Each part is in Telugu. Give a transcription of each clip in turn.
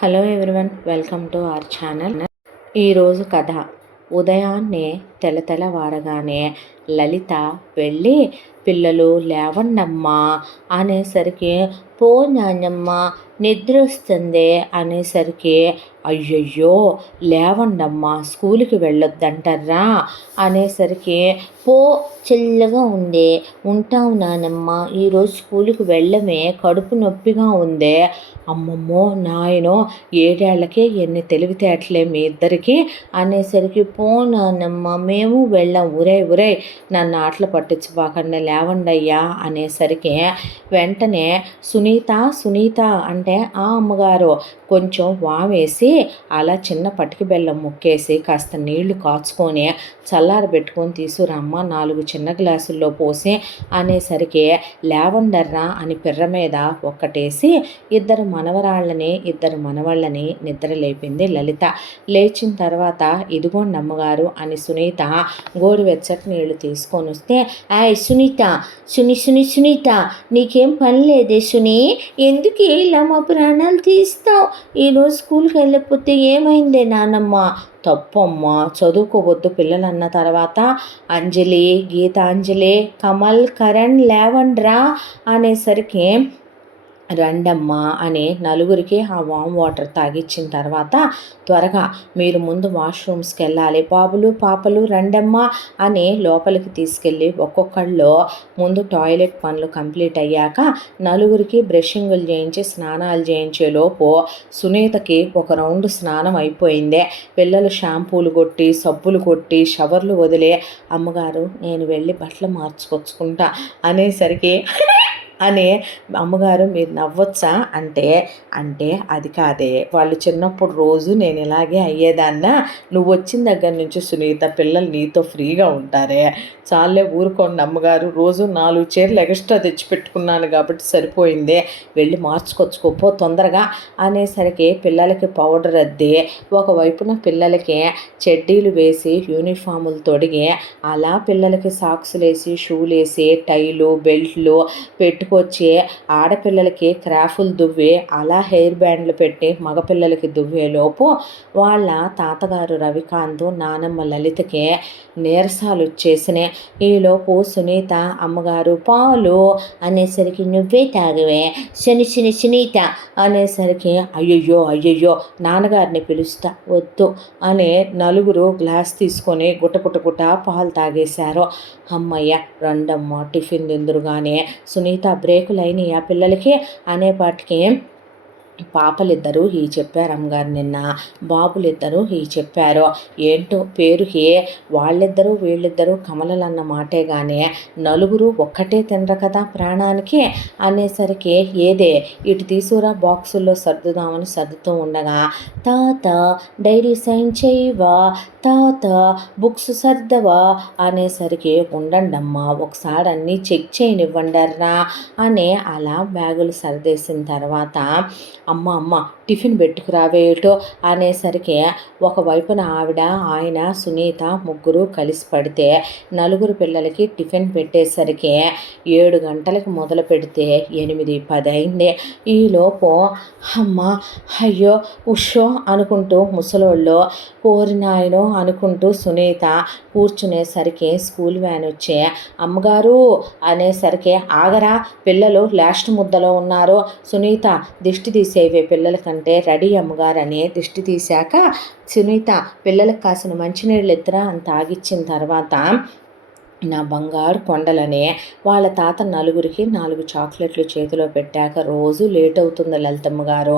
Hello everyone, welcome to our channel. ఈరోజు కథ. ఉదయాన్నే తెల్లవారగానే లలిత వెళ్ళి పిల్లలు లేవండమ్మా అనేసరికి, పో నాన్నమ్మ నిద్ర వస్తుంది అనేసరికి, అయ్యయ్యో లేవండమ్మా స్కూల్కి వెళ్ళొద్దంటారా అనేసరికి, పో చల్లగా ఉంది ఉంటావు నానమ్మ, ఈరోజు స్కూల్కి వెళ్ళమే కడుపు నొప్పిగా ఉంది. అమ్మమ్మో నాయనో, 7 ఏళ్లకే ఎన్ని తెలివితేటలే మీ ఇద్దరికి అనేసరికి, పో నాన్నమ్మ మేము వెళ్ళాం, ఉరే నన్ను ఆటలు పట్టించుకోకుండా లేవండయ్యా అనేసరికి, వెంటనే సునీత అంటే ఆ అమ్మగారు కొంచెం వామేసి అలా చిన్న పటికి బెల్లం ముక్కేసి కాస్త నీళ్లు కాచుకొని చల్లారబెట్టుకొని తీసుకురమ్మ 4 చిన్న గ్లాసుల్లో పోసి అనేసరికి, లేవండర్రా అని పిర్ర మీద ఒక్కటేసి ఇద్దరు మనవాళ్ళని నిద్ర లేపింది లలిత. లేచిన తర్వాత, ఇదిగోండి అమ్మగారు అని సునీత గోరువెచ్చటి నీళ్లు తీసుకొని వస్తే, సునీత నీకేం పని లేదే సునీ, ఎందుకు ఇలా మా ప్రాణాలు తీస్తావు? ఈరోజు స్కూల్కి వెళ్ళకపోతే ఏమైందే నానమ్మ? తప్పమ్మ, చదువుకోవద్దు పిల్లలన్న తర్వాత అంజలి, గీతాంజలి, కమల్, కరణ్ లేవండ్రా అనేసరికి, రండమ్మా అని నలుగురికి ఆ వామ్ వాటర్ తాగిచ్చిన తర్వాత, త్వరగా మీరు ముందు వాష్రూమ్స్కి వెళ్ళాలి, బాబులు పాపలు రండమ్మా అని లోపలికి తీసుకెళ్ళి ఒక్కొక్కళ్ళు ముందు టాయిలెట్ పనులు కంప్లీట్ అయ్యాక నలుగురికి బ్రషింగులు చేయించి స్నానాలు చేయించేలోపు సునీతకి ఒక రౌండ్ స్నానం అయిపోయిందే. పిల్లలు షాంపూలు కొట్టి సబ్బులు కొట్టి షవర్లు వదిలే, అమ్మగారు నేను వెళ్ళి బట్టలు మార్చుకొచ్చుకుంటా అనేసరికి, అని అమ్మగారు మీరు నవ్వొచ్చా అంటే అది కాదే, వాళ్ళు చిన్నప్పుడు రోజు నేను ఇలాగే అయ్యేదాన్నా, నువ్వు వచ్చిన దగ్గర నుంచి సునీత పిల్లలు నీతో ఫ్రీగా ఉంటారే, చాలే ఊరుకోండి అమ్మగారు, రోజు 4 చీరలు ఎక్స్ట్రా తెచ్చిపెట్టుకున్నాను కాబట్టి సరిపోయిందే, వెళ్ళి మార్చుకొచ్చుకోపో తొందరగా అనేసరికి పిల్లలకి పౌడర్ అద్ది ఒకవైపున పిల్లలకి చెడ్డీలు వేసి యూనిఫాములు తొడిగి అలా పిల్లలకి సాక్స్లు వేసి షూలు వేసి టైలు బెల్ట్లు పెట్టుకొచ్చి ఆడపిల్లలకి క్రాఫులు దువ్వి అలా హెయిర్ బ్యాండ్లు పెట్టి మగపిల్లలకి దువ్వేలోపు వాళ్ళ తాతగారు రవికాంత్ నానమ్మ లలితకి నీరసాలు వచ్చేసినాయి. ఈలోపు సునీత అమ్మగారు పాలు అనేసరికి, నువ్వే తాగవే సునీత అనేసరికి, అయ్యయ్యో నాన్నగారిని పిలుస్తా వద్దు అని నలుగురు గ్లాస్ తీసుకొని గుటగుట పాలు తాగేశారు. అమ్మయ్య రండమ్మ టిఫిన్ తిందురుగానే, సునీత బ్రేకులు అయినాయి ఆ పిల్లలకి అనేపాటికి పాపలిద్దరూ ఈ చెప్పారు అమ్మగారు, నిన్న బాబులిద్దరూ ఈ చెప్పారు. ఏంటో పేరుకి వాళ్ళిద్దరూ వీళ్ళిద్దరూ కమలలన్న మాటే కానీ నలుగురు ఒక్కటే తినరు కదా ప్రాణానికి అనేసరికి, ఏదే ఇటు తీసుకురా బాక్సుల్లో సర్దుదామని సర్దుతూ ఉండగా, తాత డైరీ సైన్ చేయవా, తాత బుక్స్ సర్దవా అనేసరికి, ఉండండమ్మా ఒకసారి అన్నీ చెక్ చేయనివ్వండర్రా అని అలా బ్యాగులు సర్దేసిన తర్వాత, అమ్మ టిఫిన్ పెట్టుకురావేటో అనేసరికి, ఒకవైపున ఆవిడ ఆయన సునీత ముగ్గురు కలిసి పడితే నలుగురు పిల్లలకి టిఫిన్ పెట్టేసరికి 7 గంటలకు మొదలు పెడితే 8-10 అయింది. ఈలోపు అమ్మ అయ్యో ఉషో అనుకుంటూ ముసలోళ్ళు కోరినాయనో అనుకుంటూ సునీత కూర్చునేసరికి స్కూల్ వ్యాన్ వచ్చి, అమ్మగారు అనేసరికి, ఆగరా పిల్లలు లాస్ట్ ముద్దలో ఉన్నారు, సునీత దిష్టి తీసేవే పిల్లల కంటే రెడీ అమ్మగారని దిష్టి తీశాక సునీత పిల్లలకు కాసిన మంచినీళ్ళు ఎత్తురా అని తాగిచ్చిన తర్వాత, నా బంగారు కొండలని వాళ్ళ తాత నలుగురికి 4 చాక్లెట్లు చేతిలో పెట్టాక, రోజు లేట్ అవుతుంది లలితమ్మ గారు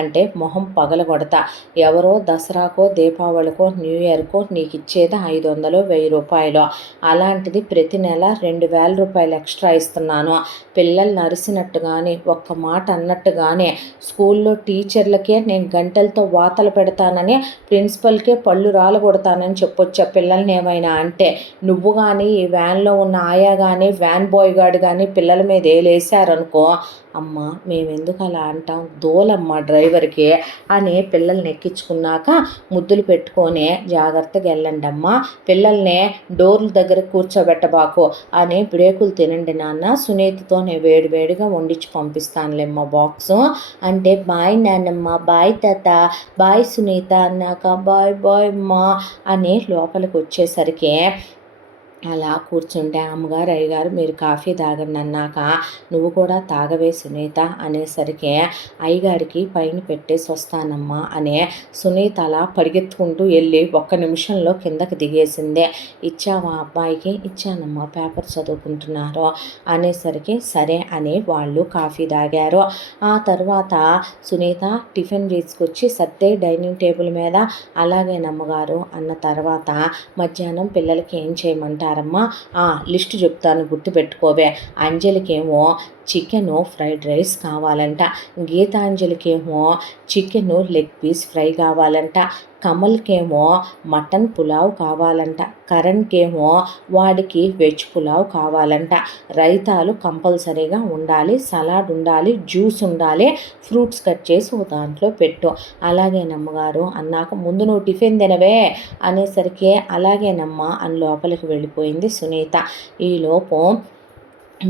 అంటే మొహం పగలగొడతా, ఎవరో దసరాకో దీపావళికో న్యూ ఇయర్కో నీకు ఇచ్చేది 500-1000 రూపాయలు, అలాంటిది ప్రతి నెల 2000 రూపాయలు ఎక్స్ట్రా ఇస్తున్నాను, పిల్లలు నరిసినట్టు కానీ ఒక్క మాట అన్నట్టు కానీ స్కూల్లో టీచర్లకే నేను గంటలతో వాతలు పెడతానని ప్రిన్సిపల్కే పళ్ళు రాలగొడతానని చెప్పొచ్చా పిల్లల్ని ఏమైనా అంటే, నువ్వు కానీ వ్యాన్లో ఉన్న ఆయా కానీ వ్యాన్ బాయ్ గార్డ్ కానీ పిల్లల మీద వేసారనుకో, అమ్మ మేమెందుకు అలా అంటాం, దోలమ్మ డ్రైవర్కి అని పిల్లల్ని ఎక్కించుకున్నాక ముద్దులు పెట్టుకొని జాగ్రత్తగా వెళ్ళండి అమ్మ, పిల్లల్ని డోర్ల దగ్గర కూర్చోబెట్టబాకు అని బ్రేకులు తినండి నాన్న, సునీతతో నేను వేడివేడిగా వండించి పంపిస్తానులేమ్మ బాక్సు అంటే, బాయ్ నాన్నమ్మ, బాయ్ తాత, బాయ్ సునీత అన్నాక బాయ్ బాయ్ అమ్మ అని లోపలికి వచ్చేసరికి అలా కూర్చుంటే అమ్మగారు అయ్యగారు మీరు కాఫీ తాగండి అన్నాక, నువ్వు కూడా తాగవే సునీత అనేసరికి, అయ్యగారికి పైన పెట్టేసి వస్తానమ్మా అనే సునీత అలా పరిగెత్తుకుంటూ వెళ్ళి ఒక్క నిమిషంలో కిందకి దిగేసిందే. ఇచ్చావా అబ్బాయికి? ఇచ్చానమ్మా, పేపర్ చదువుకుంటున్నారు అనేసరికి సరే అని వాళ్ళు కాఫీ తాగారు. ఆ తర్వాత సునీత టిఫిన్ తీసుకొచ్చి సర్దే డైనింగ్ టేబుల్ మీద, అలాగేనమ్మగారు అన్న తర్వాత, మధ్యాహ్నం పిల్లలకి ఏం చేయమంటారు లిస్టు చెప్తాను గుర్తుపెట్టుకోవే. అంజలికేమో చికెను ఫ్రైడ్ రైస్ కావాలంట, గీతాంజలికేమో చికెను లెగ్ పీస్ ఫ్రై కావాలంట, కమల్కేమో మటన్ పులావ్ కావాలంట, కరణ్కేమో వాడికి వెజ్ పులావ్ కావాలంట, రైతాలు కంపల్సరీగా ఉండాలి, సలాడ్ ఉండాలి, జ్యూస్ ఉండాలి, ఫ్రూట్స్ కట్ చేసి దాంట్లో పెట్టు. అలాగేనమ్మగారు అన్నాక, ముందు నువ్వు టిఫిన్ తినవే అనేసరికి అలాగేనమ్మా అని లోపలికి వెళ్ళిపోయింది సునీత. ఈలోపు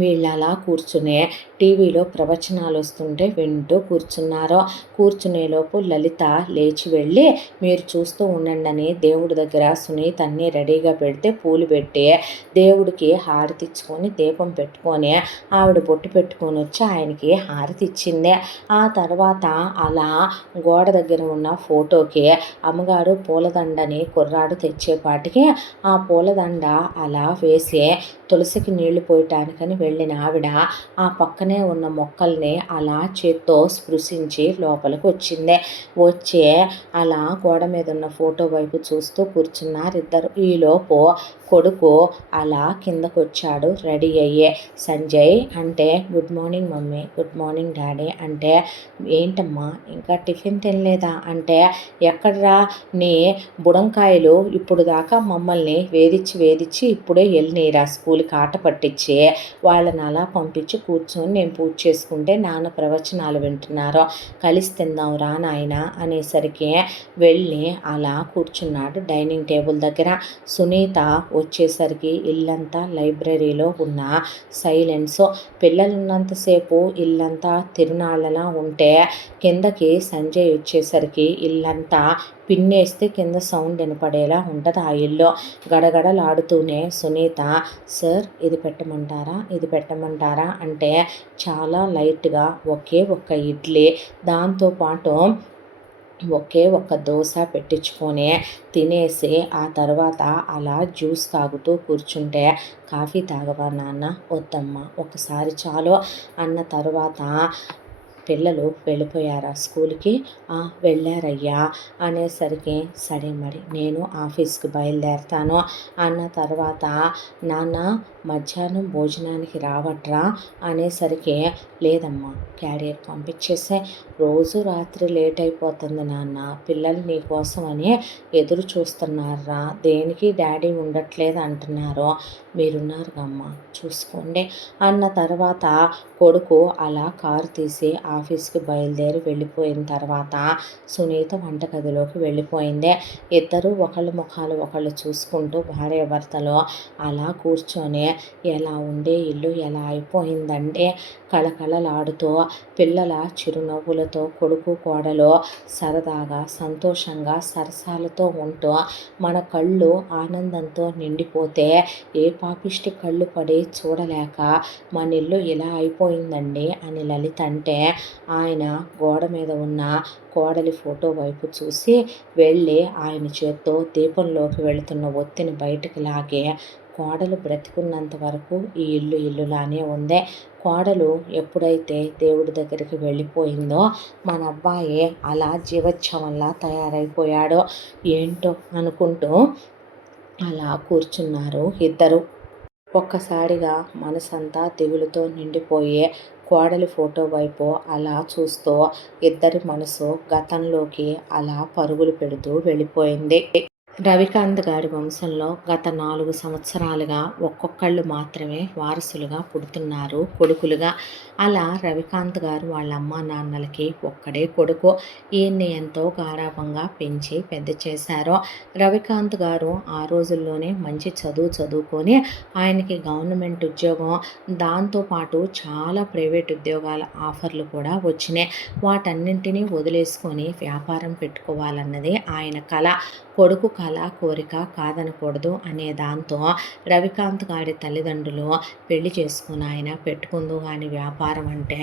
వీళ్ళు అలా కూర్చునే టీవీలో ప్రవచనాలు వస్తుంటే వింటూ కూర్చున్నారు. కూర్చునేలోపు లలిత లేచి వెళ్ళి, మీరు చూస్తూ ఉండండి అని దేవుడి దగ్గర సునీత అన్నీ రెడీగా పెడితే పూలు పెట్టి దేవుడికి హారతి ఇచ్చుకొని దీపం పెట్టుకొని ఆవిడ బొట్టు పెట్టుకొని వచ్చి ఆయనకి హారతి ఇచ్చింది. ఆ తర్వాత అలా గోడ దగ్గర ఉన్న ఫోటోకి అమ్మగారు పూలదండని కుర్రాడు తెచ్చేపాటికి ఆ పూలదండ అలా వేసి తులసికి నీళ్లు పోయటానికని వెళ్ళిన ఆవిడ ఆ పక్కనే ఉన్న మొక్కల్ని అలా చేత్తో స్పృశించి లోపలికి వచ్చింది. వచ్చి అలా గోడ మీద ఉన్న ఫోటో వైపు చూస్తూ కూర్చున్నారు ఇద్దరు. ఈలోపు కొడుకు అలా కిందకు వచ్చాడు రెడీ అయ్యే. సంజయ్ అంటే, good morning mummy, good morning daddy అంటే, ఏంటమ్మా ఇంకా టిఫిన్ తినలేదా అంటే, ఎక్కడ్రా నీ బుడంకాయలు ఇప్పుడు దాకా మమ్మల్ని వేధించి ఇప్పుడే వెళ్ళినీరా స్కూల్కి ఆట పట్టించి వాళ్ళని అలా పంపించి కూర్చొని నేను పూజ చేసుకుంటే నాన్న ప్రవచనాలు వింటున్నారో, కలిసి తిందాం రా నాయన అనేసరికి వెళ్ళి అలా కూర్చున్నాడు డైనింగ్ టేబుల్ దగ్గర. సునీత వచ్చేసరికి ఇల్లంతా లైబ్రరీలో ఉన్న సైలెన్స్. పిల్లలున్నంతసేపు ఇల్లంతా తిరునాళ్ళలా ఉంటే కిందకి సంజయ్ వచ్చేసరికి ఇల్లంతా పిన్నేస్తే కింద సౌండ్ వినపడేలా ఉంటుంది ఆ ఇల్లు. గడగడలాడుతూనే సునీత, సార్ ఇది పెట్టమంటారా, ఇది పెట్టమంటారా అంటే, చాలా లైట్గా ఒకే ఒక్క ఇడ్లీ, దాంతోపాటు ఒకే ఒక్క దోశ పెట్టించుకొని తినేసి ఆ తర్వాత అలా జ్యూస్ తాగుతూ కూర్చుంటే, కాఫీ తాగవా నాన్న? వద్దమ్మా, ఒకసారి చాలు అన్న తర్వాత, పిల్లలు వెళ్ళిపోయారా స్కూల్కి? వెళ్ళారయ్యా అనేసరికి, సరే మరి నేను ఆఫీస్కి బయలుదేరతాను అన్న తర్వాత, నాన్న మధ్యాహ్నం భోజనానికి రావట్రా అనేసరికి, లేదమ్మా క్యారియర్ పంపించేసే, రోజు రాత్రి లేట్ అయిపోతుంది నాన్న, పిల్లలు నీ కోసమని ఎదురు చూస్తున్నారా, దేనికి డాడీ ఉండట్లేదు అంటున్నారు, మీరున్నారు అమ్మ చూసుకోండి అన్న తర్వాత కొడుకు అలా కారు తీసి ఆఫీస్కి బయలుదేరి వెళ్ళిపోయిన తర్వాత సునీత వంటగదిలోకి వెళ్ళిపోయింది. ఇద్దరు ఒకళ్ళ ముఖాలు ఒకళ్ళు చూసుకుంటూ భార్యాభర్తలు అలా కూర్చొని, ఎలా ఉండే ఇల్లు ఎలా అయిపోయిందంటే, కళకళలాడుతూ పిల్లల చిరునవ్వులతో కొడుకు కోడలు సరదాగా సంతోషంగా సరసాలతో ఉంటూ మన కళ్ళు ఆనందంతో నిండిపోతే ఏ పాపిష్టి కళ్ళు పడి చూడలేక మన ఇల్లు ఇలా అయిపోయిందండి అని లలిత అంటే, ఆయన గోడ మీద ఉన్న కోడలి ఫోటో వైపు చూసి వెళ్ళి ఆయన చేత్తో దీపంలోకి వెళుతున్న ఒత్తిని బయటకు లాగే, కోడలు బ్రతికున్నంత వరకు ఈ ఇల్లు ఇల్లులానే ఉంది, కోడలు ఎప్పుడైతే దేవుడి దగ్గరికి వెళ్ళిపోయిందో మన అబ్బాయి అలా జీవోత్సవంలా తయారైపోయాడో ఏంటో అనుకుంటూ అలా కూర్చున్నారు ఇద్దరు. ఒక్కసారిగా మనసంతా దిగులుతో నిండిపోయి కోడలి ఫోటో వైపు అలా చూస్తూ ఇద్దరి మనసు గతంలోకి అలా పరుగులు పెడుతూ వెళ్ళిపోయింది. రవికాంత్ గారి వంశంలో గత 4 సంవత్సరాలుగా ఒక్కొక్కళ్ళు మాత్రమే వారసులుగా పుడుతున్నారు కొడుకులుగా. అలా రవికాంత్ గారు వాళ్ళ అమ్మా నాన్నలకి ఒక్కడే కొడుకు. ఈయన్ని ఎంతో గారాబంగా పెంచి పెద్ద చేశారు. రవికాంత్ గారు ఆ రోజుల్లోనే మంచి చదువుకొని ఆయనకి గవర్నమెంట్ ఉద్యోగం, దాంతోపాటు చాలా ప్రైవేట్ ఉద్యోగాల ఆఫర్లు కూడా వచ్చినాయి. వాటన్నింటినీ వదిలేసుకొని వ్యాపారం పెట్టుకోవాలన్నది ఆయన కల. కొడుకు కళ కోరిక కాదనకూడదు అనే దాంతో రవికాంత్ గారి తల్లిదండ్రులు పెళ్లి చేసుకుని ఆయన పెట్టుకుందు కానీ వ్యాపారం అంటే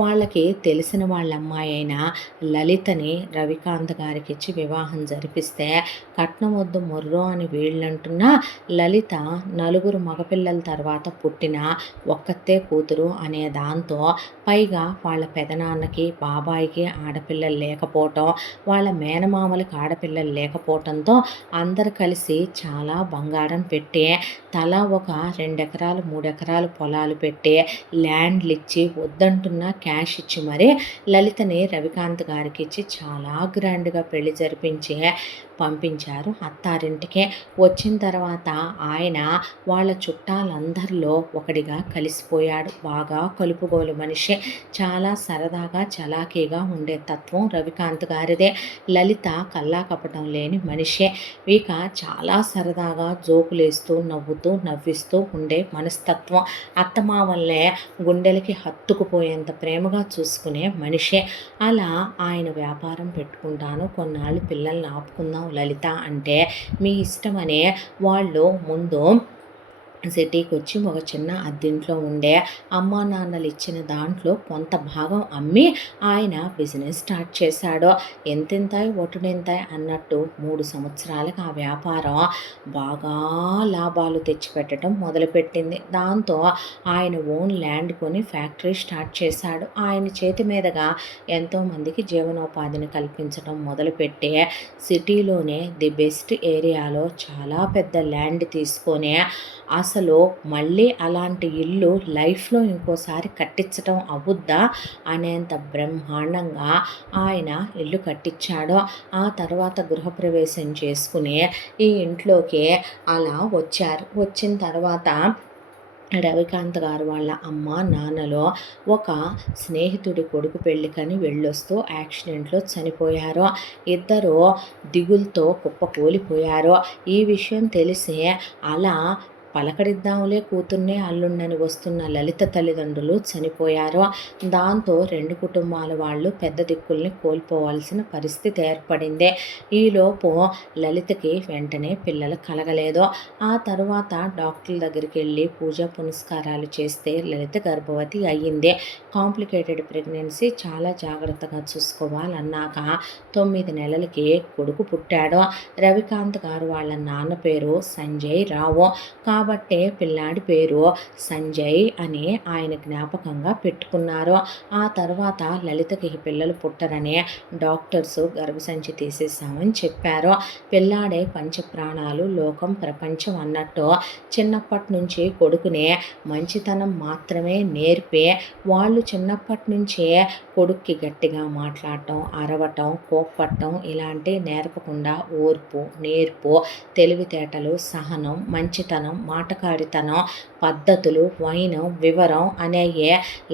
వాళ్ళకి తెలిసిన వాళ్ళ అమ్మాయి అయిన లలితని రవికాంత్ గారికి ఇచ్చి వివాహం జరిపిస్తే కట్నం వద్దు మొర్రో అని వీళ్ళంటున్నా లలిత నలుగురు మగపిల్లల తర్వాత పుట్టిన ఒక్కతే కూతురు అనే దాంతో, పైగా వాళ్ళ పెదనాన్నకి బాబాయికి ఆడపిల్లలు లేకపోవటం, వాళ్ళ మేనమామలకి ఆడపిల్లలు లేకపోవటంతో అందరు కలిసి చాలా బంగారం పెట్టి తలా ఒక 2 ఎకరాలు 3 ఎకరాలు పొలాలు పెట్టి ల్యాండ్లు ఇచ్చి వద్దంటున్న క్యాష్ ఇచ్చి మరి లలితని రవికాంత్ గారికి ఇచ్చి చాలా గ్రాండ్గా పెళ్లి జరిపించి పంపించారు అత్తారింటికి. వచ్చిన తర్వాత ఆయన వాళ్ళ చుట్టాలందరిలో ఒకడిగా కలిసిపోయాడు. బాగా కలుపుగోలు మనిషి, చాలా సరదాగా చలాకీగా ఉండే తత్వం రవికాంత్ గారిదే. లలిత కల్లా కపటం లేని మనిషే. ఇక చాలా సరదాగా జోకులేస్తూ నవ్విస్తూ ఉండే మనస్తత్వం. అత్తమామల్నే గుండెలకి హత్తుకుపోయేంత ప్రేమగా చూసుకునే మనిషే. అలా ఆయన వ్యాపారం పెట్టుకుంటాను, కొన్నాళ్ళు పిల్లల్ని ఆపుకుందాం లలిత అంటే మీ ఇష్టమనే వాళ్ళు ముందు సిటీకి వచ్చి ఒక చిన్న అద్దెంట్లో ఉండే అమ్మా నాన్నలు ఇచ్చిన దాంట్లో కొంత భాగం అమ్మి ఆయన బిజినెస్ స్టార్ట్ చేశాడు. ఎంతెంతాయి ఒటుడెంతాయి అన్నట్టు 3 సంవత్సరాలకు ఆ వ్యాపారం బాగా లాభాలు తెచ్చిపెట్టడం మొదలుపెట్టింది. దాంతో ఆయన ఓన్ ల్యాండ్ కొని ఫ్యాక్టరీ స్టార్ట్ చేశాడు. ఆయన చేతి మీదుగా ఎంతోమందికి జీవనోపాధిని కల్పించడం మొదలుపెట్టి సిటీలోనే ది బెస్ట్ ఏరియాలో చాలా పెద్ద ల్యాండ్ తీసుకొని అసలు మళ్ళీ అలాంటి ఇల్లు లైఫ్లో ఇంకోసారి కట్టించడం అవుద్దా అనేంత బ్రహ్మాండంగా ఆయన ఇల్లు కట్టించాడు. ఆ తర్వాత గృహప్రవేశం చేసుకుని ఈ ఇంట్లోకి అలా వచ్చారు. వచ్చిన తర్వాత రవికాంత్ గారు వాళ్ళ అమ్మ నాన్నలో ఒక స్నేహితుడి కొడుకు పెళ్ళికని వెళ్ళొస్తూ యాక్సిడెంట్లో చనిపోయారు. ఇద్దరు దిగులతో కుప్పకూలిపోయారు. ఈ విషయం తెలిసి అలా పలకరిద్దాంలే కూతుర్నే అల్లుండని వస్తున్న లలిత తల్లిదండ్రులు చనిపోయారు. దాంతో 2 కుటుంబాల వాళ్ళు పెద్ద దిక్కుల్ని కోల్పోవాల్సిన పరిస్థితి ఏర్పడింది. ఈలోపు లలితకి వెంటనే పిల్లలు కలగలేదు. ఆ తర్వాత డాక్టర్ల దగ్గరికి వెళ్ళి పూజా పునస్కారాలు చేస్తే లలిత గర్భవతి అయ్యింది. కాంప్లికేటెడ్ ప్రెగ్నెన్సీ, చాలా జాగ్రత్తగా చూసుకోవాలన్నాక 9 నెలలకి కొడుకు పుట్టాడు. రవికాంత్ గారు వాళ్ళ నాన్న పేరు సంజయ్ రావు కాబట్టే పిల్లాడి పేరు సంజయ్ అని ఆయన జ్ఞాపకంగా పెట్టుకున్నారు. ఆ తర్వాత లలితకి పిల్లలు పుట్టరని డాక్టర్స్ గర్భసంచి తీసేసామని చెప్పారు. పిల్లాడే పంచప్రాణాలు, లోకం, ప్రపంచం అన్నట్టు చిన్నప్పటి నుంచి కొడుకునే మంచితనం మాత్రమే నేర్పి వాళ్ళు చిన్నప్పటి నుంచే కొడుక్కి గట్టిగా మాట్లాడటం, అరవటం, కోప్పట్టం ఇలాంటి నేర్పకుండా ఓర్పు, నేర్పు, తెలివితేటలు, సహనం, మంచితనం, మాటకారితనం, పద్ధతులు, వైనం, వివరం అనే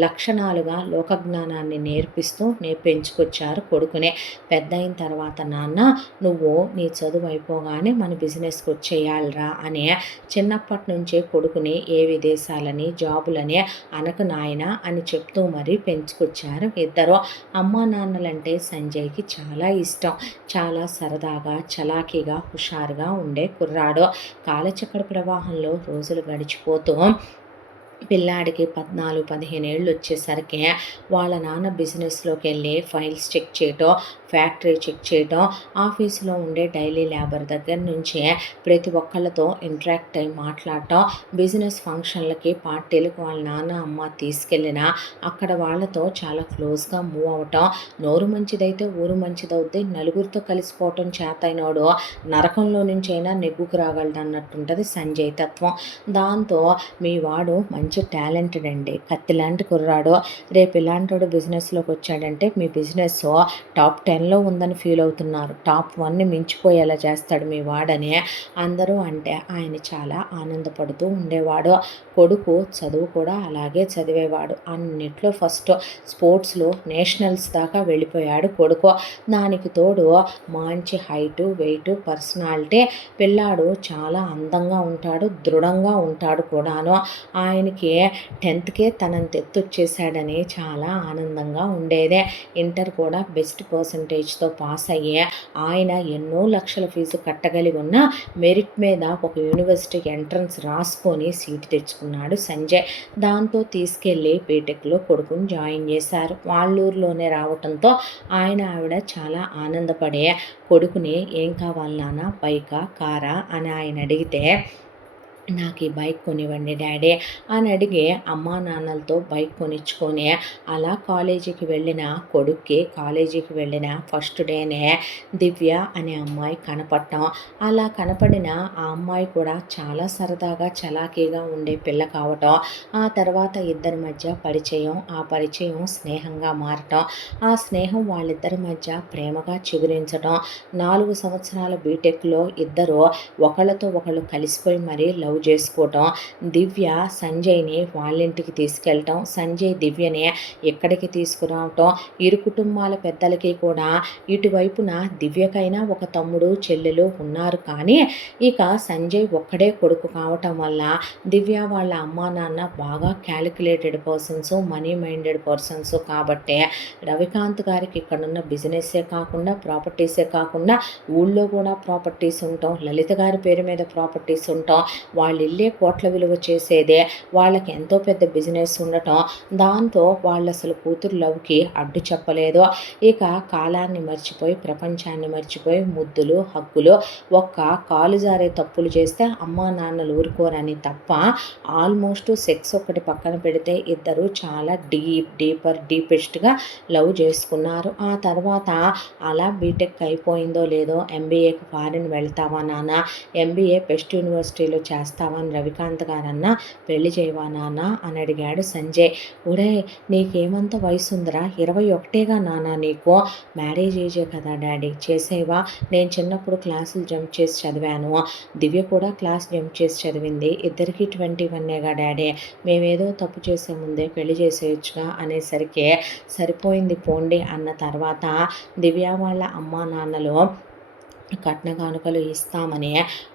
లక్షణాలుగా లోకజ్ఞానాన్ని నేర్పిస్తూ పెంచుకొచ్చారు కొడుకునే. పెద్ద అయిన తర్వాత నాన్న నువ్వు నీ చదువు అయిపోగానే మన బిజినెస్కి వచ్చేయాలిరా అని చిన్నప్పటి నుంచే కొడుకుని ఏ విదేశాలని జాబులని అనకు నాయన అని చెప్తూ మరీ పెంచుకొచ్చారు ఇద్దరు. అమ్మా నాన్నలంటే సంజయ్కి చాలా ఇష్టం. చాలా సరదాగా చలాకీగా హుషారుగా ఉండే కుర్రాడు. కాలచక్ర ప్రవాహంలో రోజులు గడిచిపోతూ పిల్లాడికి 14-15 ఏళ్ళు వచ్చేసరికి వాళ్ళ నాన్న బిజినెస్లోకి వెళ్ళి ఫైల్స్ చెక్ చేయటం, ఫ్యాక్టరీ చెక్ చేయటం, ఆఫీసులో ఉండే డైలీ లేబర్ దగ్గర నుంచి ప్రతి ఒక్కళ్ళతో ఇంటరాక్ట్ అయి మాట్లాడటం, బిజినెస్ ఫంక్షన్లకి పార్టీలకు వాళ్ళ నాన్న అమ్మ తీసుకెళ్ళిన అక్కడ వాళ్ళతో చాలా క్లోజ్గా మూవ్ అవటం. నోరు మంచిదైతే ఊరు మంచిదవుద్ది, నలుగురితో కలిసిపోవటం చేతైనోడు నరకంలో నుంచైనా నెగ్గుకు రాగలడు అన్నట్టుంటుంది సంజయ్ తత్వం. దాంతో మీ వాడు మంచి మంచి టాలెంటెడ్ అండి, కత్తిలాంటి కుర్రాడు. రేపు ఇలాంటోడు బిజినెస్లోకి వచ్చాడంటే మీ బిజినెస్ టాప్ 10లో ఉందని ఫీల్ అవుతున్నారు, టాప్ 1ని మించిపోయేలా చేస్తాడు మీ వాడని అందరూ అంటే ఆయన చాలా ఆనందపడుతూ ఉండేవాడు. కొడుకు చదువు కూడా అలాగే చదివేవాడు, అన్నిట్లో ఫస్ట్, స్పోర్ట్స్లో నేషనల్స్ దాకా వెళ్ళిపోయాడు కొడుకు. దానికి తోడు మంచి హైటు వెయిట్ పర్సనాలిటీ, పిల్లాడు చాలా అందంగా ఉంటాడు, దృఢంగా ఉంటాడు కూడాను. ఆయనకి 10థ్కే తనని తెత్తొచ్చేసాడని చాలా ఆనందంగా ఉండేదే. ఇంటర్ కూడా బెస్ట్ పర్సంటేజ్తో పాస్ అయ్యే ఆయన ఎన్నో లక్షల ఫీజు కట్టగలిగి ఉన్న మెరిట్ మీద ఒక యూనివర్సిటీకి ఎంట్రన్స్ రాసుకొని సీటు తెచ్చుకున్నాడు సంజయ్. దాంతో తీసుకెళ్ళి బీటెక్లో కొడుకుని జాయిన్ చేశారు. వాళ్ళ ఊర్లోనే రావటంతో ఆవిడ చాలా ఆనందపడే కొడుకుని ఏం కావాలి నాన్న, బైకా కారా అని ఆయన అడిగితే నాకు ఈ బైక్ కొనివ్వండి డాడీ అని అడిగి అమ్మా నాన్నలతో బైక్ కొనిచ్చుకొని అలా కాలేజీకి వెళ్ళిన కొడుక్కి కాలేజీకి వెళ్ళిన ఫస్ట్ డేనే దివ్య అనే అమ్మాయి కనపడటం. అలా కనపడిన ఆ అమ్మాయి కూడా చాలా సరదాగా చలాకీగా ఉండే పిల్ల కావటం. ఆ తర్వాత ఇద్దరి మధ్య పరిచయం, ఆ పరిచయం స్నేహంగా మారటం, ఆ స్నేహం వాళ్ళిద్దరి మధ్య ప్రేమగా చిగురించడం. 4 సంవత్సరాల బీటెక్లో ఇద్దరు ఒకళ్ళతో ఒకళ్ళు కలిసిపోయి మరీ లవ్ చేసుకోవటం, దివ్య సంజయ్ని వాళ్ళింటికి తీసుకెళ్ళటం, సంజయ్ దివ్యని ఎక్కడికి తీసుకురావటం, ఇరు కుటుంబాల పెద్దలకి కూడా ఇటువైపున దివ్యకైనా ఒక తమ్ముడు చెల్లెలు ఉన్నారు, కానీ ఇక సంజయ్ ఒక్కడే కొడుకు కావటం వల్ల దివ్య వాళ్ళ అమ్మా నాన్న బాగా calculated persons, money minded persons కాబట్టి రవికాంత్ గారికి ఇక్కడున్న బిజినెస్సే కాకుండా ప్రాపర్టీసే కాకుండా ఊళ్ళో కూడా ప్రాపర్టీస్ ఉంటాం, లలిత గారి పేరు మీద ప్రాపర్టీస్ ఉంటాం, వాళ్ళ ఇల్లే కోట్ల విలువ చేసేదే, వాళ్ళకి ఎంతో పెద్ద బిజినెస్ ఉండటం, దాంతో వాళ్ళు అసలు కూతురు లవ్కి అడ్డు చెప్పలేదు. ఇక కాలాన్ని మర్చిపోయి ప్రపంచాన్ని మర్చిపోయి ముద్దులు హక్కులు, ఒక్క కాలు జారే తప్పులు చేస్తే అమ్మా నాన్నలు ఊరుకోరని తప్ప ఆల్మోస్ట్ సెక్స్ ఒకటి పక్కన పెడితే ఇద్దరు చాలా డీపెస్ట్గా లవ్ చేసుకున్నారు. ఆ తర్వాత అలా బీటెక్ అయిపోయిందో లేదో ఎంబీఏకి ఫారిన్ వెళ్తావా నాన్న, ఎంబీఏ బెస్ట్ యూనివర్సిటీలో చేస్తావా అని రవికాంత్ గారన్నా, పెళ్లి చేయవా నాన్న అని అడిగాడు సంజయ్. ఒరే నీకేమంత వయసు ఉందిరా, 21గా నాన్న నీకు, మ్యారేజ్ ఏజే కదా డాడీ, చేసేవా, నేను చిన్నప్పుడు క్లాసులు జంప్ చేసి చదివాను, దివ్య కూడా క్లాస్ జంప్ చేసి చదివింది, ఇద్దరికి 21గా డాడీ, మేమేదో తప్పు చేసే ముందే పెళ్లి చేసేయచ్చుగా అనేసరికి సరిపోయింది పోండి అన్న తర్వాత దివ్య వాళ్ళ అమ్మా నాన్నలు కట్న కానుకలు ఇస్తామని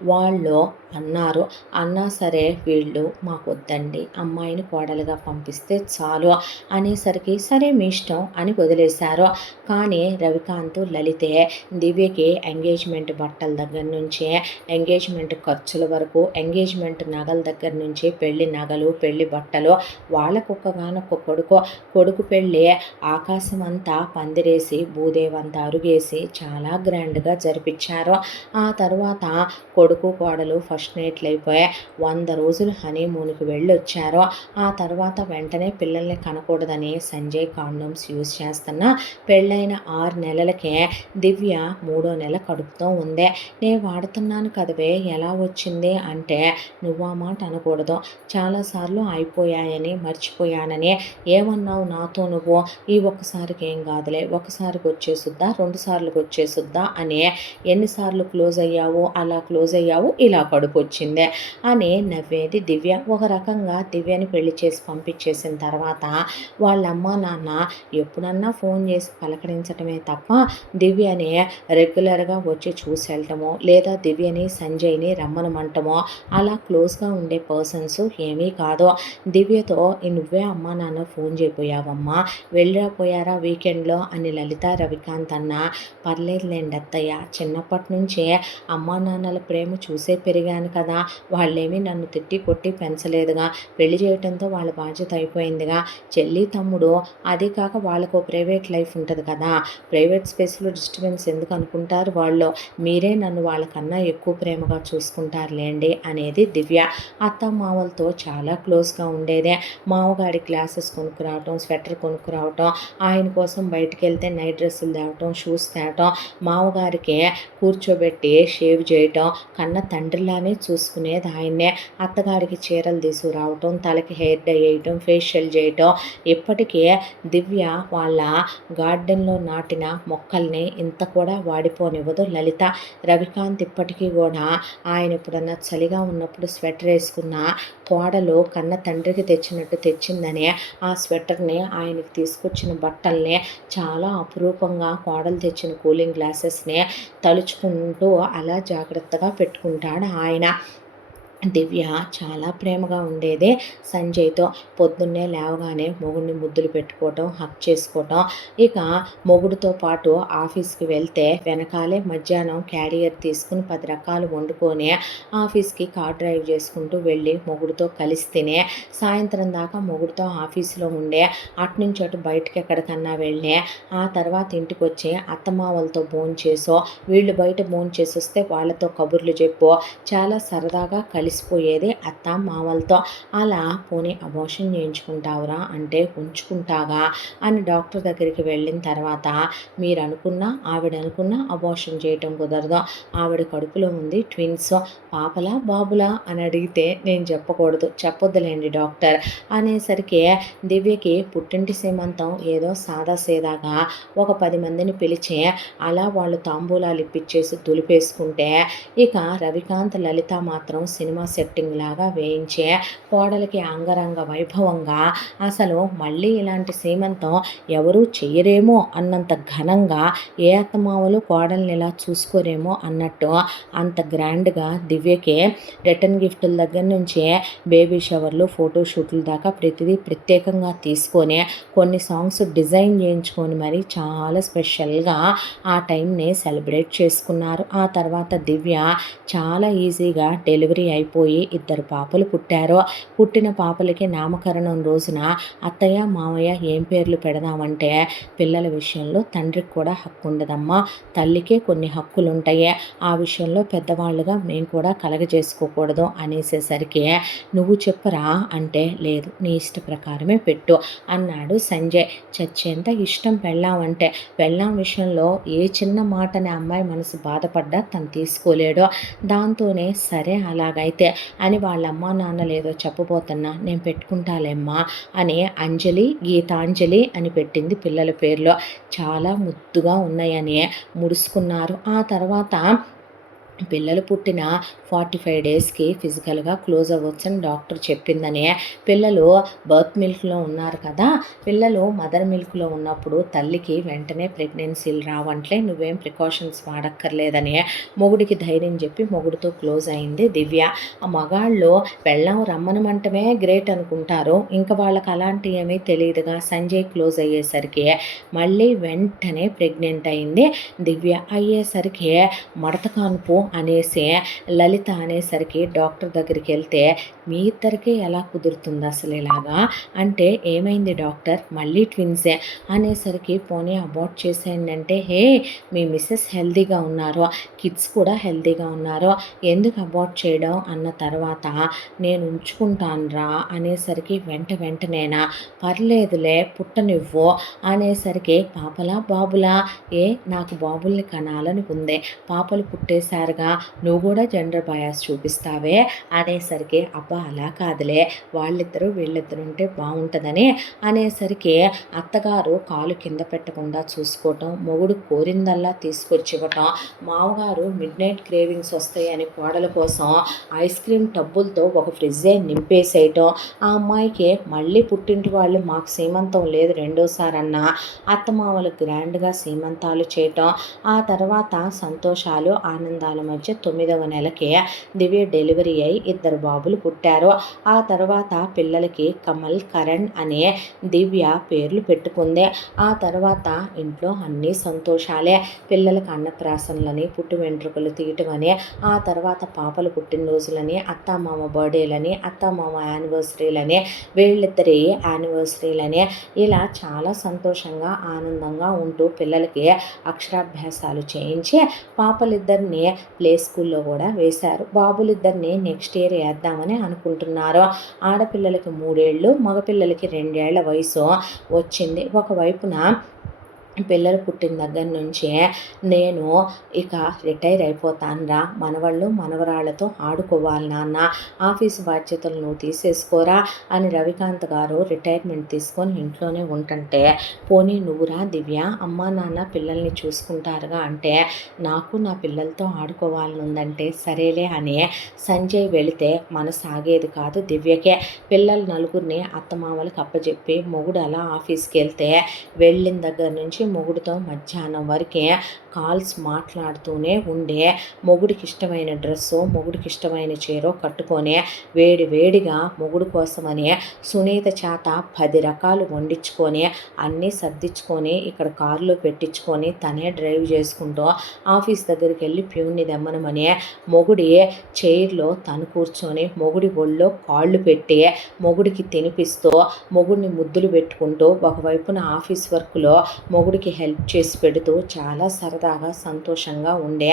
వాళ్ళు అన్నారు. అన్నా సరే వీళ్ళు మాకు వద్దండి, అమ్మాయిని కోడలుగా పంపిస్తే చాలు అనేసరికి సరే మీ ఇష్టం అని వదిలేశారు. కానీ రవికాంత్ లలితే దివ్యకి ఎంగేజ్మెంట్ బట్టల దగ్గర నుంచి ఎంగేజ్మెంట్ ఖర్చుల వరకు, ఎంగేజ్మెంట్ నగల దగ్గర నుంచి పెళ్లి నగలు పెళ్లి బట్టలు, వాళ్ళకొక్కగానొక్క కొడుకు పెళ్ళి ఆకాశం అంతా పందిరేసి భూదేవంతా అరుగేసి చాలా గ్రాండ్గా జరిపించారు. ఆ తర్వాత కొడుకు కోడలు ఫస్ట్ నైట్లు అయిపోయి 100 రోజులు హనీమూన్కి వెళ్ళొచ్చారు. ఆ తర్వాత వెంటనే పిల్లల్ని కనకూడదని సంజయ్ కాండోమ్స్ యూజ్ చేస్తున్నా పెళ్ళైన 6 నెలలకే దివ్య 3వ నెల కడుపుతో ఉంది. నేను వాడుతున్నాను కదవే ఎలా వచ్చింది అంటే నువ్వు ఆ మాట అనకూడదు, చాలాసార్లు అయిపోయాయని మర్చిపోయానని ఏమన్నావు నాతో నువ్వు, ఈ ఒక్కసారికి ఏం కాదులే, ఒకసారికి వచ్చేసుద్దా 2 సార్లకు వచ్చేసుద్దా అని, ఎన్నిసార్లు క్లోజ్ అయ్యావు అలా క్లోజ్ అయ్యావు, ఇలా కడుపు వచ్చిందే అని నవ్వేది దివ్య. ఒక రకంగా దివ్యని పెళ్లి చేసి పంపించేసిన తర్వాత వాళ్ళ అమ్మ నాన్న ఎప్పుడన్నా ఫోన్ చేసి పలకరించటమే తప్ప దివ్యని రెగ్యులర్గా వచ్చి చూసి వెళ్ళటమో లేదా దివ్యని సంజయ్ని రమ్మనమంటమో అలా క్లోజ్గా ఉండే పర్సన్స్ ఏమీ కాదు. దివ్యతో నువ్వే అమ్మా నాన్న ఫోన్ చేయపోయావమ్మా, వెళ్ళిపోయారా వీకెండ్లో అని లలిత రవికాంత్ అన్న, పర్లేదులేండి అత్తయ్య, చిన్నప్పటి నుంచే అమ్మా నాన్నల ప్రేమ చూసే పెరిగాను కదా, వాళ్ళేమీ నన్ను తిట్టి కొట్టి పెంచలేదుగా, పెళ్లి చేయడంతో వాళ్ళ బాధ్యత అయిపోయిందిగా, చెల్లి తమ్ముడు అదే కాక వాళ్ళకు ప్రైవేట్ లైఫ్ ఉంటుంది కదా, ప్రైవేట్ స్పేస్లో డిస్టర్బెన్స్ ఎందుకు అనుకుంటారు వాళ్ళు, మీరే నన్ను వాళ్ళకన్నా ఎక్కువ ప్రేమగా చూసుకుంటారులేండి అనేది దివ్య. అత్త మామలతో చాలా క్లోజ్గా ఉండేదే. మామగారి గ్లాసెస్ కొనుక్కురావటం, స్వెటర్ కొనుక్కురావటం, ఆయన కోసం బయటికి వెళ్తే నైట్ డ్రెస్సులు తేవటం, షూస్ తేవటం, మామగారికి కూర్చోబెట్టి షేవ్ చేయటం, కన్న తండ్రిలానే చూసుకునేది ఆయన్నే. అత్తగారికి చీరలు తీసుకురావటం, తలకి హెయిర్ డై వేయటం, ఫేషియల్ చేయటం. ఇప్పటికే దివ్య వాళ్ళ గార్డెన్లో నాటిన మొక్కల్ని ఇంత కూడా వాడిపోనివ్వదు లలిత. రవికాంత్ ఇప్పటికీ కూడా ఆయన ఎప్పుడన్నా చలిగా ఉన్నప్పుడు స్వెటర్ వేసుకున్న కోడలు కన్న తండ్రికి తెచ్చినట్టు తెచ్చిందని ఆ స్వెటర్ని, ఆయనకి తీసుకొచ్చిన బట్టల్ని, చాలా అపురూపంగా కోడలు తెచ్చిన కూలింగ్ గ్లాసెస్ని తలుచుకుంటూ అలా జాగ్రత్తగా పెట్టుకుంటాడు ఆయన. దివ్య చాలా ప్రేమగా ఉండేదే సంజయ్తో. పొద్దున్నే లేవగానే మొగుడిని ముద్దులు పెట్టుకోవటం, హక్ చేసుకోవటం. ఇక మొగుడితో పాటు ఆఫీస్కి వెళ్తే వెనకాలే మధ్యాహ్నం క్యారియర్ తీసుకుని 10 రకాలు వండుకొని ఆఫీస్కి కార్ డ్రైవ్ చేసుకుంటూ వెళ్ళి మొగుడితో కలిసి తినే, సాయంత్రం దాకా మొగుడితో ఆఫీస్లో ఉండే, అటునుంచి అటు బయటకి ఎక్కడికన్నా వెళ్ళి ఆ తర్వాత ఇంటికి వచ్చి అత్తమామలతో భోంచేసో, వీళ్ళు బయట భోంచేసి వస్తే వాళ్ళతో కబుర్లు చెప్పు, చాలా సరదాగా కలిసిపోయేది అత్త మామలతో. అలా పోనీ అబార్షన్ చేయించుకుంటావురా అంటే ఉంచుకుంటాగా అని డాక్టర్ దగ్గరికి వెళ్ళిన తర్వాత, మీరు అనుకున్నా ఆవిడ అనుకున్నా అబార్షన్ చేయటం కుదరదు. ఆవిడ కడుపులో ఉంది ట్విన్స్, పాపలా బాబులా అని అడిగితే నేను చెప్పకూడదు, చెప్పొద్దులేండి డాక్టర్ అనేసరికి దివ్యకి పుట్టింటి సీమంతం ఏదో సాదాసీదాగా ఒక 10 మందిని పిలిచి అలా వాళ్ళు తాంబూలాలు ఇప్పించేసి దులిపేసుకుంటే, ఇక రవికాంత్ లలిత మాత్రం సినిమా సెట్టింగ్ లాగా వేయించే కోడలికి అంగరంగ వైభవంగా, అసలు మళ్ళీ ఇలాంటి సీమంతం ఎవరూ చెయ్యరేమో అన్నంత ఘనంగా, ఏ అత్తమామలు కోడల్ని ఇలా చూసుకోరేమో అన్నట్టు అంత గ్రాండ్గా దివ్యకి రిటర్న్ గిఫ్టుల దగ్గర నుంచి బేబీ షవర్లు, ఫోటోషూట్ల దాకా ప్రతిదీ ప్రత్యేకంగా తీసుకొని కొన్ని సాంగ్స్ డిజైన్ చేయించుకొని మరి చాలా స్పెషల్గా ఆ టైంని సెలబ్రేట్ చేసుకున్నారు. ఆ తర్వాత దివ్య చాలా ఈజీగా డెలివరీ అయిపోయి 2 పాపలు పుట్టారు. పుట్టిన పాపలకి నామకరణం రోజున అత్తయ్య మామయ్య ఏం పేర్లు పెడదామంటే, పిల్లల విషయంలో తండ్రికి కూడా హక్కు ఉండదమ్మా, తల్లికే కొన్ని హక్కులు ఉంటాయి, ఆ విషయంలో పెద్దవాళ్ళుగా మేము కూడా కలగజేసుకోకూడదు అనేసేసరికి, నువ్వు చెప్పరా అంటే, లేదు నీ ఇష్ట ప్రకారమే పెట్టు అన్నాడు సంజయ్. చచ్చేంత ఇష్టం పెళ్ళామంటే, పెళ్ళాం విషయంలో ఏ చిన్న మాటని అమ్మాయి మనసు బాధపడ్డా తను తీసుకోలేడు. దాంతోనే సరే అలాగైతే అని వాళ్ళ అమ్మా నాన్నలు ఏదో చెప్పబోతున్నా, నేను పెట్టుకుంటాలేమ్మా అని అంజలి, గీతాంజలి అని పెట్టింది పిల్లల పేర్లు. చాలా ముద్దుగా ఉన్నాయని ముడుచుకున్నారు. ఆ తర్వాత పిల్లలు పుట్టిన 45 డేస్కి ఫిజికల్గా క్లోజ్ అవ్వచ్చని డాక్టర్ చెప్పిందని, పిల్లలు బర్త్ మిల్క్లో ఉన్నారు కదా, పిల్లలు మదర్ మిల్క్లో ఉన్నప్పుడు తల్లికి వెంటనే ప్రెగ్నెన్సీలు రావంట్లే, నువ్వేం ప్రికాషన్స్ వాడక్కర్లేదని మొగుడికి ధైర్యం చెప్పి మొగుడితో క్లోజ్ అయింది దివ్య. ఆ మగాళ్ళు పెళ్ళాం రమ్మనమంటమే గ్రేట్ అనుకుంటారు, ఇంకా వాళ్ళకి అలాంటి ఏమీ తెలియదుగా. సంజయ్ క్లోజ్ అయ్యేసరికి మళ్ళీ వెంటనే ప్రెగ్నెంట్ అయింది దివ్య. అయ్యేసరికి మడత కానుపు అనేసి లలిత అనేసరికి డాక్టర్ దగ్గరికి వెళ్తే, మీ ఇద్దరికీ ఎలా కుదురుతుంది అసలు ఇలాగా అంటే, ఏమైంది డాక్టర్ మళ్ళీ ట్విన్సే అనేసరికి, పోనీ అబార్ట్ చేసేయండి అంటే, హే మీ మిస్సెస్ హెల్తీగా ఉన్నారు, కిడ్స్ కూడా హెల్తీగా ఉన్నారు, ఎందుకు అబార్ట్ చేయడం అన్న తర్వాత, నేను ఉంచుకుంటానురా అనేసరికి వెంటనేనా, పర్లేదులే పుట్టనివ్వు అనేసరికి, పాపలా బాబులా, ఏ నాకు బాబుల్ని కనాలని ఉంది, పాపలు పుట్టేశారుగా, నువ్వు కూడా జెండర్ బయాస్ చూపిస్తావే అనేసరికి, అబ్బా అలా కాదులే, వాళ్ళిద్దరూ వీళ్ళిద్దరు ఉంటే బాగుంటుందని అనేసరికి, అత్తగారు కాలు కింద పెట్టకుండా చూసుకోవటం, మొగుడు కోరిందల్లా తీసుకొచ్చి ఇవ్వటం, మామగారు మిడ్ నైట్ క్రేవింగ్స్ వస్తాయని కోడల కోసం ఐస్ క్రీమ్ టబ్బులతో ఒక ఫ్రిడ్జే నింపేసేయటం, ఆ అమ్మాయికి మళ్ళీ పుట్టింటి వాళ్ళు మాకు సీమంతం లేదు రెండోసారి అన్న అత్తమామలు గ్రాండ్గా సీమంతాలు చేయటం. ఆ తర్వాత సంతోషాలు ఆనందాల మధ్య 9వ నెలకే దివ్య డెలివరీ అయి 2 బాబులు పుట్టారు. ఆ తర్వాత పిల్లలకి కమల్, కరణ్ అనే దివ్య పేర్లు పెట్టుకుంది. ఆ తర్వాత ఇంట్లో అన్నీ సంతోషాలే, పిల్లలకు అన్నప్రాసనలని, పుట్టు వెంట్రుకలు తీయటమని, ఆ తర్వాత పాపలు పుట్టినరోజులని, అత్తామామ బర్త్డేలని, అత్తామామ యానివర్సరీలని, వీళ్ళిద్దరి యానివర్సరీలని, ఇలా చాలా సంతోషంగా ఆనందంగా ఉంటూ పిల్లలకి అక్షరాభ్యాసాలు చేయించి పాపలిద్దరిని ప్లే స్కూల్లో కూడా వేశారు. బాబులిద్దరిని నెక్స్ట్ ఇయర్ వేద్దామని అనుకుంటున్నారు. ఆడపిల్లలకి 3 ఏళ్ళు, మగపిల్లలకి 2 ఏళ్ల వయసు వచ్చింది. ఒకవైపున పిల్లలు పుట్టిన దగ్గర నుంచే నేను ఇక రిటైర్ అయిపోతానురా, మనవళ్ళు మనవరాళ్ళతో ఆడుకోవాలి నాన్న, ఆఫీసు బాధ్యతలు నువ్వు తీసేసుకోరా అని రవికాంత్ గారు రిటైర్మెంట్ తీసుకొని ఇంట్లోనే ఉంటుంటే, పోనీ నువ్వురా దివ్య, అమ్మా నాన్న పిల్లల్ని చూసుకుంటారుగా అంటే, నాకు నా పిల్లలతో ఆడుకోవాలని ఉందంటే సరేలే అని సంజయ్ వెళితే మనసు ఆగేది కాదు దివ్యకే. పిల్లలు నలుగురిని అత్తమామలకు అప్పచెప్పి మొగుడు అలా ఆఫీస్కి వెళ్తే వెళ్ళిన దగ్గర నుంచి మొగుడితో మధ్యాహ్నం వరకే కాల్స్ మాట్లాడుతూనే ఉండే, మొగుడికి ఇష్టమైన డ్రెస్సో మొగుడికి ఇష్టమైన చీరో కట్టుకొని వేడిగా మొగుడు కోసమని సునీత చేత 10 రకాలు వండించుకొని అన్నీ సర్దించుకొని ఇక్కడ కారులో పెట్టించుకొని తనే డ్రైవ్ చేసుకుంటూ ఆఫీస్ దగ్గరికి వెళ్ళి ప్యూన్ని దమ్మనమని మొగుడి చైర్లో తను కూర్చొని మొగుడి ఒళ్ళో కాళ్ళు పెట్టి మొగుడికి తినిపిస్తూ మొగుడిని ముద్దులు పెట్టుకుంటూ ఒకవైపున ఆఫీస్ వర్క్లో మొగుడికి హెల్ప్ చేసి పెడుతూ చాలా సరదాగా సంతోషంగా ఉండే.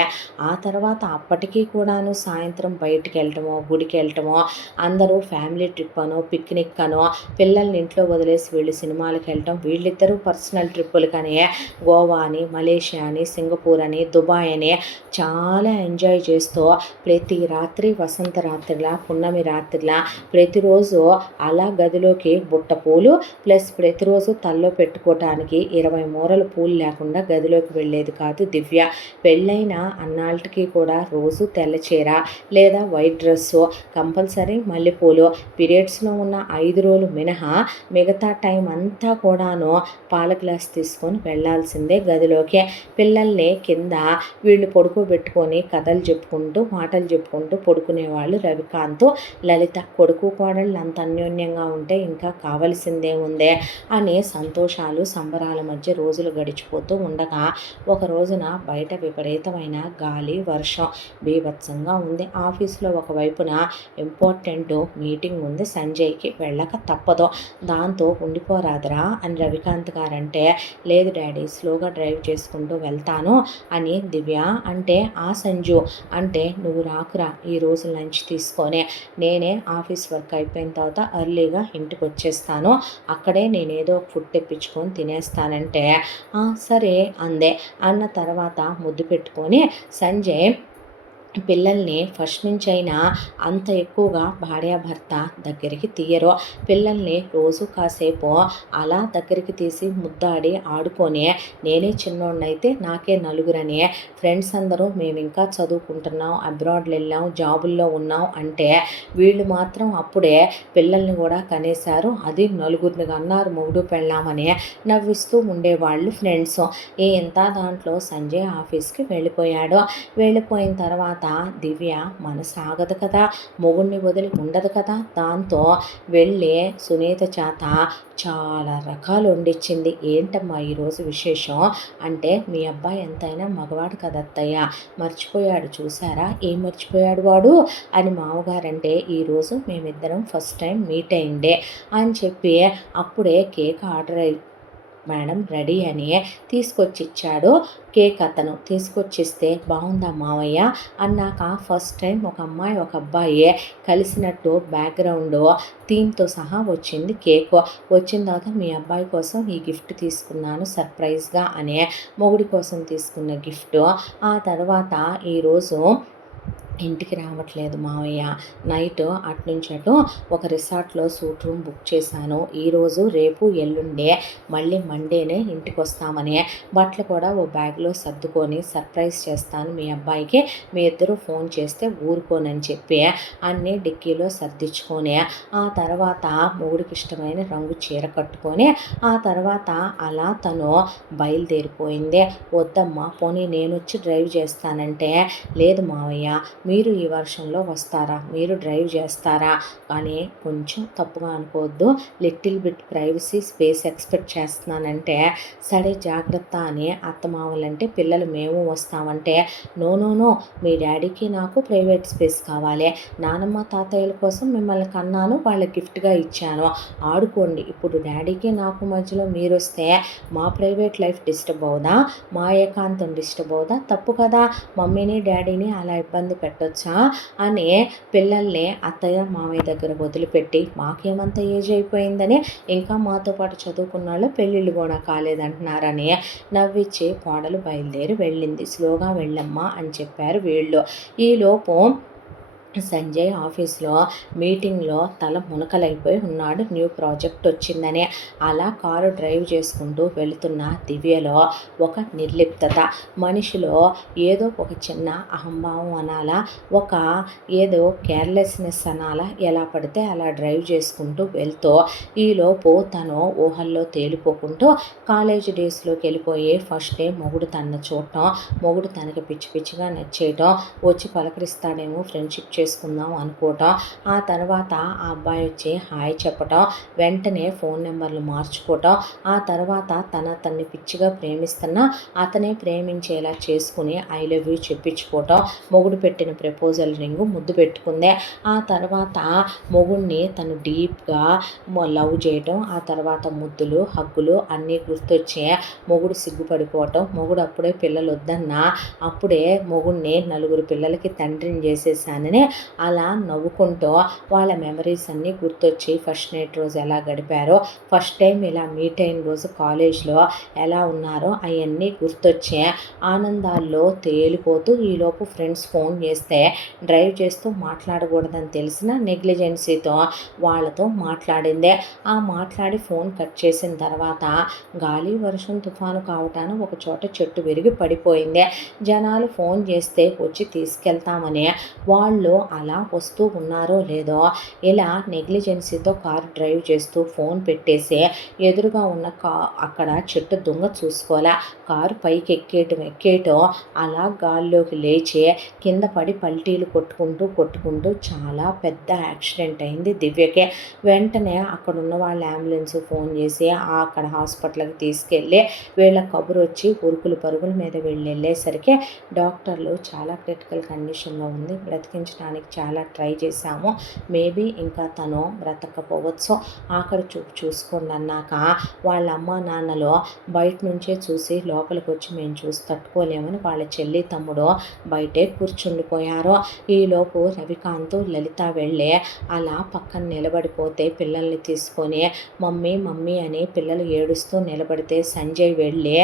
ఆ తర్వాత అప్పటికీ కూడాను సాయంత్రం బయటికి వెళ్ళటమో గుడికి వెళ్ళటమో, అందరూ ఫ్యామిలీ ట్రిప్ అనో పిక్నిక్ అనో, పిల్లల్ని ఇంట్లో వదిలేసి వీళ్ళు సినిమాలకు వెళ్ళటం, వీళ్ళిద్దరూ పర్సనల్ ట్రిప్పులు కానీ గోవా అని మలేషియా అని సింగపూర్ అని దుబాయ్ అని చాలా ఎంజాయ్ చేస్తూ ప్రతి రాత్రి వసంత రాత్రిలా పున్నమి రాత్రిలా ప్రతిరోజు అలా గదిలోకి బుట్ట పూలు ప్లస్ ప్రతిరోజు తల్లో పెట్టుకోవటానికి 20 మూరల పూలు లేకుండా గదిలోకి వెళ్ళేది కాదు దివ్య. పెళ్ళైన అన్నాళ్ళకి కూడా రోజు తెల్ల చీర లేదా వైట్ డ్రెస్సు, కంపల్సరీ మల్లెపూలు, పీరియడ్స్లో ఉన్న 5 రోజులు మినహా మిగతా టైం అంతా కూడాను పాల గ్లాస్ తీసుకొని వెళ్ళాల్సిందే గదిలోకి. పిల్లల్ని కింద వీళ్ళు పడుకోబెట్టుకొని కథలు చెప్పుకుంటూ మాటలు చెప్పుకుంటూ పడుకునేవాళ్ళు రవికాంత్ లలిత. కొడుకు కోడళ్ళు అంత అన్యోన్యంగా ఉంటే ఇంకా కావలసిందే ఉందే అని సంతోషాలు సంబరాల మధ్య రోజులు గడిచిపోతూ ఉండగా ఒక రోజున బయట విపరీతమైన గాలి వర్షం బీభత్సంగా ఉంది. ఆఫీస్లో ఒకవైపున ఇంపార్టెంట్ మీటింగ్ ఉంది, సంజయ్కి వెళ్ళక తప్పదు. దాంతో ఉండిపోరాదురా అని రవికాంత్ గారంటే, లేదు డాడీ స్లోగా డ్రైవ్ చేసుకుంటూ వెళ్తాను అని దివ్య అంటే, ఆ సంజు అంటే నువ్వు రాకురా ఈరోజు లంచ్ తీసుకొని, నేనే ఆఫీస్ వర్క్ అయిపోయిన తర్వాత ఎర్లీగా ఇంటికి వచ్చేస్తాను, అక్కడే నేనేదో ఫుడ్ తెప్పించుకొని తినేస్తానంటే సరే అందే. అన్న తర్వాత ముద్దు పెట్టుకొని సంజయ్ పిల్లల్ని ఫస్ట్ నుంచైనా అంత ఎక్కువగా భార్యాభర్త దగ్గరికి తీయరు. పిల్లల్ని రోజు కాసేపు అలా దగ్గరికి తీసి ముద్దాడి ఆడుకొని, నేనే చిన్నోడినైతే నాకే నలుగురని ఫ్రెండ్స్ అందరూ మేము ఇంకా చదువుకుంటున్నాం, అబ్రాడ్లు వెళ్ళాం, జాబుల్లో ఉన్నాం అంటే వీళ్ళు మాత్రం అప్పుడే పిల్లల్ని కూడా కనేశారు, అది నలుగురిని అన్నారు మొగుడు పెళ్ళామని నవ్విస్తూ ఉండేవాళ్ళు ఫ్రెండ్స్. ఇంత దాంట్లో సంజయ్ ఆఫీస్కి వెళ్ళిపోయిన తర్వాత దివ్య మనసు ఆగదు కదా, మొగుడిని వదిలి ఉండదు కదా. దాంతో వెళ్ళి సునీత చేత చాలా రకాలు వండించింది. ఏంటమ్మా ఈరోజు విశేషం అంటే, మీ అబ్బాయి ఎంతైనా మగవాడు కదత్తయ్య, మర్చిపోయాడు చూసారా, ఏం మర్చిపోయాడు వాడు అని మామగారంటే, ఈరోజు మేమిద్దరం ఫస్ట్ టైం మీట్ అయిందే అని చెప్పి అప్పుడే కేక్ ఆర్డర్ మేడం రెడీ అని తీసుకొచ్చి ఇచ్చాడు. కేక్ అతను తీసుకొచ్చిస్తే, బాగుందా మావయ్య అన్నాక ఫస్ట్ టైం ఒక అమ్మాయి ఒక అబ్బాయి కలిసినట్టు బ్యాక్గ్రౌండ్ థీమ్తో సహా వచ్చింది కేక్. వచ్చిన తర్వాత మీ అబ్బాయి కోసం ఈ గిఫ్ట్ తీసుకున్నాను సర్ప్రైజ్గా అనే మొగుడి కోసం తీసుకున్న గిఫ్ట్. ఆ తర్వాత ఈరోజు ఇంటికి రావట్లేదు మావయ్య, నైట్ అటునుంచి అటు ఒక రిసార్ట్లో సూట్ రూమ్ బుక్ చేశాను, ఈరోజు రేపు ఎల్లుండే మళ్ళీ మండేనే ఇంటికి వస్తామని, బట్టలు కూడా ఓ బ్యాగ్లో సర్దుకొని సర్ప్రైజ్ చేస్తాను మీ అబ్బాయికి, మీ ఇద్దరు ఫోన్ చేస్తే ఊరుకోనని చెప్పి అన్నీ డిక్కీలో సర్దించుకొని, ఆ తర్వాత మొగుడికి ఇష్టమైన రంగు చీర కట్టుకొని ఆ తర్వాత అలా తను బయలుదేరిపోయింది. వద్దమ్మా పోనీ నేను వచ్చి డ్రైవ్ చేస్తానంటే, లేదు మావయ్య మీరు ఈ వర్షంలో వస్తారా, మీరు డ్రైవ్ చేస్తారా కానీ కొంచెం తప్పుగా అనుకోవద్దు, little bit privacy space expect చేస్తున్నానంటే, సరే జాగ్రత్త అని అత్తమామలంటే పిల్లలు మేము వస్తామంటే, నో మీ డాడీకి నాకు ప్రైవేట్ స్పేస్ కావాలి, నానమ్మ తాతయ్యల కోసం మిమ్మల్ని కన్నాను, వాళ్ళ గిఫ్ట్గా ఇచ్చాను, ఆడుకోండి, ఇప్పుడు డాడీకి నాకు మధ్యలో మీరు వస్తే మా ప్రైవేట్ లైఫ్ డిస్టర్బ్ అవుదా, మా ఏకాంతం డిస్టర్బ్ అవుదా, తప్పు కదా, మమ్మీని డాడీని అలా ఇబ్బంది పెట్ట పెట్టొచ్చా అని పిల్లల్ని అత్తయ్య మామయ్య దగ్గర వదిలిపెట్టి మాకేమంత ఏజ్ అయిపోయిందని ఇంకా మాతో పాటు చదువుకున్న వాళ్ళు పెళ్ళిళ్ళు కూడా కాలేదంటున్నారని నవ్విచ్చి కోడలు బయలుదేరి వెళ్ళింది. స్లోగా వెళ్ళమ్మా అని చెప్పారు వీళ్ళు. ఈలోపు సంజయ్ ఆఫీస్లో మీటింగ్లో తల మునకలైపోయి ఉన్నాడు. న్యూ ప్రాజెక్ట్ వచ్చిందని. అలా కారు డ్రైవ్ చేసుకుంటూ వెళుతున్న దివ్యలో ఒక నిర్లిప్తత, మనిషిలో ఏదో ఒక చిన్న అహంభావం అనాలా, ఒక ఏదో కేర్లెస్నెస్ అనాలా, ఎలా పడితే అలా డ్రైవ్ చేసుకుంటూ వెళ్తూ ఈలోపు తను ఊహల్లో తేలిపోకుంటూ కాలేజ్ డేస్లోకి వెళ్ళిపోయి ఫస్ట్ డే మొగుడు తన చూడటం, మొగుడు తనకి పిచ్చి పిచ్చిగా నచ్చేయటం, వచ్చి పలకరిస్తాడేమో ఫ్రెండ్షిప్ చేసుకుందాం అనుకోవటం, ఆ తర్వాత ఆ అబ్బాయి వచ్చి హాయ్ చెప్పటం, వెంటనే ఫోన్ నెంబర్లు మార్చుకోవటం, ఆ తర్వాత తన్ని పిచ్చిగా ప్రేమిస్తున్నా అతనే ప్రేమించేలా చేసుకుని ఐ లవ్ యూ చెప్పించుకోవటం, మొగుడు పెట్టిన ప్రపోజల్ రింగు ముద్దు పెట్టుకుందే, ఆ తర్వాత మొగుడిని తను డీప్గా లవ్ చేయటం, ఆ తర్వాత ముద్దులు హగ్గులు అన్నీ గుర్తొచ్చే మొగుడు సిగ్గుపడిపోవటం, మొగుడు అప్పుడే పిల్లలు వద్దన్నా అప్పుడే మొగుడిని 4 పిల్లలకి తండ్రిని చేసేసానని అలా నవ్వుకుంటూ వాళ్ళ మెమరీస్ అన్నీ గుర్తొచ్చి ఫస్ట్ నైట్ రోజు ఎలా గడిపారో, ఫస్ట్ టైం ఇలా మీట్ అయిన రోజు కాలేజ్లో ఎలా ఉన్నారో అవన్నీ గుర్తొచ్చే ఆనందాల్లో తేలిపోతూ ఈలోపు ఫ్రెండ్స్ ఫోన్ చేస్తే డ్రైవ్ చేస్తూ మాట్లాడకూడదని తెలిసిన నెగ్లిజెన్సీతో వాళ్ళతో మాట్లాడిందే. ఆ మాట్లాడి ఫోన్ కట్ చేసిన తర్వాత గాలి వర్షం తుఫాను కావటాను ఒక చోట చెట్టు విరిగి పడిపోయింది. జనాలు ఫోన్ చేస్తే వచ్చి తీసుకెళ్తామని వాళ్ళు అలా వస్తూ ఉన్నారో లేదో ఇలా నెగ్లిజెన్సీతో కారు డ్రైవ్ చేస్తూ ఫోన్ పెట్టేసి ఎదురుగా ఉన్న అక్కడ చెట్టు దొంగ చూసుకోలే, కారు పైకి ఎక్కేయటం అలా గాల్లోకి లేచి కింద పడి పల్టీలు కొట్టుకుంటూ చాలా పెద్ద యాక్సిడెంట్ అయింది దివ్యకే. వెంటనే అక్కడ ఉన్న వాళ్ళ అంబులెన్స్ ఫోన్ చేసి అక్కడ హాస్పిటల్కి తీసుకెళ్ళి వీళ్ళ కబురు వచ్చి ఉరుకులు పరుగుల మీద వెళ్ళేసరికి డాక్టర్లు చాలా క్రిటికల్ కండిషన్లో ఉంది, బ్రతికించడానికి చాలా ట్రై చేశాము, మేబీ ఇంకా తను బ్రతకపోవచ్చు, ఆఖరి చూసుకోండి అన్నాక వాళ్ళ అమ్మ నాన్నలు బయట నుంచే చూసి లోపలికి వచ్చి మేము చూసి తట్టుకోలేమని వాళ్ళ చెల్లి తమ్ముడు బయటే కూర్చుండిపోయారు. ఈలోపు రవికాంత్ లలిత వెళ్ళి అలా పక్కన నిలబడిపోతే పిల్లల్ని తీసుకొని మమ్మీ మమ్మీ అని పిల్లలు ఏడుస్తూ నిలబడితే సంజయ్ వెళ్ళి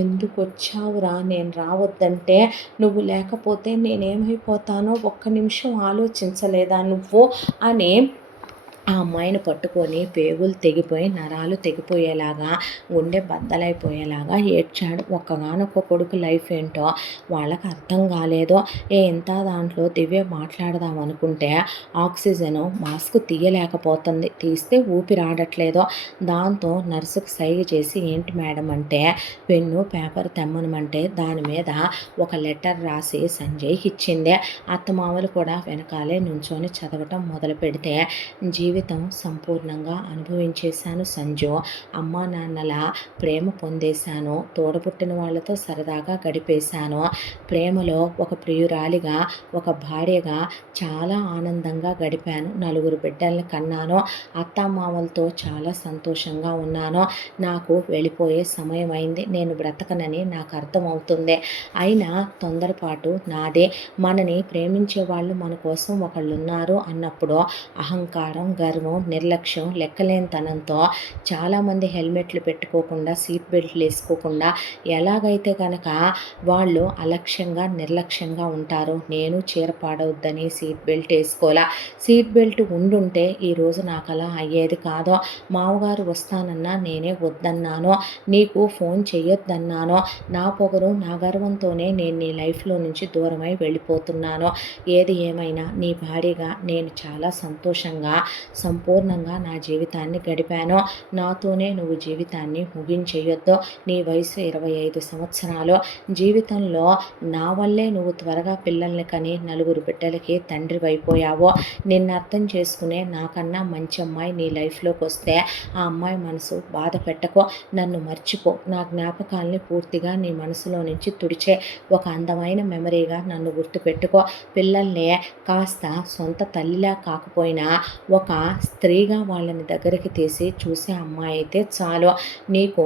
ఎందుకు వచ్చావురా, నేను రావద్దంటే నువ్వు లేకపోతే నేనేమైపోతానో ఒక్క నిమిషం ఆలోచించలేదా నువ్వు అని ఆ అమ్మాయిని పట్టుకొని పేగులు తెగిపోయి నరాలు తెగిపోయేలాగా గుండె బద్దలైపోయేలాగా ఏడ్చాడు. ఒక్కగానొక్క కొడుకు లైఫ్ ఏంటో వాళ్ళకి అర్థం కాలేదు. ఇంత దాంట్లో దివ్య మాట్లాడదాం అనుకుంటే ఆక్సిజన్ మాస్క్ తీయలేకపోతుంది, తీస్తే ఊపిరాడట్లేదు. దాంతో నర్సుకు సైగ చేసి ఏంటి మేడం అంటే పెన్ను పేపర్ తెమ్మనమంటే దాని మీద ఒక లెటర్ రాసి సంజయ్కి ఇచ్చిందే. అత్తమామలు కూడా వెనకాలే నుంచొని చదవటం మొదలు పెడితే జీవితం సంపూర్ణంగా అనుభవించేశాను సంజు, అమ్మా నాన్నల ప్రేమ పొందేశాను, తోడబుట్టిన వాళ్ళతో సరదాగా గడిపేశాను, ప్రేమలో ఒక ప్రియురాలిగా ఒక భార్యగా చాలా ఆనందంగా గడిపాను, 4 బిడ్డల్ని కన్నాను, అత్తామామలతో చాలా సంతోషంగా ఉన్నాను, నాకు వెళ్ళిపోయే సమయం అయింది, నేను బ్రతకనని నాకు అర్థమవుతుంది, అయినా తొందరపాటు నాదే, మనని ప్రేమించే వాళ్ళు మన కోసం ఒకళ్ళు ఉన్నారు అన్నప్పుడు అహంకారం గర్వం నిర్లక్ష్యం లెక్కలేనితనంతో చాలామంది హెల్మెట్లు పెట్టుకోకుండా సీట్ బెల్ట్లు వేసుకోకుండా ఎలాగైతే కనుక వాళ్ళు అలక్ష్యంగా నిర్లక్ష్యంగా ఉంటారో నేను చీర పాడవద్దని సీట్ బెల్ట్ వేసుకోవాలా, సీట్ బెల్ట్ ఉండుంటే ఈరోజు నాకు అలా అయ్యేది కాదు, మామగారు వస్తానన్నా నేనే వద్దన్నాను, నీకు ఫోన్ చెయ్యొద్దన్నాను, నా పొగరు నా గర్వంతోనే నేను నీ లైఫ్లో నుంచి దూరమై వెళ్ళిపోతున్నాను, ఏది ఏమైనా నీ భార్యగా నేను చాలా సంతోషంగా సంపూర్ణంగా నా జీవితాన్ని గడిపాను, నాతోనే నువ్వు జీవితాన్ని ముగించేయొద్దు, నీ వయసు 25 సంవత్సరాలు, జీవితంలో నా వల్లే నువ్వు త్వరగా పిల్లల్ని కని 4 బిడ్డలకి తండ్రి అయిపోయావు, నిన్ను అర్థం చేసుకునే నాకన్నా మంచి అమ్మాయి నీ లైఫ్లోకి వస్తే ఆ అమ్మాయి మనసు బాధ పెట్టకో, నన్ను మర్చిపో, నా జ్ఞాపకాల్ని పూర్తిగా నీ మనసులో నుంచి తుడిచే ఒక అందమైన మెమరీగా నన్ను గుర్తుపెట్టుకో, పిల్లల్ని కాస్త సొంత తల్లిలా కాకపోయినా ఒక స్త్రీగా వాళ్ళని దగ్గరికి తీసి చూసే అమ్మాయి అయితే చాలు, నీకు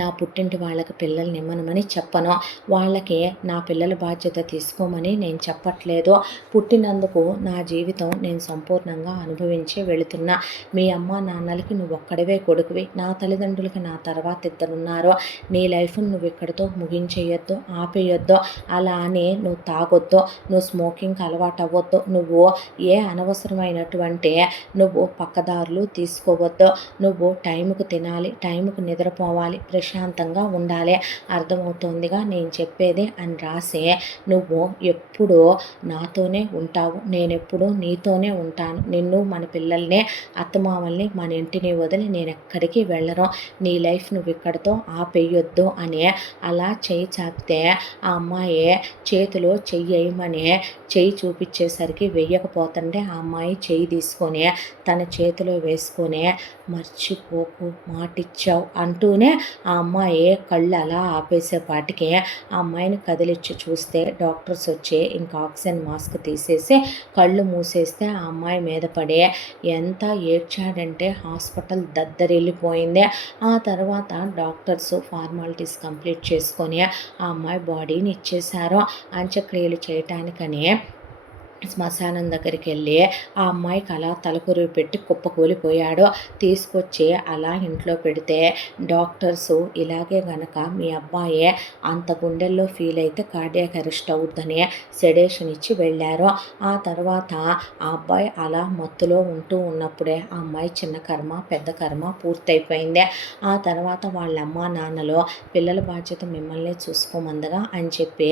నా పుట్టింటి వాళ్ళకి పిల్లల్ని ఇమ్మనమని చెప్పను. వాళ్ళకి నా పిల్లల బాధ్యత తీసుకోమని నేను చెప్పట్లేదు. పుట్టినందుకు నా జీవితం నేను సంపూర్ణంగా అనుభవించి వెళుతున్నా. మీ అమ్మ నాన్నలకి నువ్వు ఒక్కడివే కొడుకువి. నా తల్లిదండ్రులకి నా తర్వాత ఇద్దరున్నారు. నీ లైఫ్ని నువ్వు ఇక్కడితో ముగించేయొద్దు, ఆపేయొద్దు. అలా అని నువ్వు తాగొద్దు, నువ్వు స్మోకింగ్కి అలవాటు అవ్వద్దు, నువ్వు ఏ అనవసరమైనటువంటి నువ్వు పక్కదారులు తీసుకోవద్దు. నువ్వు టైంకు తినాలి, టైంకు నిద్రపోవాలి, ప్రశాంతంగా ఉండాలి. అర్థమవుతోందిగా నేను చెప్పేది అని రాసి, నువ్వు ఎప్పుడూ నాతోనే ఉంటావు, నేనెప్పుడూ నీతోనే ఉంటాను. నిన్ను, మన పిల్లల్ని, అత్తమామల్ని, మన ఇంటిని వదిలి నేను ఎక్కడికి వెళ్ళను. నీ లైఫ్ నువ్వు ఇక్కడితో ఆపేయొద్దు అని అలా చెయ్యి చాపితే ఆ అమ్మాయి చేతిలో చెయ్యి వేయమని చెయ్యి చూపించేసరికి వెయ్యకపోతుంటే ఆ అమ్మాయి చెయ్యి తీసుకొని తన చేతిలో వేసుకొని మర్చిపోకు, మాటిచ్చావు అంటూనే ఆ అమ్మాయి కళ్ళు అలా ఆపేసేపాటికి ఆ అమ్మాయిని కదిలిచ్చి చూస్తే డాక్టర్స్ వచ్చి ఇంకా ఆక్సిజన్ మాస్క్ తీసేసి కళ్ళు మూసేస్తే ఆ అమ్మాయి మీద పడి ఎంత ఏడ్చాడంటే హాస్పిటల్ దద్దరిల్లిపోయింది. ఆ తర్వాత డాక్టర్స్ ఫార్మాలిటీస్ కంప్లీట్ చేసుకొని ఆ అమ్మాయి బాడీని ఇచ్చేశారు. అంత్యక్రియలు చేయటానికని శ్మశానం దగ్గరికి వెళ్ళి ఆ అమ్మాయికి అలా తలకొరివి పెట్టి కుప్పకూలిపోయాడు. తీసుకొచ్చి అలా ఇంట్లో పెడితే డాక్టర్సు ఇలాగే గనక మీ అబ్బాయి అంత గుండెల్లో ఫీల్ అయితే కార్డియాక్ అరెస్ట్ అవుద్దని సెడేషన్ ఇచ్చి వెళ్ళారు. ఆ తర్వాత ఆ అబ్బాయి అలా మత్తులో ఉంటూ ఉన్నప్పుడే ఆ అమ్మాయి చిన్న కర్మ పెద్ద కర్మ పూర్తయిపోయింది. ఆ తర్వాత వాళ్ళ అమ్మ నాన్నలో పిల్లల బాధ్యత మిమ్మల్ని చూసుకోమందగా అని చెప్పి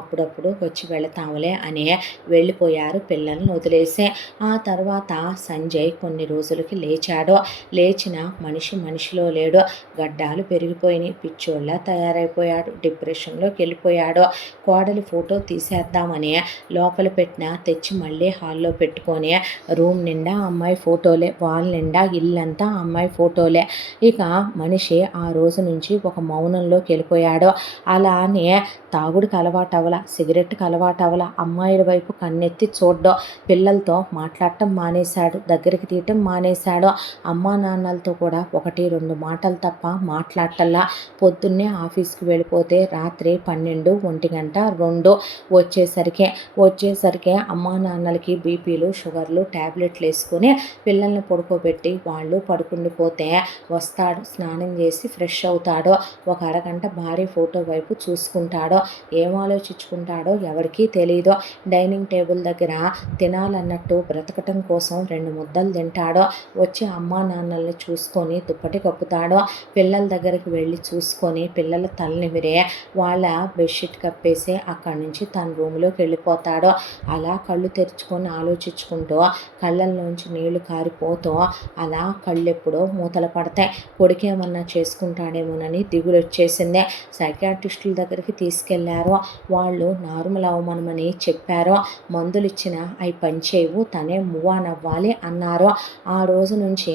అప్పుడప్పుడు వచ్చి వెళతాములే అని వెళ్ళిపోయారు పిల్లల్ని వదిలేసి. ఆ తర్వాత సంజయ్ కొన్ని రోజులకి లేచాడు. లేచిన మనిషిలో లేడు. గడ్డాలు పెరిగిపోయినాయి, పిచ్చోళ్ళ తయారైపోయాడు, డిప్రెషన్లోకి వెళ్ళిపోయాడు. కోడలి ఫోటో తీసేద్దామని లోపల తెచ్చి మళ్ళీ హాల్లో పెట్టుకొని రూమ్ నిండా అమ్మాయి ఫోటోలే, వాల్ నిండా ఇల్లంతా అమ్మాయి ఫోటోలే. ఇక మనిషి ఆ రోజు నుంచి ఒక మౌనంలోకి వెళ్ళిపోయాడు. అలా అని తాగుడికి అలవాటు అవ్వాల, సిగరెట్కి అలవాటు అవ్వాల, అమ్మాయిల వైపు కన్నెత్తి చూడడం, పిల్లలతో మాట్లాడటం మానేశాడు, దగ్గరికి తీయటం మానేశాడు. అమ్మా నాన్నలతో కూడా 1-2 మాటలు తప్ప మాట్లాడటల్లా. పొద్దున్నే ఆఫీస్కి వెళ్ళిపోతే రాత్రి 12, 1 2 వచ్చేసరికి అమ్మా నాన్నలకి బీపీలు షుగర్లు ట్యాబ్లెట్లు వేసుకొని పిల్లల్ని పడుకోబెట్టి వాళ్ళు పడుకుండిపోతే వస్తాడు, స్నానం చేసి ఫ్రెష్ అవుతాడు, ఒక అరగంట భార్య ఫోటో వైపు చూసుకుంటాడో ఏం ఆలోచించుకుంటాడో ఎవరికీ తెలియదు. డైనింగ్ టేబుల్ దగ్గర తినాలన్నట్టు బ్రతకటం కోసం 2 ముద్దలు తింటాడో, వచ్చి అమ్మా నాన్నల్ని చూసుకొని దుప్పటి కప్పుతాడో, పిల్లల దగ్గరికి వెళ్ళి చూసుకొని పిల్లల తలనిమిరే వాళ్ళ బెడ్షీట్ కప్పేసి అక్కడి నుంచి తన రూమ్లోకి వెళ్ళిపోతాడో. అలా కళ్ళు తెరుచుకొని ఆలోచించుకుంటూ కళ్ళల్లోంచి నీళ్లు కారిపోతూ అలా కళ్ళెప్పుడో మూతలు పడతాయి. కొడుకేమన్నా చేసుకుంటాడేమోనని దిగులు వచ్చేసిందే. సైకాట్రిస్టుల దగ్గరికి తీసుకెళ్లారు. వాళ్ళు నార్మల్ అవ్వమనమని చెప్పారు. మందులు ఇచ్చిన అవి పనిచేయవు, తనే మూవ్ ఆన్ అవ్వాలి అన్నారు. ఆ రోజు నుంచి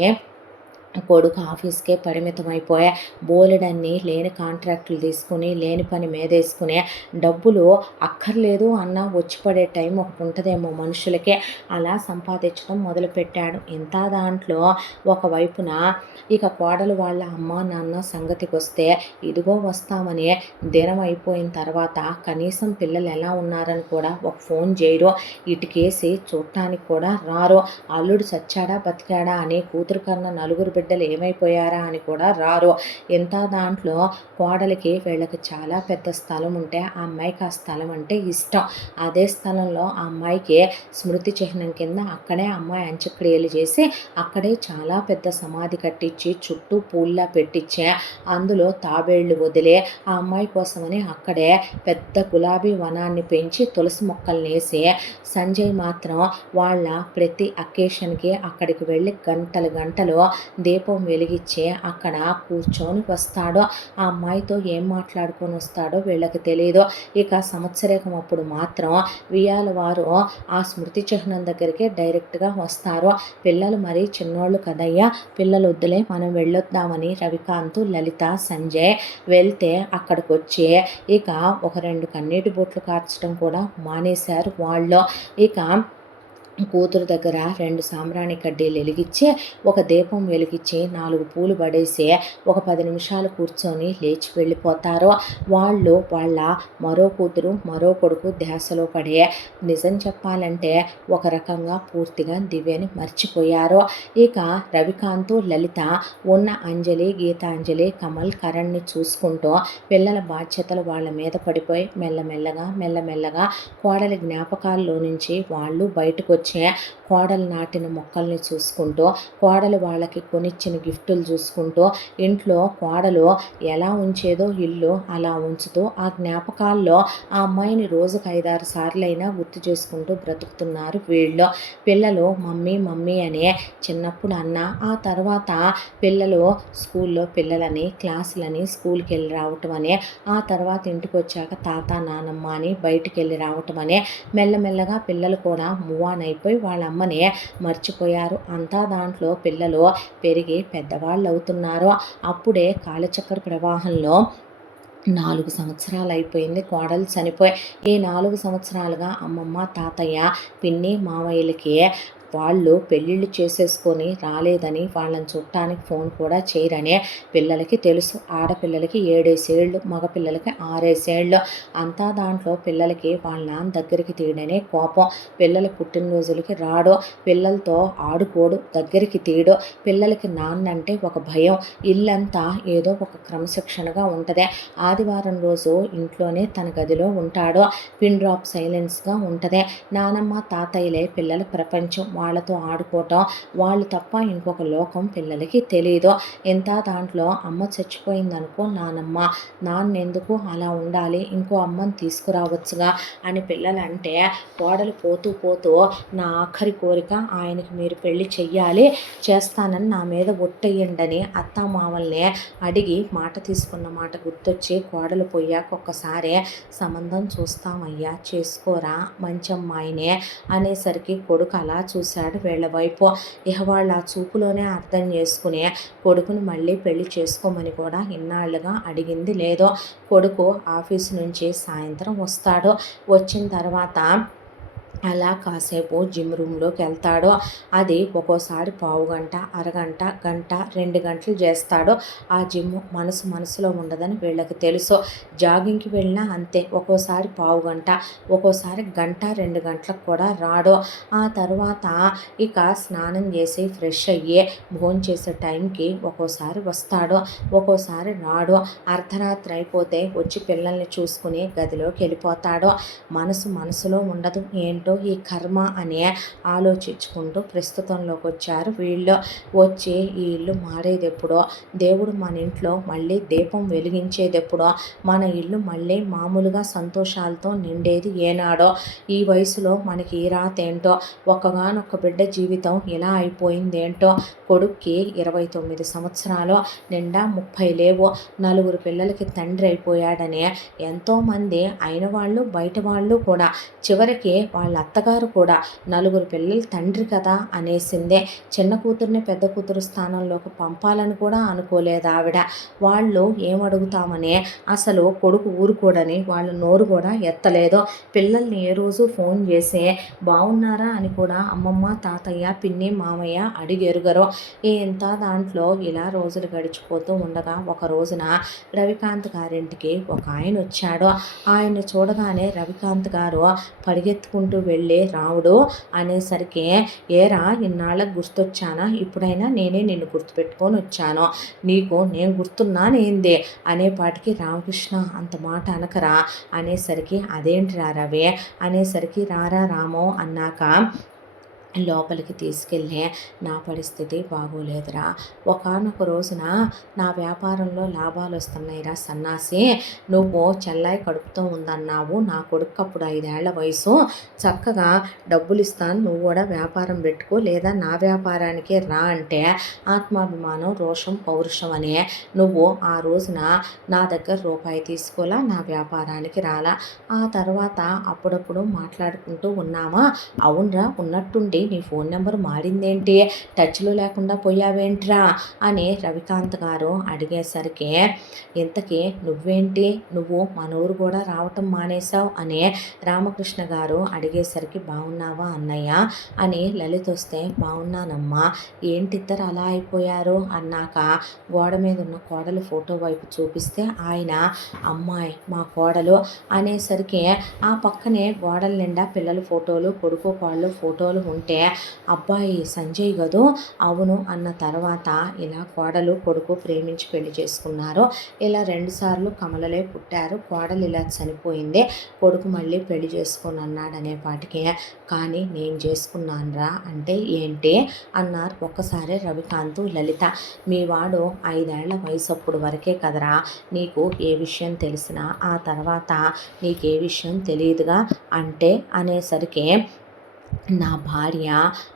కొడుకు ఆఫీస్కే పరిమితం అయిపోయా. బోలెడన్ని లేని కాంట్రాక్టులు తీసుకుని లేని పని మీదేసుకుని డబ్బులు అక్కర్లేదు అన్న వచ్చి పడే టైం ఒకటి ఉంటుందేమో మనుషులకే, అలా సంపాదించడం మొదలుపెట్టాడు. ఇంత దాంట్లో ఒకవైపున ఇక కోడలు వాళ్ళ అమ్మ నాన్న సంగతికి వస్తే ఇదిగో వస్తామని దినం అయిపోయిన తర్వాత కనీసం పిల్లలు ఎలా ఉన్నారని కూడా ఒక ఫోన్ చేయరు, ఇటుకేసి చూడటానికి కూడా రారు. అల్లుడు చచ్చాడా బతికాడా అని కూతురు కన్నా నలుగురు బిడ్డలు ఏమైపోయారా అని కూడా రారు. ఇంత దాంట్లో కోడలికి వీళ్ళకి చాలా పెద్ద స్థలం ఉంటే ఆ అమ్మాయికి ఆ స్థలం అంటే ఇష్టం. అదే స్థలంలో ఆ అమ్మాయికి స్మృతి చిహ్నం కింద అక్కడే అమ్మాయి అంత్యక్రియలు చేసి అక్కడే చాలా పెద్ద సమాధి కట్టించి చుట్టూ పూల్లా పెట్టించే అందులో తాబేళ్లు వదిలే ఆ అమ్మాయి కోసమని అక్కడే పెద్ద గులాబీ వనాన్ని పెంచి తులసి మొక్కల్ని వేసి సంజయ్ మాత్రం వాళ్ళ ప్రతి అకేషన్కి అక్కడికి వెళ్ళి గంటలు దీపం వెలిగించి అక్కడ కూర్చొని వస్తాడో. ఆ అమ్మాయితో ఏం మాట్లాడుకొని వస్తాడో వీళ్ళకి తెలియదు. ఇక సంవత్సరేకం అప్పుడు మాత్రం వియాల వారు ఆ స్మృతి చిహ్నం దగ్గరికి డైరెక్ట్గా వస్తారు. పిల్లలు మరీ చిన్నోళ్ళు కదయ్యా, పిల్లలు వద్దులే మనం వెళ్ళొద్దామని రవికాంత్, లలిత, సంజయ్ వెళ్తే అక్కడికి వచ్చి ఇక ఒక 2 కన్నీటి బొట్లు కార్చడం కూడా మానేశారు వాళ్ళు. ఇక కూతురు దగ్గర 2 సాంబ్రాణి కడ్డీలు ఎలిగిచ్చి, ఒక దీపం వెలిగించి, 4 పూలు పడేసి, ఒక 10 నిమిషాలు కూర్చొని లేచి వెళ్ళిపోతారు. వాళ్ళు వాళ్ళ మరో కూతురు, మరో కొడుకు ధ్యాసలో పడే నిజం చెప్పాలంటే ఒక రకంగా పూర్తిగా దివ్యని మర్చిపోయారు. ఇక రవికాంత్, లలిత ఉన్న అంజలి, గీతాంజలి, కమల్, కరణ్ని చూసుకుంటూ పిల్లల బాధ్యతలు వాళ్ళ మీద పడిపోయి మెల్లమెల్లగా కోడలి జ్ఞాపకాల్లో నుంచి వాళ్ళు బయటకు కోడలు నాటిన మొక్కల్ని చూసుకుంటూ, కోడలు వాళ్ళకి కొనిచ్చిన గిఫ్టులు చూసుకుంటూ, ఇంట్లో కోడలు ఎలా ఉంచేదో ఇల్లు అలా ఉంచుతూ ఆ జ్ఞాపకాల్లో ఆ అమ్మాయిని రోజుకు 5-6 సార్లైనా గుర్తు చేసుకుంటూ బ్రతుకుతున్నారు వీళ్ళు. పిల్లలు మమ్మీ మమ్మీ అనే చిన్నప్పుడు అన్న, ఆ తర్వాత పిల్లలు స్కూల్లో పిల్లలని, క్లాసులని, స్కూల్కి వెళ్ళి రావటం అని, ఆ తర్వాత ఇంటికి వచ్చాక తాత నానమ్మ అని బయటికి వెళ్ళి రావటం అని మెల్లమెల్లగా పిల్లలు కూడా మూవ్ ఆన్ అయిపోయి వాళ్ళ అమ్మని మర్చిపోయారు. అంతా దాంట్లో పిల్లలు పెరిగి పెద్దవాళ్ళు అవుతున్నారు. అప్పుడే కాలచక్ర ప్రవాహంలో 4 సంవత్సరాలు అయిపోయింది కోడలు చనిపోయి. ఈ 4 సంవత్సరాలుగా అమ్మమ్మ, తాతయ్య, పిన్ని, మావయ్యలకి వాళ్ళు పెళ్ళిళ్ళు చేసేసుకొని రాలేదని, వాళ్ళని చూడటానికి ఫోన్ కూడా చేయరని పిల్లలకి తెలుసు. ఆడపిల్లలకి 7 ఏళ్ళు, మగపిల్లలకి 6 ఏళ్ళు. అంతా దాంట్లో పిల్లలకి వాళ్ళ నాన్న దగ్గరికి తీయడనే కోపం. పిల్లల పుట్టినరోజులకి రాడు, పిల్లలతో ఆడుకోడు, దగ్గరికి తీయడు. పిల్లలకి నాన్న అంటే ఒక భయం. ఇల్లంతా ఏదో ఒక క్రమశిక్షణగా ఉంటుంది. ఆదివారం రోజు ఇంట్లోనే తన గదిలో ఉంటాడు. పిన్ డ్రాప్ సైలెన్స్గా ఉంటుంది. నానమ్మ, తాతయ్యలే పిల్లల ప్రపంచం. వాళ్ళతో ఆడుకోవటం, వాళ్ళు తప్ప ఇంకొక లోకం పిల్లలకి తెలియదు. ఇంత దాంట్లో అమ్మ చచ్చిపోయిందనుకో, నాన్న ఎందుకు అలా ఉండాలి, ఇంకో అమ్మని తీసుకురావచ్చుగా అని పిల్లలంటే, కోడలు పోతూ పోతూ నా ఆఖరి కోరిక ఆయనకి మీరు పెళ్లి చెయ్యాలి, చేస్తానని నా మీద ఒట్టేయండని అత్తామామల్ని అడిగి మాట తీసుకున్న మాట గుర్తొచ్చి, కోడలు పోయాక ఒక్కసారి సంబంధం చూస్తామయ్యా, చేసుకోరా, మంచి అమ్మాయినే అనేసరికి కొడుకు అలా చూశాడు వీళ్ళ వైపు. ఇక వాళ్ళ ఆ చూపులోనే అర్థం చేసుకుని కొడుకుని మళ్ళీ పెళ్లి చేసుకోమని కూడా ఇన్నాళ్ళుగా అడిగింది లేదో. కొడుకు ఆఫీసు నుంచి సాయంత్రం వస్తాడు. వచ్చిన తర్వాత అలా కాసేపు జిమ్ రూమ్లోకి వెళ్తాడు. అది ఒక్కోసారి పావుగంట, అరగంట, గంట, 2 గంటలు చేస్తాడు. ఆ జిమ్ మనసులో ఉండదని వీళ్ళకి తెలుసు. జాగింగ్కి వెళ్ళినా అంతే, ఒక్కోసారి పావుగంట, ఒక్కోసారి గంట, 2 గంటలకు కూడా రాడు. ఆ తర్వాత ఇక స్నానం చేసి ఫ్రెష్ అయ్యి భోంచేసే టైంకి ఒక్కోసారి వస్తాడు, ఒక్కోసారి రాడు. అర్ధరాత్రి అయిపోతే వచ్చి పిల్లల్ని చూసుకుని గదిలోకి వెళ్ళిపోతాడు. మనసులో ఉండదు. ఏంటో ఈ కర్మ అని ఆలోచించుకుంటూ ప్రస్తుతంలోకి వచ్చారు వీళ్ళు. వచ్చి ఈ ఇల్లు మారేది ఎప్పుడో, దేవుడు మన ఇంట్లో మళ్ళీ దీపం వెలిగించేది ఎప్పుడో, మన ఇల్లు మళ్ళీ మామూలుగా సంతోషాలతో నిండేది ఏనాడో, ఈ వయసులో మనకి ఈ రాత ఏంటో, ఒక్కగానొక్క బిడ్డ జీవితం ఇలా అయిపోయిందేంటో. కొడుక్కి 29 సంవత్సరాలు, నిండా 30 లేవు, 4 పిల్లలకి తండ్రి అయిపోయాడని ఎంతోమంది అయిన వాళ్ళు బయట వాళ్ళు కూడా, చివరికి వాళ్ళ అత్తగారు కూడా 4 పిల్లల తండ్రి కదా అనేసిందే. చిన్న కూతుర్ని పెద్ద కూతురు స్థానంలోకి పంపాలని కూడా అనుకోలేదు ఆవిడ. వాళ్ళు ఏమడుగుతామని అసలు కొడుకు ఊరుకోడని వాళ్ళ నోరు కూడా ఎత్తలేదు. పిల్లల్ని ఏ రోజు ఫోన్ చేసి బాగున్నారా అని కూడా అమ్మమ్మ, తాతయ్య, పిన్ని, మామయ్య అడిగి ఎరుగరు. ఇంత దాంట్లో ఇలా రోజులు గడిచిపోతూ ఉండగా ఒక రోజున రవికాంత్ గారింటికి ఒక ఆయన వచ్చాడు. ఆయన్ని చూడగానే రవికాంత్ గారు పరిగెత్తుకుంటూ వెళ్ళి రావుడు అనేసరికి, ఏరా ఇన్నాళ్ళకు గుర్తొచ్చానా, ఇప్పుడైనా నేనే నిన్ను గుర్తుపెట్టుకొని వచ్చాను, నీకు నేను గుర్తున్నానేంది అనేపాటికి, రామకృష్ణ అంత మాట అనకరా అనేసరికి, అదేంటిరా రవి అనేసరికి, రారా రామో అన్నాక లోపలికి తీసుకెళ్ళి, నా పరిస్థితి బాగోలేదురా, ఒకానొక రోజున నా వ్యాపారంలో లాభాలు వస్తున్నాయిరా సన్నాసి, నువ్వు చెల్లాయి కడుపుతో ఉందన్నావు, నా కొడుకు అప్పుడు 5 ఏళ్ల వయసు, చక్కగా డబ్బులు ఇస్తాను, నువ్వు కూడా వ్యాపారం పెట్టుకో, లేదా నా వ్యాపారానికే రా అంటే, ఆత్మాభిమానం, రోషం, పౌరుషం అనే నువ్వు ఆ రోజున నా దగ్గర రూపాయి తీసుకోలా, నా వ్యాపారానికి రాలా. ఆ తర్వాత అప్పుడప్పుడు మాట్లాడుకుంటూ ఉన్నామా, అవునరా ఉన్నట్టుండి నీ ఫోన్ నెంబర్ మారిందేంటి, టచ్లో లేకుండా పోయావేంట్రా అని రవికాంత్ గారు అడిగేసరికి, ఇంతకీ నువ్వేంటి, నువ్వు మన ఊరు కూడా రావటం మానేశావు అని రామకృష్ణ గారు అడిగేసరికి, బాగున్నావా అన్నయ్య అని లలిత వస్తే, బాగున్నానమ్మా, ఏంటిద్దరు అలా అయిపోయారు అన్నాక గోడ మీద ఉన్న కోడలు ఫోటో వైపు చూపిస్తే ఆయన, అమ్మాయి మా కోడలు అనేసరికి ఆ పక్కనే గోడల నిండా పిల్లల ఫోటోలు, కొడుకు కోళ్ళు ఫోటోలు ఉంటే, అబ్బాయి సంజయ్ గదు, అవును అన్న తర్వాత, ఇలా కోడలు కొడుకు ప్రేమించి పెళ్లి చేసుకున్నారు, ఇలా 2 సార్లు కమలలే పుట్టారు, కోడలు ఇలా చనిపోయింది, కొడుకు మళ్ళీ పెళ్లి చేసుకొని అన్నాడనేపాటికి, కానీ నేను చేసుకున్నానురా అంటే ఏంటి అన్నారు ఒక్కసారి రవికాంత్ లలిత. మీ వాడు 5 ఏళ్ల వయసు అప్పుడు వరకే కదరా నీకు ఏ విషయం తెలిసినా, ఆ తర్వాత నీకే విషయం తెలియదుగా అంటే అనేసరికి, నా భార్య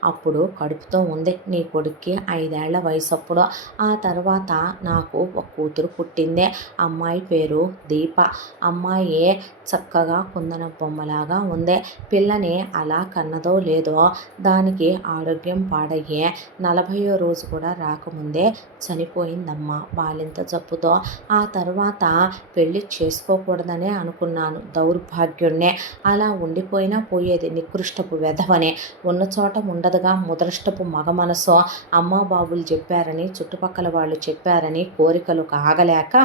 అప్పుడు కడుపుతో ఉంది, నీ కొడుక్కి 5 ఏళ్ల వయసు అప్పుడు, ఆ తర్వాత నాకు ఒక కూతురు పుట్టింది, అమ్మాయి పేరు దీప, అమ్మాయి చక్కగా కుందన బొమ్మలాగా ఉంది, పిల్లని అలా కన్నదో లేదో దానికి ఆరోగ్యం పాడయ్యే 40వ రోజు కూడా రాకముందే చనిపోయిందమ్మా బాలింత జబ్బుతో. ఆ తర్వాత పెళ్ళి చేసుకోకూడదనే అనుకున్నాను, దౌర్భాగ్యుణ్ణే, అలా ఉండిపోయినా పోయేది, నికృష్టపు వెధవని, ఉన్న చోట ఉండదుగా ముదృష్టపు మగ మనసు, అమ్మా బాబులు చెప్పారని, చుట్టుపక్కల వాళ్ళు చెప్పారని, కోరికలు కాగలేక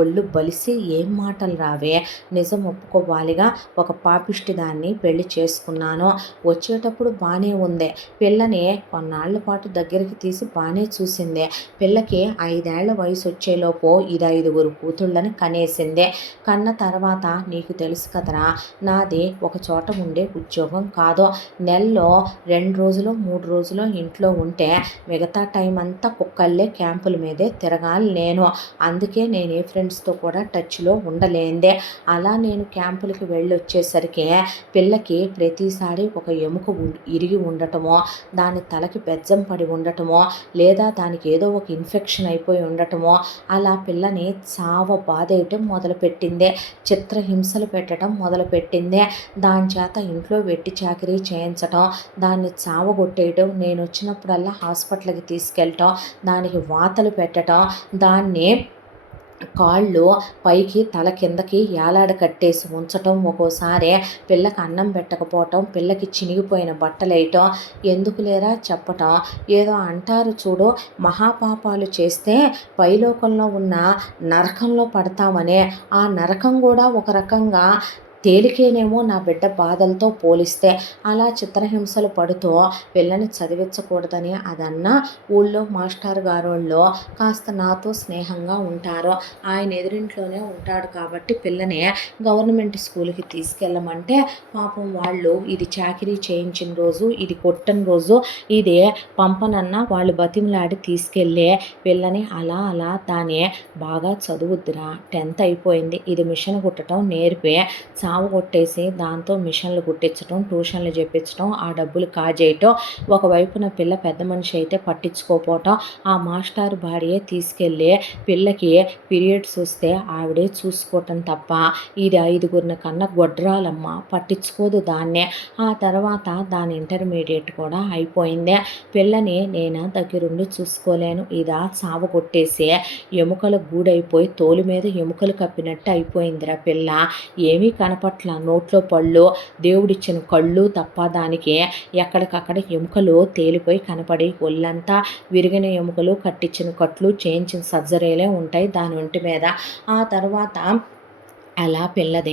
ఒళ్ళు బలిసి, ఏం మాటలు రావే, నిజం ఒప్పుకోవాలిగా, ఒక పాపిష్టి దాన్ని పెళ్లి చేసుకున్నాను, వచ్చేటప్పుడు బాగానే ఉంది, పిల్లని కొన్నాళ్ల పాటు దగ్గరికి తీసి బాగానే చూసింది, పిల్లకి 5 ఏళ్ల వయసు వచ్చేలోపు ఇది 5గురు కూతుళ్ళని కనేసింది, కన్న తర్వాత నీకు తెలుసు కదరా, నాది ఒక చోట ఉండే ఉద్యోగం కాదు, నెలలో 2 రోజులు 3 రోజులు ఇంట్లో ఉంటే మిగతా టైం అంతా కుక్కల్లే క్యాంపుల మీదే తిరగాలి నేను, అందుకే నేను ఏ ఫ్రెండ్స్తో కూడా టచ్లో ఉండలేందే, అలా నేను క్యాంపులకి వెళ్ళి వచ్చేసరికి పిల్లకి ప్రతిసారి ఒక ఎముక ఇరిగి ఉండటమో, దాని తలకి బెజ్జం పడి ఉండటమో, లేదా దానికి ఏదో ఒక ఇన్ఫెక్షన్ అయిపోయి ఉండటమో, అలా పిల్లని చావ బాధేయటం మొదలుపెట్టిందే, చిత్రహింసలు పెట్టడం మొదలుపెట్టిందే, దాని చేత ఇంట్లో వెట్టి చాకిరీ చేయించటం, దాన్ని చావగొట్టేయటం, నేను వచ్చినప్పుడల్లా హాస్పిటల్కి తీసుకెళ్ళటం, దానికి వాతలు పెట్టడం, దాన్ని కాళ్ళు పైకి తల కిందకి ఏలాడ కట్టేసి ఉంచటం, ఒక్కోసారి పిల్లకి అన్నం పెట్టకపోవటం, పిల్లకి చినిగిపోయిన బట్టలు వేయటం, ఎందుకు లేరా చెప్పటం, ఏదో అంటారు చూడు, మహాపాపాలు చేస్తే పైలోకంలో ఉన్న నరకంలో పడతామనే, ఆ నరకం కూడా ఒక రకంగా తేలికేనేమో నా బిడ్డ బాధలతో పోలిస్తే, అలా చిత్రహింసలు పడుతూ పిల్లని చదివించకూడదని అదన్నా, ఊళ్ళో మాస్టర్ గారోళ్ళు కాస్త నాతో స్నేహంగా ఉంటారు, ఆయన ఎదురింట్లోనే ఉంటాడు కాబట్టి పిల్లని గవర్నమెంట్ స్కూల్కి తీసుకెళ్ళమంటే, పాపం వాళ్ళు ఇది చాకిరీ చేయించిన రోజు, ఇది కొట్టని రోజు, ఇది పంపనన్నా వాళ్ళు బతిమలాడి తీసుకెళ్ళే పిల్లని అలా దాన్ని బాగా చదువుద్దిరా, 10th అయిపోయింది, ఇది మిషన్ కుట్టడం నేర్పే చావు కొట్టేసి దాంతో మిషన్లు కుట్టించడం, ట్యూషన్లు చెప్పించడం, ఆ డబ్బులు కాజేయటం, ఒకవైపున పిల్ల పెద్ద మనిషి అయితే పట్టించుకోపోవటం, ఆ మాస్టర్ భార్యే తీసుకెళ్ళి పిల్లకి పీరియడ్స్ వస్తే ఆవిడే చూసుకోవటం తప్ప, ఇది 5గురిని కన్న గొడ్రాలమ్మ, పట్టించుకోదు దాన్నే. ఆ తర్వాత దాని ఇంటర్మీడియట్ కూడా అయిపోయిందే, పిల్లని నేను దగ్గరుండి చూసుకోలేను, ఇదా చావు కొట్టేసి ఎముకల గూడైపోయి తోలు మీద ఎముకలు కప్పినట్టు అయిపోయిందిరా పిల్ల, ఏమీ కనపట్ల, నోట్లో పళ్ళు, దేవుడిచ్చిన కళ్ళు తప్ప దానికి ఎక్కడికక్కడ ఎముకలు తేలిపోయి కనపడి, ఒళ్ళంతా విరిగిన ఎముకలు, కట్టించిన కట్లు, చేయించిన సర్జరీలే ఉంటాయి దాని ఒంటి మీద. ఆ తర్వాత అలా పిల్లది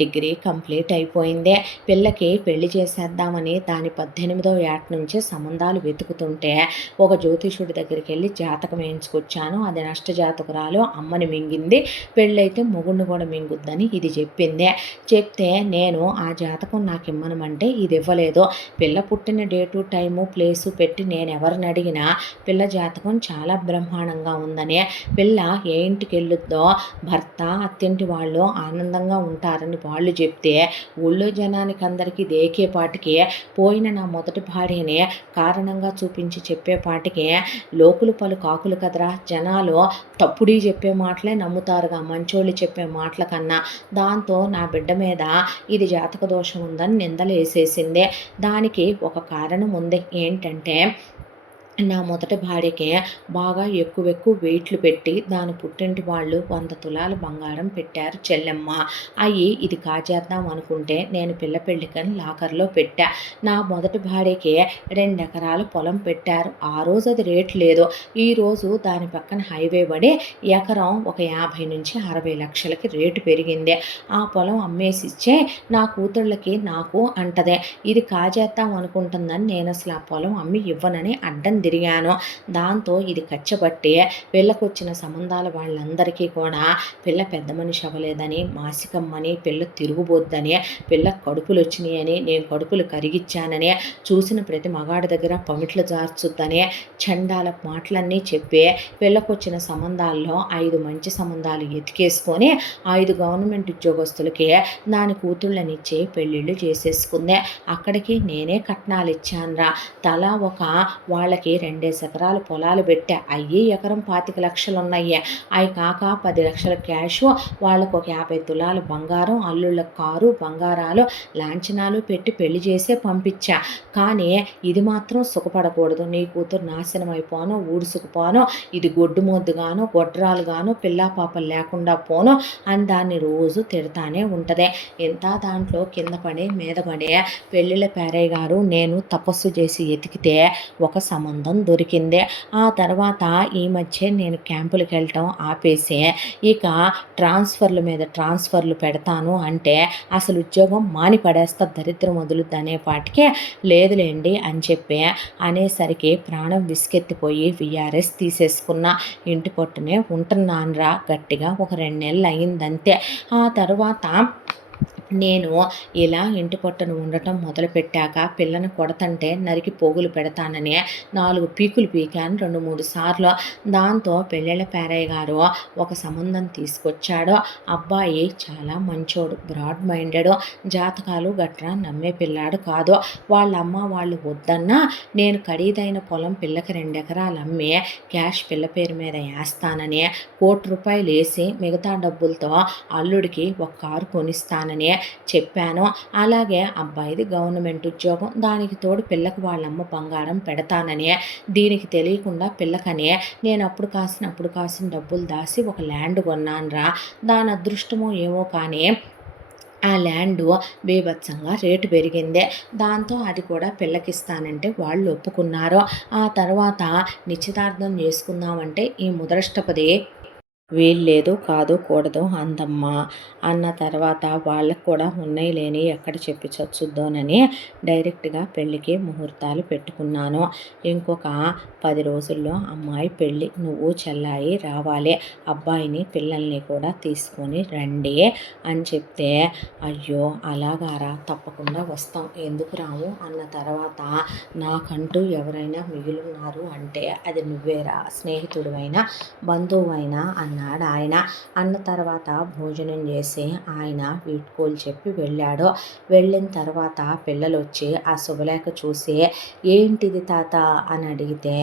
డిగ్రీ కంప్లీట్ అయిపోయిందే, పిల్లకి పెళ్లి చేసేద్దామని దాని 18వ ఏట నుంచి సంబంధాలు వెతుకుతుంటే, ఒక జ్యోతిషుడి దగ్గరికి వెళ్ళి జాతకం వేయించుకొచ్చాను, అది నష్టజాతకురాలు, అమ్మని మింగింది, పెళ్ళైతే మొగుడిని కూడా మింగుద్దని ఇది చెప్పింది, చెప్తే నేను ఆ జాతకం నాకు ఇమ్మనమంటే ఇది ఇవ్వలేదు, పిల్ల పుట్టిన డేటు టైము ప్లేసు పెట్టి నేను ఎవరిని అడిగినా పిల్ల జాతకం చాలా బ్రహ్మాండంగా ఉందని, పిల్ల ఏ ఇంటికి వెళ్ళొద్దో భర్త అత్తింటి వాళ్ళు ఆనందంగా ఉంటారని వాళ్ళు చెప్తే ఊళ్ళో జనానికి అందరికీ దేకేపాటికి పోయిన నా మొదటి భార్యని కారణంగా చూపించి చెప్పేపాటికి లోకులు పలు కాకులు కదరా, జనాలు తప్పుడీ చెప్పే మాటలే నమ్ముతారుగా మంచోళ్ళు చెప్పే మాటల కన్నా. దాంతో నా బిడ్డ మీద ఇది జాతక దోషం ఉందని నిందలు వేసేసిందే. దానికి ఒక కారణం ఉంది. ఏంటంటే నా మొదటి భార్యకి బాగా ఎక్కువ వెయిట్లు పెట్టి దాని పుట్టింటి వాళ్ళు 100 తులాలు బంగారం పెట్టారు చెల్లెమ్మ. ఇది కాజేద్దాం అనుకుంటే నేను పిల్ల పెళ్ళికని లాకర్లో పెట్టా. నా మొదటి భార్యకి 2 ఎకరాల పొలం పెట్టారు. ఆ రోజు అది రేటు లేదు. ఈరోజు దాని పక్కన హైవే పడి ఎకరం ఒక 50 నుంచి 60 లక్షలకి రేటు పెరిగింది. ఆ పొలం అమ్మేసి ఇచ్చే నా కూతుళ్ళకి నాకు అంటదే. ఇది కాజేద్దాం అనుకుంటుందని నేను అసలు ఆ పొలం అమ్మి ఇవ్వనని అడ్డం తిరిగాను. దాంతో ఇది కచ్చబట్టి పిల్లకొచ్చిన సంబంధాల వాళ్ళందరికీ కూడా పిల్ల పెద్ద మనిషి అవ్వలేదని, మాసికమ్మని, పిల్ల తిరుగుబోద్దని, పిల్ల కడుపులు వచ్చినాయని, నేను కడుపులు కరిగిచ్చానని, చూసిన ప్రతి మగాడి దగ్గర పమిట్లు జార్చుద్దని చండాల మాటలన్నీ చెప్పి పిల్లకొచ్చిన సంబంధాల్లో 5 మంచి సంబంధాలు ఎతికేసుకొని 5 గవర్నమెంట్ ఉద్యోగస్తులకి దాని కూతుళ్ళనిచ్చి పెళ్ళిళ్ళు చేసేసుకుంది. అక్కడికి నేనే కట్నాలు ఇచ్చానురా. తలా ఒక వాళ్ళకి 2 ఎకరాల పొలాలు పెట్టా. ఎకరం 25 లక్షలు ఉన్నాయి. అవి కాక 10 లక్షల క్యాష్, వాళ్ళకు ఒక 50 తులాలు బంగారం, అల్లుళ్ళ కారు, బంగారాలు, లాంఛనాలు పెట్టి పెళ్లి చేసే పంపించా. కానీ ఇది మాత్రం సుఖపడకూడదు. నీ కూతురు నాశనం అయిపోను, ఊడుసుకుపోను, ఇది గొడ్డు మొద్దుగాను, గొడ్రాలుగాను, పిల్లా పాపలు లేకుండా పోను అని దాన్ని రోజు తిడతానే ఉంటదే. ఇంత దాంట్లో కింద పడి మీద పడి పెళ్ళిళ్ళ పేరయ్య గారు నేను తపస్సు చేసి ఎతికితే ఒక సంబంధం దొరికింది. ఆ తర్వాత ఈ మధ్య నేను క్యాంపులకు వెళ్ళటం ఆపేసి ఇక ట్రాన్స్ఫర్ల మీద ట్రాన్స్ఫర్లు పెడతాను అంటే అసలు ఉద్యోగం మాని పడేస్తా, దరిద్రం వదులుద్ది అనేపాటికి లేదులేండి అని చెప్పి అనేసరికి ప్రాణం విసుకెత్తిపోయి విఆర్ఎస్ తీసేసుకున్నా. ఇంటి పట్టునే ఉంటున్నానురా గట్టిగా ఒక 2 నెలలు అయిందంతే. ఆ తర్వాత నేను ఇలా ఇంటి పట్టున ఉండటం మొదలుపెట్టాక పిల్లని కొడతంటే నరికి పోగులు పెడతానని 4 పీకులు పీకాను 2-3 సార్లు. దాంతో పెళ్ళిళ్ళ పేరయ్య గారు ఒక సంబంధం తీసుకొచ్చాడు. అబ్బాయి చాలా మంచోడు, బ్రాడ్ మైండెడ్, జాతకాలు గట్రా నమ్మే పిల్లాడు కాదు. వాళ్ళ అమ్మ వాళ్ళు వద్దన్నా నేను ఖరీదైన పొలం పిల్లకి 2 ఎకరాలు అమ్మి క్యాష్ పిల్ల పేరు మీద వేస్తానని, ₹1,00,00,000 వేసి మిగతా డబ్బులతో అల్లుడికి ఒక కారు కొనిస్తానని చెప్పాను. అలాగే అబ్బాయిది గవర్నమెంట్ ఉద్యోగం, దానికి తోడు పిల్లకి వాళ్ళమ్మ బంగారం పెడతానని, దీనికి తెలియకుండా పిల్లకని నేను అప్పుడు కాసిన డబ్బులు దాసి ఒక ల్యాండ్ కొన్నానురా. దాని అదృష్టమో ఏమో కానీ ఆ ల్యాండ్ బీభత్సంగా రేటు పెరిగింది. దాంతో అది కూడా పిల్లకిస్తానంటే వాళ్ళు ఒప్పుకున్నారు. ఆ తర్వాత నిశ్చితార్థం చేసుకుందామంటే ఈ ముదరష్టపది వీల్లేదు, కాదు, కూడదు అందమ్మా అన్న తర్వాత వాళ్ళకు కూడా ఉన్నాయి లేని ఎక్కడ చెప్పి చచ్చుద్దోనని డైరెక్ట్గా పెళ్ళికి ముహూర్తాలు పెట్టుకున్నాను. ఇంకొక 10 రోజుల్లో అమ్మాయి పెళ్ళి, నువ్వు చెల్లాయి రావాలి, అబ్బాయిని పిల్లల్ని కూడా తీసుకొని రండి అని చెప్తే అయ్యో అలాగారా, తప్పకుండా వస్తాం, ఎందుకు రాము అన్న తర్వాత నాకంటూ ఎవరైనా మిగిలిన్నారు అంటే అది నువ్వేరా, స్నేహితుడివైనా బంధువువైనా అన్నాడు ఆయన. అన్న తర్వాత భోజనం చేసి ఆయన వీడ్కోలు చెప్పి వెళ్ళాడు. వెళ్ళిన తర్వాత పిల్లలు వచ్చి ఆ శుభలేఖ చూసి ఏంటిది తాత అని అడిగితే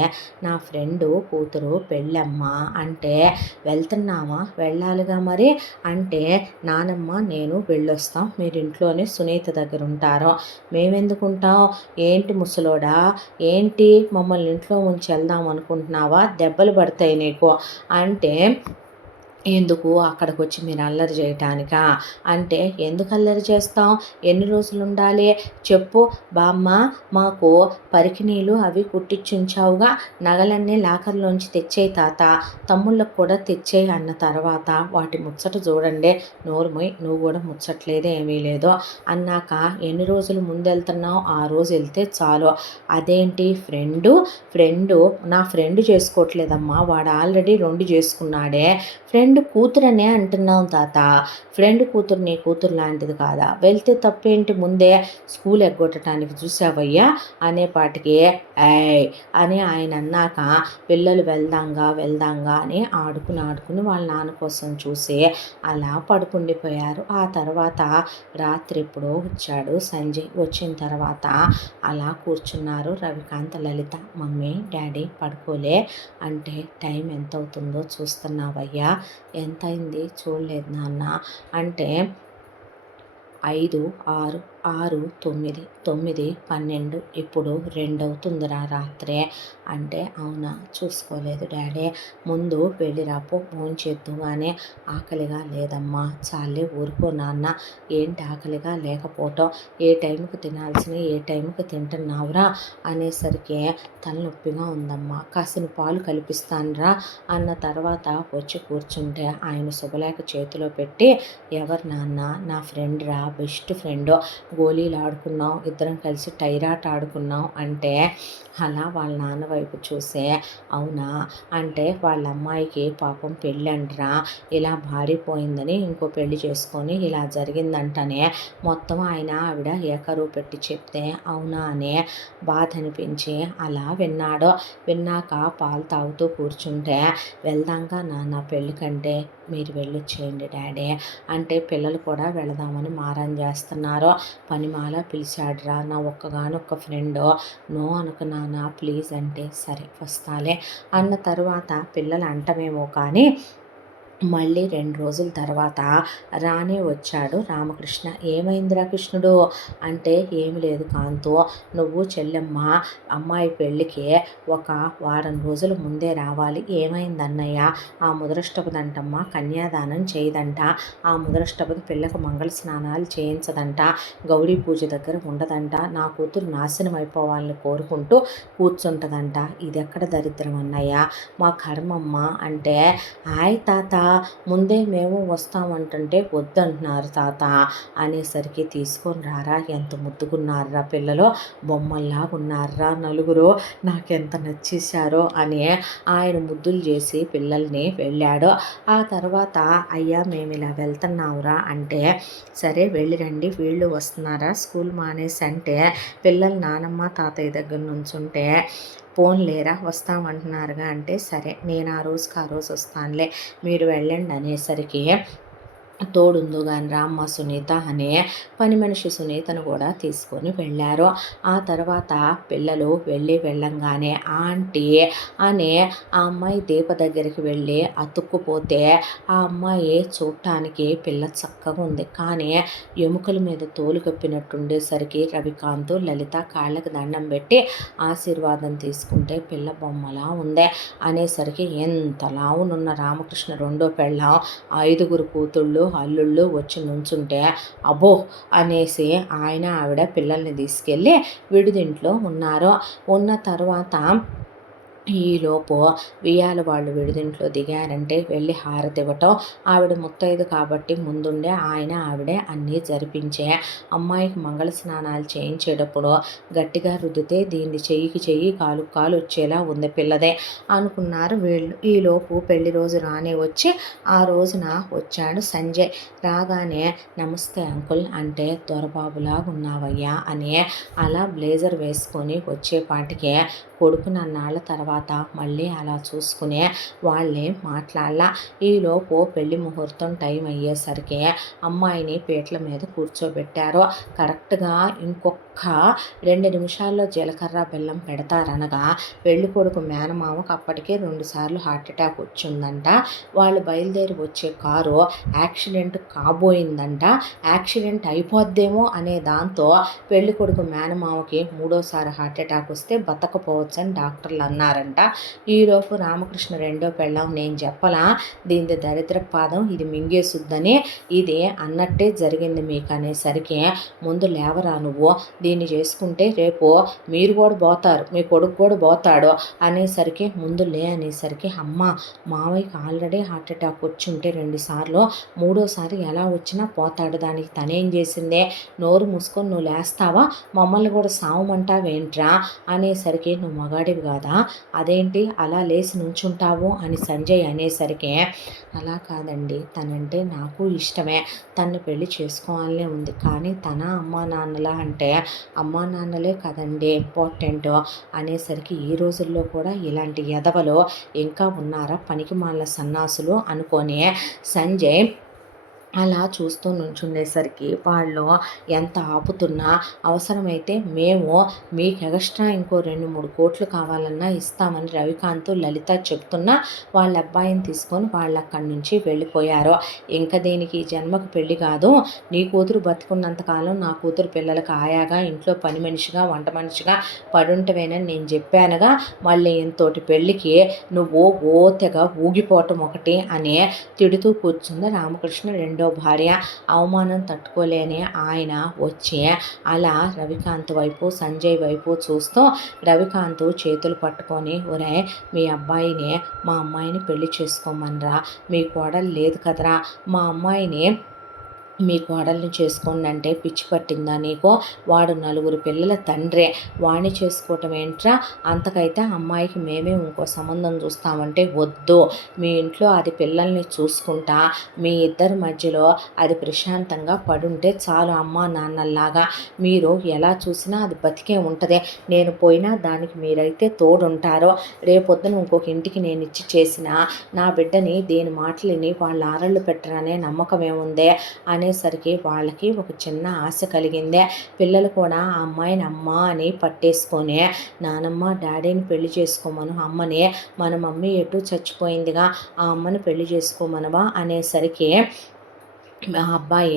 నా ఫ్రెండు కూతురు పెళ్ళమ్మ అంటే, వెళ్తున్నామా, వెళ్ళాలిగా మరి అంటే, నానమ్మ నేను వెళ్ళొస్తాం, మీరు ఇంట్లోనే సునీత దగ్గర ఉంటారు, మేమెందుకు ఉంటాం, ఏంటి ముసలోడా, ఏంటి మమ్మల్ని ఇంట్లో ఉంచి వెళ్దాం అనుకుంటున్నావా, దెబ్బలు పడతాయి నీకు అంటే, ఎందుకు అక్కడికి వచ్చి మీరు అల్లరి చేయటానికా అంటే, ఎందుకు అల్లరి చేస్తాం, ఎన్ని రోజులు ఉండాలి చెప్పు బామ్మ, మాకు పరికినీలు అవి కుట్టించుంచావుగా, నగలన్నీ లాకర్లోంచి తెచ్చేయి తాత, తమ్ముళ్ళకు కూడా తెచ్చేయి అన్న తర్వాత వాటి ముచ్చట చూడండి, నోరుమోయ్, నువ్వు కూడా ముచ్చట్లేదో ఏమీ లేదో అన్నాక, ఎన్ని రోజులు ముందు వెళ్తున్నావు, ఆ రోజు వెళ్తే చాలు, అదేంటి ఫ్రెండు నా ఫ్రెండ్ చేసుకోవట్లేదమ్మా, వాడు ఆల్రెడీ 2 చేసుకున్నాడే, ఫ్రెండ్ ఫ్రెండ్ కూతురనే అంటున్నాం తాత. ఫ్రెండ్ కూతురు నీ కూతురు లాంటిది కాదా? వెళ్తే తప్పేంటి, ముందే స్కూల్ ఎగ్గొట్టడానికి చూసావయ్యా అనేపాటికి ఏయ్ అని ఆయన అన్నాక పిల్లలు వెళ్దాంగా అని ఆడుకుని వాళ్ళ నాన్న కోసం చూసి అలా పడుకుండిపోయారు. ఆ తర్వాత రాత్రి ఎప్పుడో వచ్చాడు సంజయ్. వచ్చిన తర్వాత అలా కూర్చున్నారు రవికాంత్, లలిత. మమ్మీ డాడీ పడుకోలే అంటే టైం ఎంత అవుతుందో చూస్తున్నావయ్యా? ఎంత అయింది చూడలేదు నాన్న అంటే 5, 6, 6, 9, 9, 12, ఇప్పుడు 2 అవుతుందిరా రాత్రే అంటే అవునా చూసుకోలేదు డాడీ, ముందు వెళ్ళిరాపో భోంచేద్దు కానీ. ఆకలిగా లేదమ్మా. చాలే ఊరుకో నాన్న, ఏంటి ఆకలిగా లేకపోవటం, ఏ టైంకి తినాల్సిన ఏ టైంకి తింటున్నావురా అనేసరికి తలనొప్పిగా ఉందమ్మా, కాసిన పాలు కల్పిస్తానురా అన్న తర్వాత వచ్చి కూర్చుంటే ఆయన శుభలేఖ చేతిలో పెట్టి ఎవరు నాన్న? నా ఫ్రెండ్ రా, బెస్ట్ ఫ్రెండ్, గోళీలు ఆడుకున్నాం, ఇద్దరం కలిసి టైరాట్ ఆడుకున్నాం అంటే అలా వాళ్ళ నాన్న వైపు చూసే అవునా అంటే వాళ్ళ అమ్మాయికి పాపం పెళ్ళంటరా, ఇలా భారీపోయిందని ఇంకో పెళ్లి చేసుకొని ఇలా జరిగిందంటనే మొత్తం ఆయన ఆవిడ ఏకరువు పెట్టి చెప్తే అవునా అనే బాధ అనిపించి అలా విన్నాడు. విన్నాక పాలు తాగుతూ కూర్చుంటే వెళ్దాంగా నాన్న పెళ్ళి కంటే, మీరు వెళ్ళొచ్చేయండి డాడీ అంటే పిల్లలు కూడా వెళదామని మారం చేస్తున్నారు. పనిమాల పిలిచాడురా నా ఒక్కగానొక్క ఫ్రెండ్, నో అనుకు నాన్న ప్లీజ్ అంటే సరే వస్తాలే అన్న తర్వాత పిల్లలు అంటమేమో కానీ మళ్ళీ 2 రోజుల తర్వాత రానే వచ్చాడు రామకృష్ణ. ఏమైందిరా కృష్ణుడు అంటే ఏమి లేదు కాంతు, నువ్వు చెల్లెమ్మ అమ్మాయి పెళ్ళికి ఒక వారం రోజుల ముందే రావాలి. ఏమైందన్నయ్య? ఆ ముదరష్టపదంటమ్మ కన్యాదానం చేయదంట, ఆ ముదరష్టపది పిల్లకు మంగళ స్నానాలు చేయించదంట, గౌరీ పూజ దగ్గర ఉండదంట, నా కూతురు నాశనం అయిపోవాలని కోరుకుంటూ కూర్చుంటుందంట. ఇది ఎక్కడ దరిద్రం అన్నయ్య, మా కర్మమ్మ అంటే హాయ్ తాత ముందే మేము వస్తామంటుంటే వద్దంటున్నారు తాత అనేసరికి తీసుకొని రారా, ఎంత ముద్దుగున్నారా పిల్లలు, బొమ్మల్లాగా ఉన్నారా నలుగురు, నాకెంత నచ్చేశారో అని ఆయన ముద్దులు చేసి పిల్లల్ని వెళ్ళాడు. ఆ తర్వాత అయ్యా మేము ఇలా వెళ్తున్నావురా అంటే సరే వెళ్ళిరండి, వీళ్ళు వస్తున్నారా స్కూల్ మానేసి అంటే పిల్లలు నానమ్మ తాతయ్య దగ్గర నుంచుంటే పోన్లేరా వస్తామంటున్నారుగా అంటే సరే నేను ఆ రోజు వస్తానులే మీరు వెళ్ళండి అనేసరికి తోడుందో కానీ రామ్మ సునీత అనే పని మనిషి సునీతను కూడా తీసుకొని వెళ్ళారు. ఆ తర్వాత పిల్లలు వెళ్ళంగానే ఆంటీ అనే ఆ అమ్మాయి దీప దగ్గరికి వెళ్ళి అతుక్కుపోతే ఆ అమ్మాయి చూడటానికి పిల్ల చక్కగా ఉంది కానీ ఎముకల మీద తోలు కప్పినట్టుండేసరికి రవికాంత్ లలిత కాళ్ళకి దండం పెట్టి ఆశీర్వాదం తీసుకుంటే పిల్ల బొమ్మలా ఉందే అనేసరికి ఎంత లావునున్న రామకృష్ణ రెండో పెళ్ళం 5 కూతుళ్ళు అల్లుళ్ళు వచ్చి నుంచుంటే అబ్బో అనేసి ఆయన ఆవిడ పిల్లల్ని తీసుకెళ్ళి విడిదింట్లో ఉన్నారు. ఉన్న తర్వాత ఈలోపు వియ్యాల వాళ్ళు విడిదింట్లో దిగారంటే వెళ్ళి హారతి ఇవ్వటం, ఆవిడ ముత్తైదు కాబట్టి ముందుండే ఆయన ఆవిడే అన్నీ జరిపించే. అమ్మాయికి మంగళ స్నానాలు చేయించేటప్పుడు గట్టిగా రుద్దితే దీన్ని చెయ్యి కాలు వచ్చేలా ఉంది పిల్లదే అనుకున్నారు వీళ్ళు. ఈలోపు పెళ్లి రోజు రానే వచ్చి ఆ రోజున వచ్చాడు సంజయ్. రాగానే నమస్తే అంకుల్ అంటే దొరబాబులాగా ఉన్నావయ్యా అని అలా బ్లేజర్ వేసుకొని వచ్చేపాటికే కొడుకు నన్నాళ్ళ తర్వాత మళ్ళీ అలా చూసుకునే వాళ్ళే మాట్లాడాల. ఈలోపు పెళ్లి ముహూర్తం టైం అయ్యేసరికి అమ్మాయిని పీటల మీద కూర్చోబెట్టారు. కరెక్ట్గా ఇంకొక 2 నిమిషాల్లో జీలకర్ర బెల్లం పెడతారనగా పెళ్లి కొడుకు మేనమామకు అప్పటికే 2 సార్లు హార్ట్అటాక్ వచ్చిందంట. వాళ్ళు బయలుదేరి వచ్చే కారు యాక్సిడెంట్ కాబోయిందంట. యాక్సిడెంట్ అయిపోద్దేమో అనే దాంతో పెళ్లి కొడుకు మేనమామకి 3వ హార్ట్అటాక్ వస్తే బతకపోవచ్చని డాక్టర్లు అన్నారంట. ఈలోపు రామకృష్ణ రెండో పెళ్ళం నేను చెప్పలా దీని దరిద్ర పాదం ఇది మింగేసుద్దని, ఇది అన్నట్టే జరిగింది మీకు అనేసరికి ముందు లేవరా నువ్వు, దీన్ని చేసుకుంటే రేపు మీరు కూడా పోతారు, మీ కొడుకు కూడా పోతాడు అనేసరికి ముందు లే అనేసరికి అమ్మ మావయ్యకి ఆల్రెడీ హార్ట్అటాక్ వచ్చి ఉంటే 2 సార్లు, 3వసారి ఎలా వచ్చినా పోతాడు, దానికి తనేం చేసిందే, నోరు మూసుకొని నువ్వు లేస్తావా, మమ్మల్ని కూడా సావమంటావేంట్రా అనేసరికి నువ్వు మగాడివి కాదా అదేంటి అలా లేచి నుంచుంటావు అని సంజయ్ అనేసరికి, అలా కాదండి, తనంటే నాకు ఇష్టమే, తన్ని పెళ్లి చేసుకోవాలనే ఉంది, కానీ తన అమ్మా నాన్నలా అంటే అమ్మా నాన్నలే కదండి ఇంపార్టెంట్ అనేసరికి, ఈ రోజుల్లో కూడా ఇలాంటి ఎదవలు ఇంకా ఉన్నారా పనికిమాలిన సన్నాసులు అనుకొని సంజయ్ అలా చూస్తూ నుంచుండేసరికి వాళ్ళు ఎంత ఆపుతున్నా, అవసరమైతే మేము మీకు ఎక్స్ట్రా ఇంకో 2-3 కోట్లు కావాలన్నా ఇస్తామని రవికాంత్ లలిత చెప్తున్నా వాళ్ళ అబ్బాయిని తీసుకొని వాళ్ళు అక్కడి నుంచి వెళ్ళిపోయారు. ఇంకా దీనికి జన్మకు పెళ్లి కాదు, నీ కూతురు బతుకున్నంతకాలం నా కూతురు పిల్లలకు ఆయాగా ఇంట్లో పని మనిషిగా వంట మనిషిగా పడుంటవేనని నేను చెప్పానుగా, మళ్ళీ ఇంతోటి పెళ్ళికి నువ్వు తెగ ఊగిపోవటం ఒకటి అని తిడుతూ కూర్చుంది రామకృష్ణ రెండో భార్య. అవమానం తట్టుకోలేని ఆయన వచ్చి అలా రవికాంత్ వైపు సంజయ్ వైపు చూస్తూ, రవికాంత్ చేతులు పట్టుకొని, ఒరే మీ అబ్బాయిని మా అమ్మాయిని పెళ్లి చేసుకోమనరా, మీ కోడలు లేదు కదరా, మా అమ్మాయిని మీ కోడల్ని చేసుకోండి అంటే పిచ్చి పట్టిందా నీకు, వాడు 4 పిల్లల తండ్రే, వాణ్ణి చేసుకోవటం ఏంట్రా, అంతకైతే అమ్మాయికి మేమే ఇంకో సంబంధం చూస్తామంటే వద్దు, మీ ఇంట్లో అది పిల్లల్ని చూసుకుంటా మీ ఇద్దరి మధ్యలో అది ప్రశాంతంగా పడుంటే చాలు, అమ్మా నాన్నల్లాగా మీరు ఎలా చూసినా అది బతికే ఉంటుంది, నేను పోయినా దానికి మీరైతే తోడుంటారో, రేపొద్దున ఇంకొక ఇంటికి నేను ఇచ్చి చేసిన నా బిడ్డని దేని మాటలని వాళ్ళ ఆరళ్ళు పెట్టరనే నమ్మకం ఏముందే అనేసరికి వాళ్ళకి ఒక చిన్న ఆశ కలిగిందే. పిల్లలు కూడా ఆ అమ్మాయిని అమ్మ అని పట్టేసుకొని, నానమ్మ డాడీని పెళ్లి చేసుకోమను, అమ్మని మన మమ్మీ ఎటు చచ్చిపోయిందిగా ఆ అమ్మని పెళ్లి చేసుకోమనవా అనేసరికి, మా అబ్బాయి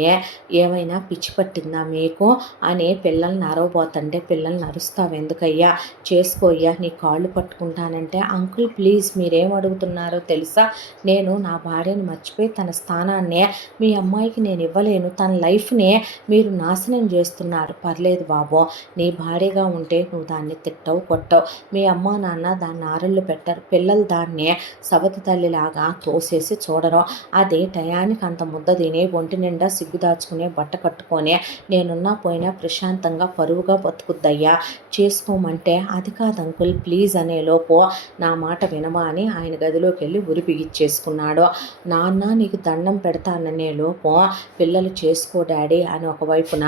ఏమైనా పిచ్చి పట్టిందా మీకు అని పిల్లల్ని అరవబోతుంటే, పిల్లల్ని అరుస్తావు ఎందుకయ్యా, చేసుకోయ్యా నీ కాళ్ళు పట్టుకుంటానంటే, అంకుల్ ప్లీజ్ మీరేం అడుగుతున్నారో తెలుసా, నేను నా భార్యను మర్చిపోయి తన స్థానాన్ని మీ అమ్మాయికి నేను ఇవ్వలేను, తన లైఫ్ని మీరు నాశనం చేస్తున్నారు, పర్లేదు బాబు నీ భార్యగా ఉంటే నువ్వు దాన్ని తిట్టవు కొట్టవు, మీ అమ్మ నాన్న దాన్ని ఆరళ్ళు పెట్టరు, పిల్లలు దాన్ని సవతి తల్లిలాగా తోసేసి చూడరు, అదే టయానికి అంత ముద్ద తిని ఒంటి నిండా సిగ్గు దాచుకునే బట్ట కట్టుకొని నేనున్నా పోయినా ప్రశాంతంగా పరువుగా బతుకుద్దయ్యా, చేసుకోమంటే, అది కాదు అంకుల్ ప్లీజ్ అనేలోపు నా మాట వినవా అని ఆయన గదిలోకి వెళ్ళి ఉరి బిగిచ్చేసుకున్నాడు. నాన్న నీకు దండం పెడతాననే లోపు పిల్లలు చేసుకో డాడీ అని ఒకవైపున,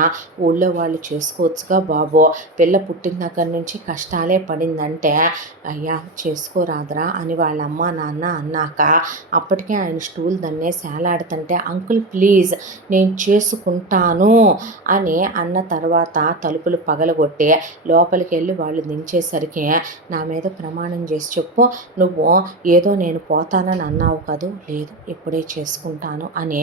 ఊళ్ళో వాళ్ళు చేసుకోవచ్చుగా బాబు, పిల్ల పుట్టిన దగ్గర నుంచి కష్టాలే పడిందంటే, అయ్యా చేసుకోరాదురా అని వాళ్ళ అమ్మ నాన్న అన్నాక, అప్పటికే ఆయన స్టూల్ దన్నే సేలాడుతుంటే, అంకుల్ ప్లీజ్ నేను చేసుకుంటాను అని అన్న తర్వాత తలుపులు పగలగొట్టి లోపలికి వెళ్ళి వాళ్ళు దించేసరికి, నా మీద ప్రమాణం చేసి చెప్పు, నువ్వు ఏదో నేను పోతానని అన్నావు కదూ, లేదు ఇప్పుడే చేసుకుంటాను అని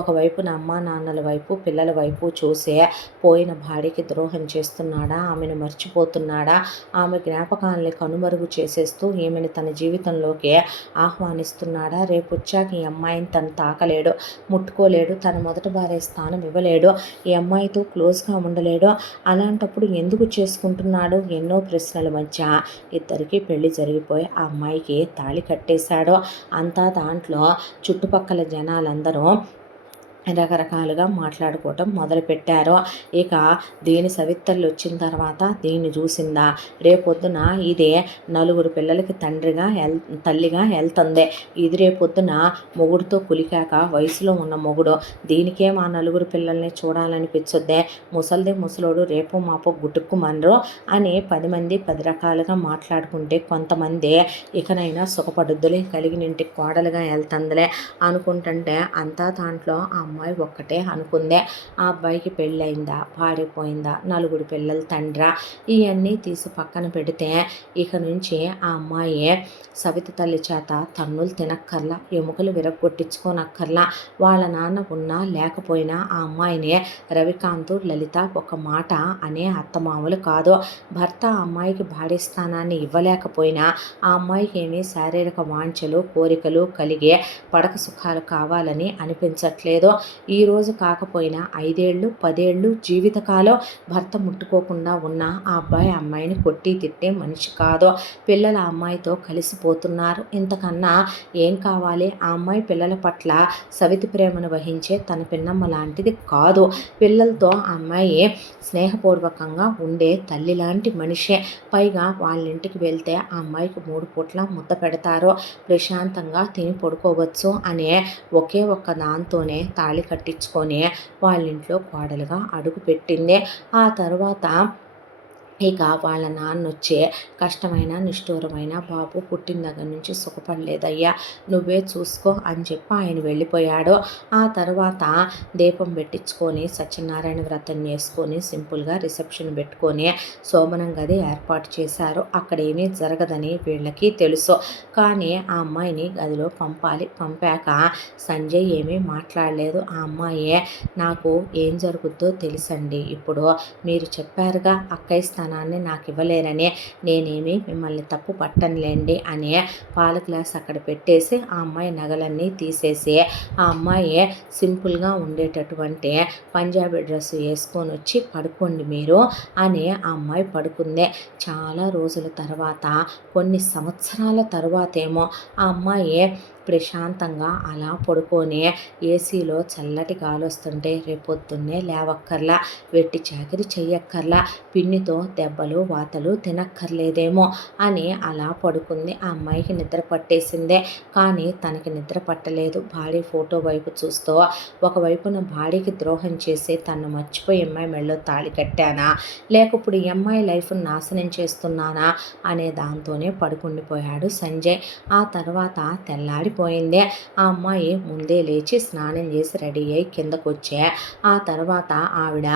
ఒకవైపున అమ్మా నాన్నల వైపు పిల్లల వైపు చూసే, పోయిన భార్యకి ద్రోహం చేస్తున్నాడా, ఆమెను మర్చిపోతున్నాడా, ఆమె జ్ఞాపకాలని కనుమరుగు చేసేస్తూ ఈమెను తన జీవితంలోకి ఆహ్వానిస్తున్నాడా, రేపు వచ్చాక ఈ అమ్మాయిని తను తాకలేడు ముట్టుకోలేడు, తన మొదటి భార్య స్థానం ఇవ్వలేడు, ఈ అమ్మాయితో క్లోజ్గా ఉండలేడు, అలాంటప్పుడు ఎందుకు చేసుకుంటున్నాడు, ఎన్నో ప్రశ్నల మధ్య ఇద్దరికి పెళ్లి జరిగిపోయి ఆ అమ్మాయికి తాళి కట్టేశాడు. అంతా దాంట్లో చుట్టుపక్కల జనాలందరూ రకరకాలుగా మాట్లాడుకోవటం మొదలుపెట్టారు. ఇక దీని సవిత్తర్లు వచ్చిన తర్వాత దీన్ని చూసిందా, రేపొద్దున ఇదే 4 పిల్లలకి తల్లిగా వెళ్తుంది, ఇది రేపొద్దున మొగుడుతో కులికాక వయసులో ఉన్న మొగుడు, దీనికేం ఆ 4 పిల్లల్ని చూడాలనిపించుద్దే, ముసలిదే ముసలోడు రేపు మాపో గుటుక్కుమనరు అని 10 మంది 10 రకాలుగా మాట్లాడుకుంటే, కొంతమంది ఇకనైనా సుఖపడుద్దులే కలిగినింటికి కోడలుగా వెళ్తుందిలే అనుకుంటుంటే, అంతా దాంట్లో ఆ అమ్మాయి ఒక్కటే అనుకుందే, ఆ అబ్బాయికి పెళ్ళయిందా, భార్య పోయిందా, 4 పిల్లల తండ్రా, ఇవన్నీ తీసి పక్కన పెడితే, ఇక నుంచి ఆ అమ్మాయి సవితి తల్లి చేత తన్నులు తినక్కర్లా, ఎముకలు విరగొట్టించుకోనక్కర్లా, వాళ్ళ నాన్న ఉన్నా లేకపోయినా ఆ అమ్మాయిని రవికాంత్ లలిత ఒక మాట అనే అత్తమామలు కాదు, భర్త ఆ అమ్మాయికి భార్య స్థానాన్ని ఇవ్వలేకపోయినా ఆ అమ్మాయికి ఏమీ శారీరక వాంఛలు కోరికలు కలిగే పడక సుఖాలు కావాలని అనిపించట్లేదు, ఈరోజు కాకపోయినా 5 ఏళ్ళు 10 ఏళ్ళు జీవితకాలం భర్త ముట్టుకోకుండా ఉన్న ఆ అబ్బాయి అమ్మాయిని కొట్టి తిట్టే మనిషి కాదు. పిల్లల అమ్మాయితో కలిసిపోతున్నారు. ఇంతకన్నా ఏం కావాలి? ఆ అమ్మాయి పిల్లల పట్ల సవితి ప్రేమను వహించే తన పిన్నమ్మ లాంటిది కాదు. పిల్లలతో ఆ అమ్మాయి స్నేహపూర్వకంగా ఉండే తల్లి లాంటి మనిషే. పైగా వాళ్ళ ఇంటికి వెళ్తే ఆ అమ్మాయికి 3 పూట్ల ముద్ద పెడతారు, ప్రశాంతంగా తిని పడుకోవచ్చు అనే ఒకే ఒక్క దాంతోనే తాళి కట్టించుకొని వాళ్ళ ఇంట్లో కోడలుగా అడుగు పెట్టింది. ఆ తర్వాత ఇక వాళ్ళ నాన్నొచ్చే కష్టమైన నిష్ఠూరమైన, బాబు పుట్టిన దగ్గర నుంచి సుఖపడలేదయ్యా, నువ్వే చూసుకో అని చెప్పి ఆయన వెళ్ళిపోయాడు. ఆ తర్వాత దీపం పెట్టించుకొని సత్యనారాయణ వ్రతం చేసుకొని సింపుల్గా రిసెప్షన్ పెట్టుకొని శోభనం గది ఏర్పాటు చేశారు. అక్కడ ఏమీ జరగదని వీళ్ళకి తెలుసు. కానీ ఆ అమ్మాయిని గదిలో పంపాలి. పంపాక సంజయ్ ఏమీ మాట్లాడలేదు. ఆ అమ్మాయే నాకు ఏం జరుగుద్దో తెలుసండి, ఇప్పుడు మీరు చెప్పారుగా అక్కయ్య స్థానాన్ని నాకు ఇవ్వలేరని, నేనేమి మిమ్మల్ని తప్పు పట్టనులేండి అని పాల గ్లాస్ అక్కడ పెట్టేసి ఆ అమ్మాయి నగలన్నీ తీసేసి ఆ అమ్మాయి సింపుల్గా ఉండేటటువంటి పంజాబీ డ్రెస్ వేసుకొని వచ్చి పడుకోండి మీరు అని ఆ అమ్మాయి పడుకుంది. చాలా రోజుల తర్వాత, కొన్ని సంవత్సరాల తరువాతేమో ఆ అమ్మాయి ప్రశాంతంగా అలా పడుకొని ఏసీలో చల్లటి గాలి వస్తుంటే రేపొద్దున్నే లేవక్కర్లా, వెట్టి చాకిరి చెయ్యక్కర్లా, పిన్నితో దెబ్బలు వాతలు తినక్కర్లేదేమో అని అలా పడుకుంది. ఆ అమ్మాయికి నిద్ర పట్టేసిందే. కానీ తనకి నిద్ర పట్టలేదు. భార్య ఫోటో వైపు చూస్తూ, ఒకవైపున భార్యకి ద్రోహం చేసి తను మర్చిపోయి అమ్మాయి మెళ్ళో తాళి కట్టానా, లేకపోతే ఈ అమ్మాయి లైఫ్ను నాశనం చేస్తున్నానా అనే దాంతోనే పడుకుండిపోయాడు సంజయ్. ఆ తర్వాత తెల్లారిపోయింది. ఆ అమ్మాయి ముందే లేచి స్నానం చేసి రెడీ అయ్యి కిందకొచ్చే. ఆ తర్వాత ఆవిడ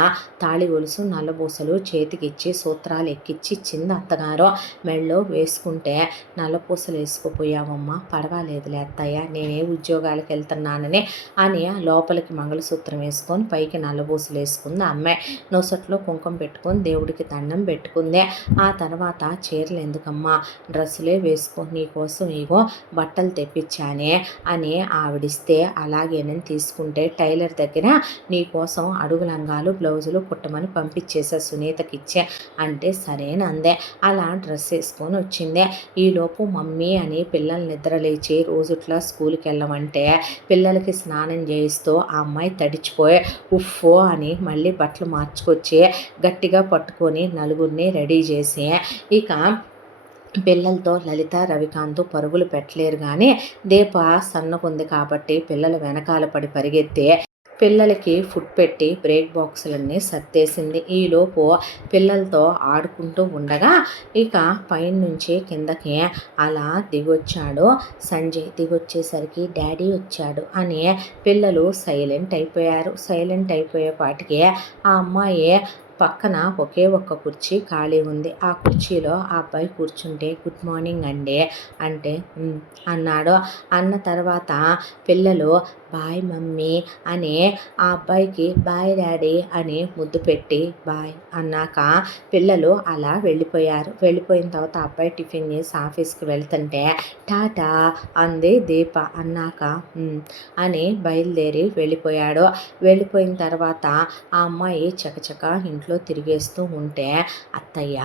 తాళి గొలుసు నల్లబూసలు చేతికిచ్చి సూత్రాలు ఎక్కిచ్చి ఇచ్చింది అత్తగారు. మెళ్ళో వేసుకుంటే, నల్లపూసలు వేసుకుపోయావమ్మా, పర్వాలేదులే అత్తయ్య, నేనే ఉద్యోగాలకు వెళ్తున్నానని అని లోపలికి మంగళసూత్రం వేసుకొని పైకి నల్లబూసలు వేసుకుంది అమ్మాయి. నొసట్లో కుంకుమ పెట్టుకొని దేవుడికి దండం పెట్టుకుంది. ఆ తర్వాత చీరలు ఎందుకమ్మా, డ్రెస్సులే వేసుకో, నీకోసం ఇగో బట్టలు తెప్పించానే అని ఆవిడిస్తే అలాగేనని తీసుకుంటే టైలర్ దగ్గర నీకోసం అడుగు లంగాలు బ్లౌజులు కుట్టమని పంపించేసా సునీతకిచ్చే అంటే సరేనందే. అలా డ్రెస్ వేసుకొని వచ్చిందే. ఈలోపు మమ్మీ అని పిల్లల్ని నిద్రలేచి రోజుట్లా స్కూల్కి వెళ్ళమంటే పిల్లలకి స్నానం చేయిస్తూ ఆ అమ్మాయి తడిచిపోయి ఉఫ్ఫో అని మళ్ళీ బట్టలు మార్చుకొచ్చి గట్టిగా పట్టుకొని నలుగురిని రెడీ చేసి ఇక పిల్లలతో లలిత రవికాంత్ పరుగులు పెట్టలేరు. కానీ దీప సన్నకుంది కాబట్టి పిల్లలు వెనకాల పడి పరిగెత్తి పిల్లలకి ఫుడ్ పెట్టి బ్రేక్ బాక్సులన్నీ సర్దేసింది. ఈలోపు పిల్లలతో ఆడుకుంటూ ఉండగా ఇక పైనుంచి కిందకి అలా దిగొచ్చాడు సంజయ్. దిగొచ్చేసరికి డాడీ వచ్చాడు అని పిల్లలు సైలెంట్ అయిపోయారు. సైలెంట్ అయిపోయేపాటికి ఆ అమ్మాయి పక్కన ఒకే ఒక్క కుర్చీ ఖాళీ ఉంది. ఆ కుర్చీలో ఆ అబ్బాయి కూర్చుంటే గుడ్ మార్నింగ్ అండి అంటే అన్నాడు. అన్న తర్వాత పిల్లలు బాయ్ మమ్మీ అని ఆ అబ్బాయికి బాయ్ డాడీ అని ముద్దు పెట్టి బాయ్ అన్నాక పిల్లలు అలా వెళ్ళిపోయారు. వెళ్ళిపోయిన తర్వాత అబ్బాయి టిఫిన్ చేసి ఆఫీస్కి వెళ్తుంటే టాటా అంది దీప. అన్నాక అని బయలుదేరి వెళ్ళిపోయాడు. వెళ్ళిపోయిన తర్వాత ఆ అమ్మాయి చకచక ఇంట్లో తిరిగేస్తూ ఉంటే అత్తయ్య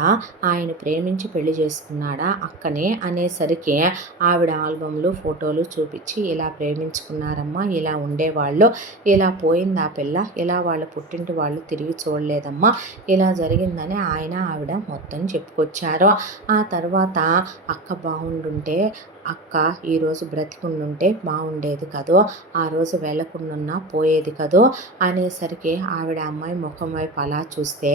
ఆయన ప్రేమించి పెళ్లి చేసుకున్నాడా అక్కనే అనేసరికి ఆవిడ ఆల్బమ్లు ఫోటోలు చూపించి ఇలా ప్రేమించుకున్నారమ్మా, ఇలా ఉండేవాళ్ళు, ఇలా పోయింది ఆ పిల్ల, ఇలా వాళ్ళ పుట్టింటి వాళ్ళు తిరిగి చూడలేదమ్మా, ఇలా జరిగిందని ఆయన ఆవిడ మొత్తం చెప్పుకొచ్చారు. ఆ తర్వాత అక్క బాగుండుంటే, అక్క ఈరోజు బ్రతికుండుంటే బాగుండేది కదో, ఆ రోజు వెళ్ళకుండా పోయేది కదో అనేసరికి ఆవిడ అమ్మాయి ముఖం వైపు అలా చూస్తే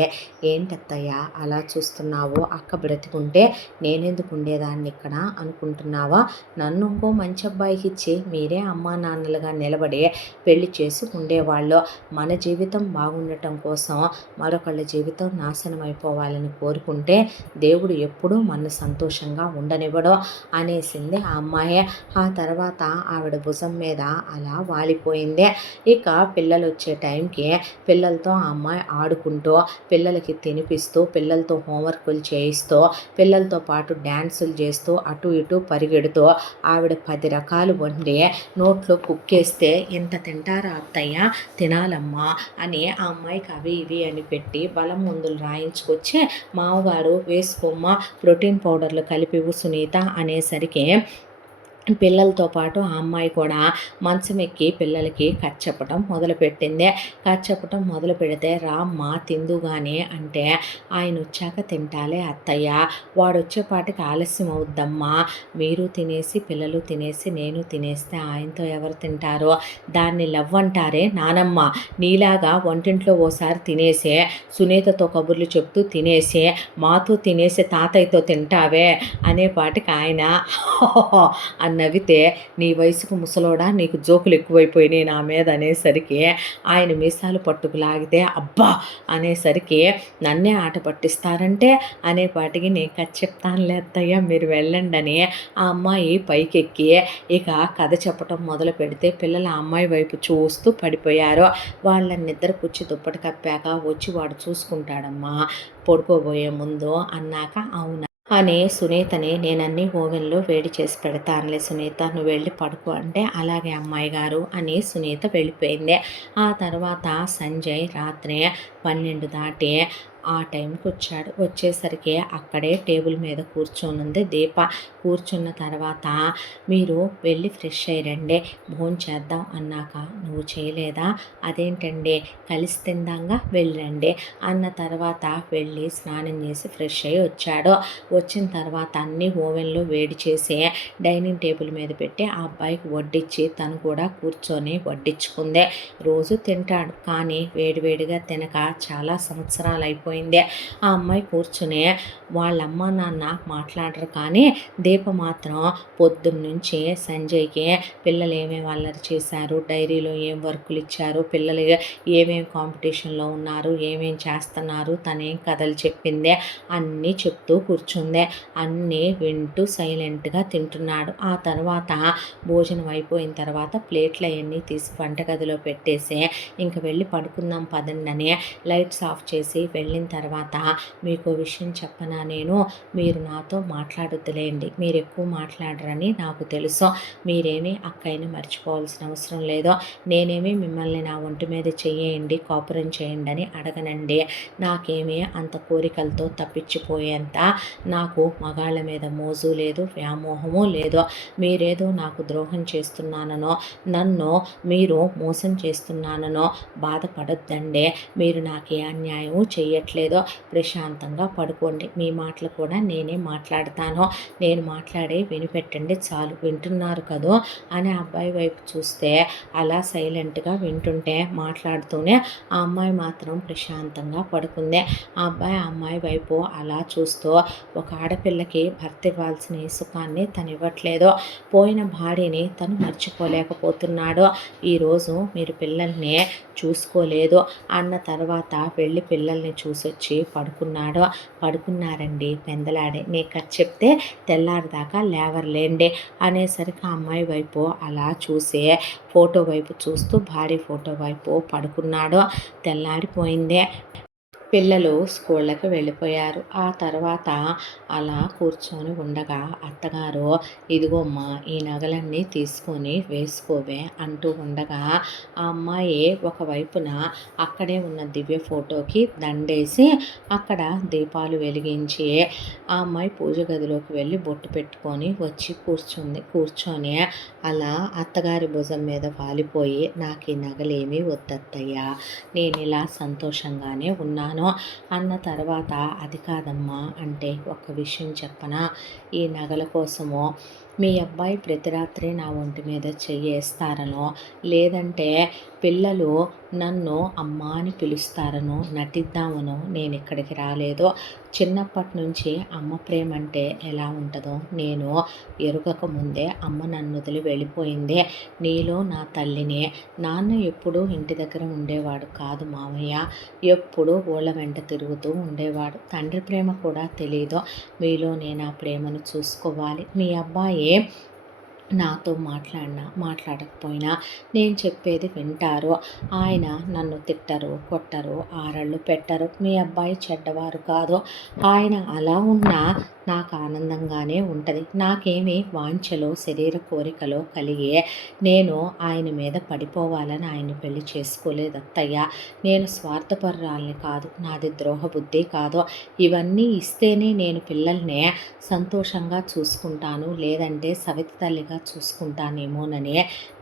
ఏంటత్తయ్య అలా చూస్తున్నావు, అక్క బ్రతికుంటే నేనెందుకు ఉండేదాన్ని ఇక్కడ అనుకుంటున్నావా, నన్ను ఇంకో మంచి అబ్బాయికి ఇచ్చి మీరే అమ్మా నాన్నలుగా నిలబడి పెళ్లి చేసి ఉండేవాళ్ళు, మన జీవితం బాగుండటం కోసం మరొకళ్ళ జీవితం నాశనం అయిపోవాలని కోరుకుంటే దేవుడు ఎప్పుడూ మన సంతోషంగా ఉండనివ్వడం అనేసింది ఆ అమ్మాయి. ఆ తర్వాత ఆవిడ భుజం మీద అలా వాలిపోయింది. ఇక పిల్లలు వచ్చే టైంకి పిల్లలతో ఆ అమ్మాయి ఆడుకుంటూ, పిల్లలకి తినిపిస్తూ, పిల్లలతో హోంవర్కులు చేయిస్తూ, పిల్లలతో పాటు డ్యాన్సులు చేస్తూ, అటు ఇటు పరిగెడుతూ ఆవిడ 10 రకాలు వండి నోట్లో కుక్కేస్తే, ఇంత తింటారా అత్తయ్య, తినాలమ్మా అని ఆ అమ్మాయికి అవి ఇవి అని పెట్టి బలం మందులు రాయించుకొచ్చి, మామగారు వేసుకోమ్మా ప్రోటీన్ పౌడర్లు కలిపివు సునీత అనేసరికి పిల్లలతో పాటు ఆ అమ్మాయి కూడా మంచం ఎక్కి పిల్లలకి కథ చెప్పటం మొదలుపెట్టింది. కథ చెప్పటం మొదలు పెడితే, రామ్మ తిందుగానే అంటే, ఆయన వచ్చాక తింటాలే అత్తయ్య, వాడు వచ్చేపాటికి ఆలస్యం అవుద్దమ్మా, మీరు తినేసి పిల్లలు తినేసి నేను తినేస్తే ఆయనతో ఎవరు తింటారో, దాన్ని లవ్ అంటారే నానమ్మ, నీలాగా వంటింట్లో ఓసారి తినేసే, సునీతతో కబుర్లు చెప్తూ తినేసే, మాతో తినేసే తాతయ్యతో తింటావే అనేపాటికి ఆయన అని నవ్వితే, నీ వయసుకు ముసలోడా, నీకు జోకులు ఎక్కువైపోయినాయి నా మీద అనేసరికి ఆయన మీసాలు పట్టుకు లాగితే, అబ్బా అనేసరికి, నన్నే ఆట పట్టిస్తారంటే అనేపాటికి, నేను కథ చెప్తానులే అత్తయ్య మీరు వెళ్ళండి అని ఆ అమ్మాయి పైకెక్కి ఇక కథ చెప్పటం మొదలు పెడితే, పిల్లలు ఆ అమ్మాయి వైపు చూస్తూ పడిపోయారు. వాళ్ళని నిద్రపుచ్చి దుప్పటి కప్పాక, వచ్చి వాడు చూసుకుంటాడమ్మా పడుకోబోయే ముందు అన్నాక, అవునా అని సునీతని, నేనన్నీ ఓవెన్లో వేడి చేసి పెడతానులే సునీత, నువ్వు వెళ్ళి పడుకో అంటే, అలాగే అమ్మాయి గారు అని సునీత వెళ్ళిపోయింది. ఆ తర్వాత సంజయ్ రాత్రి 12 దాటి ఆ టైంకి వచ్చాడు. వచ్చేసరికి అక్కడే టేబుల్ మీద కూర్చొనుంది దీప. కూర్చున్న తర్వాత, మీరు వెళ్ళి ఫ్రెష్ అయ్యండి, భోంచేద్దాం అన్నాక, నువ్వు చేయలేదా, అదేంటండి కలిసి తిందాంగా వెళ్ళండి అన్న తర్వాత వెళ్ళి స్నానం చేసి ఫ్రెష్ అయ్యి వచ్చాడు. వచ్చిన తర్వాత అన్నీ ఓవెన్లో వేడి చేసి డైనింగ్ టేబుల్ మీద పెట్టి ఆ అబ్బాయికి వడ్డించి తను కూడా కూర్చొని వడ్డించుకుంది. రోజు తింటాడు కానీ వేడివేడిగా తినక చాలా సంవత్సరాలు అయిపోయింది. ఆ అమ్మాయి కూర్చుని, వాళ్ళ అమ్మ నాన్న మాట్లాడరు కానీ దీప మాత్రం పొద్దున్నుంచి సంజయ్కి పిల్లలు ఏమేమి అల్లరి చేశారు, డైరీలో ఏం వర్కులు ఇచ్చారు, పిల్లలు ఏమేమి కాంపిటీషన్లో ఉన్నారు, ఏమేం చేస్తున్నారు, తనేం కథలు చెప్పింది అన్నీ చెప్తూ కూర్చుంది. అన్నీ వింటూ సైలెంట్గా తింటున్నాడు. ఆ తర్వాత భోజనం అయిపోయిన తర్వాత ప్లేట్లు అవన్నీ తీసి వంటగదిలో పెట్టేసి, ఇంక వెళ్ళి పడుకుందాం పదండి అని లైట్స్ ఆఫ్ చేసి వెళ్ళిన తర్వాత, మీకు విషయం చెప్పనా, నేను మీరు నాతో మాట్లాడొద్దులేండి, మీరు ఎక్కువ మాట్లాడరని నాకు తెలుసు, మీరేమీ అక్కయ్యని మర్చిపోవాల్సిన అవసరం లేదు, నేనేమి మిమ్మల్ని నా ఒంటి మీద చెయ్యండి కాపురం చేయండి అని అడగనండి, నాకేమీ అంత కోరికలతో తప్పించిపోయేంత నాకు మగాళ్ళ మీద మోజు లేదు, వ్యామోహము లేదు, మీరేదో నాకు ద్రోహం చేస్తున్నాననో, నన్ను మీరు మోసం చేస్తున్నాననో బాధపడొద్దండి, మీరు నాకు ఏ అన్యాయము చెయ్యట్లేదో, ప్రశాంతంగా పడుకోండి, మీ మాటలు కూడా నేనే మాట్లాడతాను, నేను మాట్లాడే వినిపెట్టండి చాలు, వింటున్నారు కదూ అని అబ్బాయి వైపు చూస్తే, అలా సైలెంట్గా వింటుంటే మాట్లాడుతూనే ఆ అమ్మాయి మాత్రం ప్రశాంతంగా పడుకుంది. ఆ అబ్బాయి ఆ అమ్మాయి వైపు అలా చూస్తూ, ఒక ఆడపిల్లకి భర్త ఇవ్వాల్సిన ఈ సుఖాన్ని తను ఇవ్వట్లేదు, పోయిన భార్యని తను మర్చిపోలేకపోతున్నాడు, ఈరోజు మీరు పిల్లల్ని చూసుకోలేదు అన్న తర్వాత వెళ్ళి పిల్లల్ని చూసొచ్చి పడుకున్నారండి పెందలాడే, నీ కథ చెప్తే తెల్లారిదాకా లేవర్లేండి అనేసరికి ఆ అమ్మాయి వైపు అలా చూసి ఫోటో వైపు చూస్తూ భార్య ఫోటో వైపు పడుకున్నాడు. తెల్లారిపోయింది. పిల్లలు స్కూళ్ళకి వెళ్ళిపోయారు. ఆ తర్వాత అలా కూర్చొని ఉండగా అత్తగారు, ఇదిగోమ్మా ఈ నగలన్నీ తీసుకొని వేసుకోవే అంటూ ఉండగా, ఆ అమ్మాయి ఒకవైపున అక్కడే ఉన్న దివ్య ఫోటోకి దండేసి అక్కడ దీపాలు వెలిగించి ఆ అమ్మాయి పూజ గదిలోకి వెళ్ళి బొట్టు పెట్టుకొని వచ్చి కూర్చొని అలా అత్తగారి భుజం మీద వాలిపోయి, నాకు ఈ నగలేమీ వద్దత్తయ్యా, నేను ఇలా సంతోషంగానే ఉన్నాను అన్న తర్వాత, అది కాదమ్మా అంటే, ఒక్క విషయం చెప్పనా, ఈ నగల కోసమో మీ అబ్బాయి ప్రతి రాత్రి నా ఒంటి మీద చెయ్యేస్తారనో, లేదంటే పిల్లలు నన్ను అమ్మ అని పిలుస్తారనో నటిద్దామనో నేను ఇక్కడికి రాలేదో, చిన్నప్పటి నుంచి అమ్మ ప్రేమ అంటే ఎలా ఉంటుందో నేను ఎరుగక ముందే అమ్మ నన్ను వదిలి వెళ్ళిపోయింది. నీలో నా తల్లిని, నాన్న ఎప్పుడూ ఇంటి దగ్గర ఉండేవాడు కాదు మామయ్య, ఎప్పుడూ ఊళ్ళ వెంట తిరుగుతూ ఉండేవాడు, తండ్రి ప్రేమ కూడా తెలీదు, మీలో నేను ఆ ప్రేమను చూసుకోవాలి, మీ అబ్బాయి నాతో మాట్లాడినా మాట్లాడకపోయినా నేను చెప్పేది వింటారు. ఆయన నన్ను తిట్టరు, కొట్టరు, ఆరళ్ళు పెట్టరు. మీ అబ్బాయి చెడ్డవారు కాదు. ఆయన అలా ఉన్నా నాకు ఆనందంగానే ఉంటుంది. నాకేమీ వాంఛలో శరీర కోరికలో కలిగి నేను ఆయన మీద పడిపోవాలని ఆయన్ని పెళ్లి చేసుకోలేదు అత్తయ్య. నేను స్వార్థపరురాల్ని కాదు. నాది ద్రోహబుద్ధి కాదు. ఇవన్నీ ఇస్తేనే నేను పిల్లల్ని సంతోషంగా చూసుకుంటాను, లేదంటే సవితి తల్లిగా చూసుకుంటానేమోనని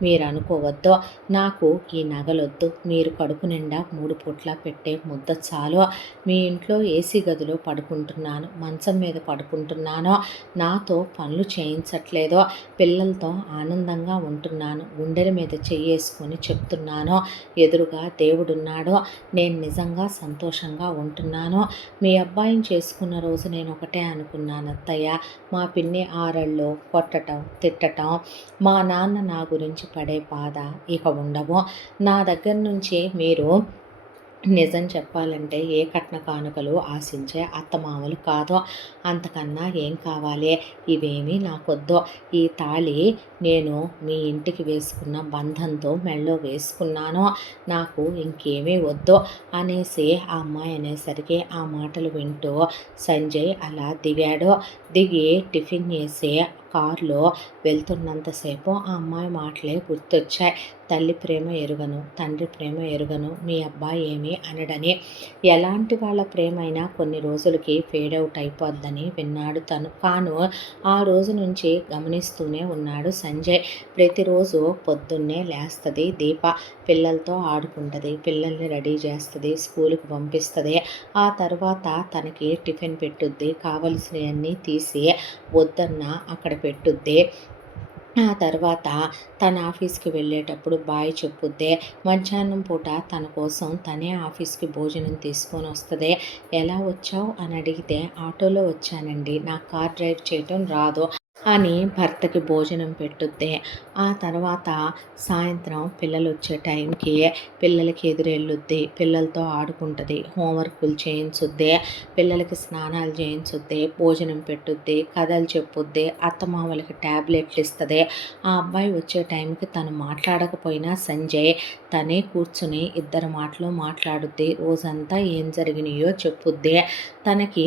మీరు అనుకోవద్దు. నాకు ఈ నగలొద్దు. మీరు కడుపు నిండా 3 పూట్ల పెట్టే ముద్ద చాలు. మీ ఇంట్లో ఏసీ గదిలో పడుకుంటున్నాను, మంచం మీద పడుకుంటున్నాను, నాతో పనులు చేయించట్లేదు, పిల్లలతో ఆనందంగా ఉంటున్నాను. గుండెల మీద చెయ్యేసుకొని చెప్తున్నాను, ఎదురుగా దేవుడున్నాడు. నేను నిజంగా సంతోషంగా ఉంటున్నాను. మీ అబ్బాయిని చేసుకున్న రోజు నేను ఒకటే అనుకున్నాను అత్తయ్య, మా పిన్ని ఆరళ్ళు కొట్టటం, తిట్టటం, మా నాన్న నా గురించి పడే బాధ ఇక ఉండవు. నా దగ్గర నుంచి మీరు నిజం చెప్పాలంటే ఏ కట్న కానుకలు ఆశించే అత్తమామలు కాదు. అంతకన్నా ఏం కావాలి? ఇవేమీ నాకొద్దు. ఈ తాళి నేను మీ ఇంటికి వేసుకున్న బంధంతో మెళ్ళో వేసుకున్నాను. నాకు ఇంకేమీ వద్దు అనేసి ఆ అమ్మాయి అనేసరికి ఆ మాటలు వింటూ సంజయ్ అలా దిగాడు. దిగి టిఫిన్ చేసి కారులో వెళ్తున్నంతసేపు ఆ అమ్మాయి మాటలే గుర్తొచ్చాయి. తల్లి ప్రేమ ఎరుగను, తండ్రి ప్రేమ ఎరుగను, మీ అబ్బాయి ఏమీ అనడని. ఎలాంటి వాళ్ళ ప్రేమ అయినా కొన్ని రోజులకి ఫేడ్ అవుట్ అయిపోద్దని విన్నాడు తను. కాను ఆ రోజు నుంచి గమనిస్తూనే ఉన్నాడు సంజయ్. ప్రతిరోజు పొద్దున్నే లేస్తుంది దీప, పిల్లలతో ఆడుకుంటుంది, పిల్లల్ని రెడీ చేస్తుంది, స్కూల్కి పంపిస్తుంది. ఆ తర్వాత తనకి టిఫిన్ పెట్టుద్ది, కావలసినవన్నీ తీసి వద్దన్న అక్కడ పెట్టుద్ది. ఆ తర్వాత తన ఆఫీస్కి వెళ్ళేటప్పుడు బాయ్ చెప్పుద్దే. మధ్యాహ్నం పూట తన కోసం తనే ఆఫీస్కి భోజనం తీసుకొని వస్తుంది. ఎలా వచ్చావు అని అడిగితే ఆటోలో వచ్చానండి, నాకు కార్ డ్రైవ్ చేయటం రాదు అని భర్తకి భోజనం పెట్టుద్ది. ఆ తర్వాత సాయంత్రం పిల్లలు వచ్చే టైంకి పిల్లలకి ఎదురెళ్ళుద్ది, పిల్లలతో ఆడుకుంటుంది, హోంవర్కులు చేయించుద్ది, పిల్లలకి స్నానాలు చేయించుద్ది, భోజనం పెట్టుద్ది, కథలు చెప్పుద్ది, అత్తమామలకి ట్యాబ్లెట్లు ఇస్తుంది. ఆ అబ్బాయి వచ్చే టైంకి తను మాట్లాడకపోయినా సంజయ్ తనే కూర్చుని ఇద్దరు మాటలు మాట్లాడుద్ది. రోజంతా ఏం జరిగినాయో చెప్పుద్ది. తనకి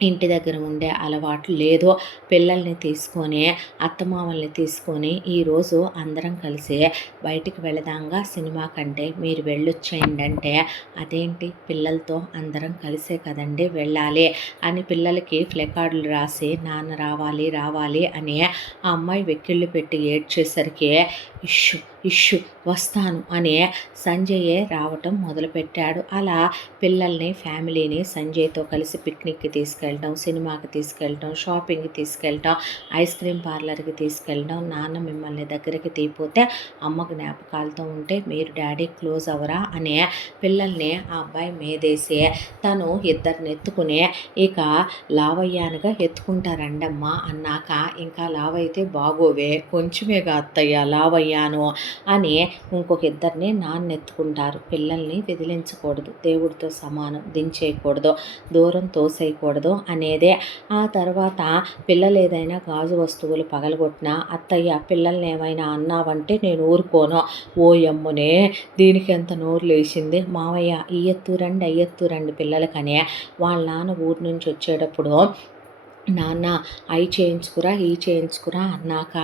ఇంటి దగ్గర ఉండే అలవాటు లేదు. పిల్లల్ని తీసుకొని అత్తమామల్ని తీసుకొని ఈరోజు అందరం కలిసి బయటికి వెళదాంగా సినిమా కంటే, మీరు వెళ్ళొచ్చేయండి అంటే, అదేంటి పిల్లలతో అందరం కలిసే కదండి వెళ్ళాలి అని పిల్లలకి ప్లెకార్డులు రాసి నాన్న రావాలి రావాలి అని ఆ అమ్మాయి వెక్కిళ్ళు పెట్టి ఏడ్చేసరికి ఇష్యూ ఇష్యూ వస్తాను అని సంజయే రావటం మొదలుపెట్టాడు. అలా పిల్లల్ని ఫ్యామిలీని సంజయ్తో కలిసి పిక్నిక్కి తీసుకెళ్ళడం, సినిమాకి తీసుకెళ్ళడం, షాపింగ్కి తీసుకెళ్ళడం, ఐస్ క్రీమ్ పార్లర్కి తీసుకెళ్ళడం. నాన్న మిమ్మల్ని దగ్గరికి తీపోతే అమ్మ జ్ఞాపకాలతో ఉంటే మీరు డాడీ క్లోజ్ అవరా అని పిల్లల్ని ఆ అబ్బాయి మీదేసి తను ఇద్దరిని ఎత్తుకుని ఇక లావయ్యానుగా ఎత్తుకుంటారండమ్మ అన్నాక, ఇంకా లావైతే బాగోవే, కొంచెమేగా అత్తయ్య లావయ్యాను అని ఇంకొక ఇద్దరిని నాన్నెత్తుకుంటారు. పిల్లల్ని విదిలించకూడదు, దేవుడితో సమానం, దించేయకూడదు, దూరం తోసేయకూడదు అనేదే. ఆ తర్వాత పిల్లలు ఏదైనా గాజు వస్తువులు పగలగొట్టినా, అత్తయ్య పిల్లల్ని ఏమైనా అన్నావంటే నేను ఊరుకోను, ఓయమ్మునే దీనికి ఎంత నోరు లేచింది, మావయ్య ఈ ఎత్తురండి అయ్యెత్తురండి పిల్లలకనే. వాళ్ళ నాన్న ఊరి నుంచి వచ్చేటప్పుడు నాన్న అవి చేయించుకురా ఈ చేయించుకురా అన్నాక,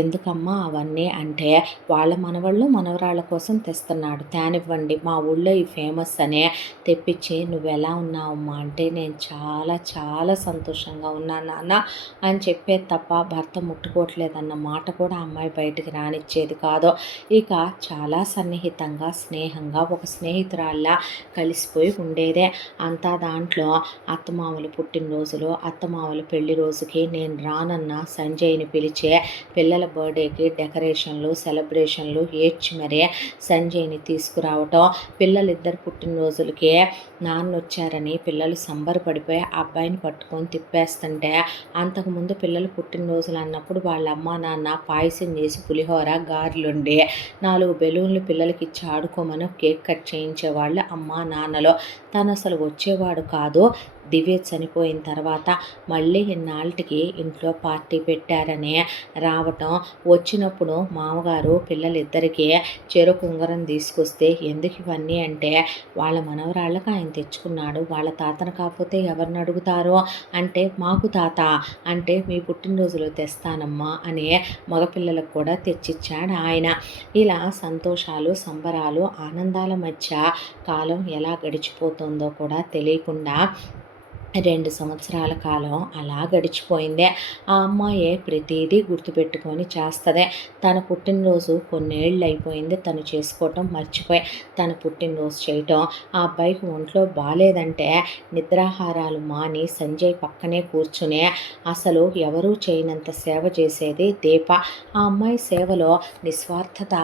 ఎందుకమ్మా అవన్నీ అంటే, వాళ్ళ మనవాళ్ళు మనవరాళ్ళ కోసం తెస్తున్నాడు, తేనివ్వండి మా ఊళ్ళో ఈ ఫేమస్ అనే తెప్పించి, నువ్వు ఎలా ఉన్నావమ్మా అంటే, నేను చాలా చాలా సంతోషంగా ఉన్నాను నాన్న అని చెప్పేది తప్ప భర్త ముట్టుకోవట్లేదన్న మాట కూడా అమ్మాయి బయటికి రానిచ్చేది కాదు. ఇక చాలా సన్నిహితంగా స్నేహంగా ఒక స్నేహితురాల్లా కలిసిపోయి ఉండేదే. అంతా దాంట్లో అత్తమామలు పుట్టినరోజులు, అత్తమామలు పెళ్లి రోజుకి నేను రానన్న సంజయ్ని పిలిచే, పిల్లల బర్త్డేకి డెకరేషన్లు సెలబ్రేషన్లు ఏడ్చి మరే సంజయ్ని తీసుకురావటం, పిల్లలిద్దరు పుట్టినరోజులకి నాన్న వచ్చారని పిల్లలు సంబరపడిపోయి అబ్బాయిని పట్టుకొని తిప్పేస్తుంటే, అంతకుముందు పిల్లలు పుట్టినరోజులు అన్నప్పుడు వాళ్ళ అమ్మ నాన్న పాయసం చేసి పులిహోర గారెలుండి 4 బెలూన్లు పిల్లలకి ఇచ్చి ఆడుకోమని కేక్ కట్ చేయించేవాళ్ళు అమ్మా నాన్నలో. తను అసలు వచ్చేవాడు కాదు, దివ్య చనిపోయిన తర్వాత మళ్ళీ ఇన్నాళ్ళకి ఇంట్లో పార్టీ పెట్టారని రావటం, వచ్చినప్పుడు మామగారు పిల్లలిద్దరికీ చెరుకు ఉంగరం తీసుకొస్తే ఎందుకు ఇవన్నీ అంటే వాళ్ళ మనవరాళ్ళకి ఆయన తెచ్చుకున్నాడు, వాళ్ళ తాతను కాకపోతే ఎవరిని అడుగుతారో అంటే మాకు తాత అంటే మీ పుట్టినరోజులో తెస్తానమ్మా అని మగపిల్లలకు కూడా తెచ్చిచ్చాడు ఆయన. ఇలా సంతోషాలు, సంబరాలు, ఆనందాల మధ్య కాలం ఎలా గడిచిపోతుందో కూడా తెలియకుండా 2 సంవత్సరాల కాలం అలా గడిచిపోయిందే. ఆ అమ్మాయే ప్రతీదీ గుర్తుపెట్టుకొని చేస్తదే. తన పుట్టినరోజు కొన్నేళ్ళు అయిపోయింది తను చేసుకోవటం మర్చిపోయి తన పుట్టినరోజు చేయటం. ఆ అబ్బాయికి ఒంట్లో బాలేదంటే నిద్రాహారాలు మాని సంజయ్ పక్కనే కూర్చుని అసలు ఎవరూ చేయనంత సేవ చేసేది దీప. ఆ అమ్మాయి సేవలో నిస్వార్థత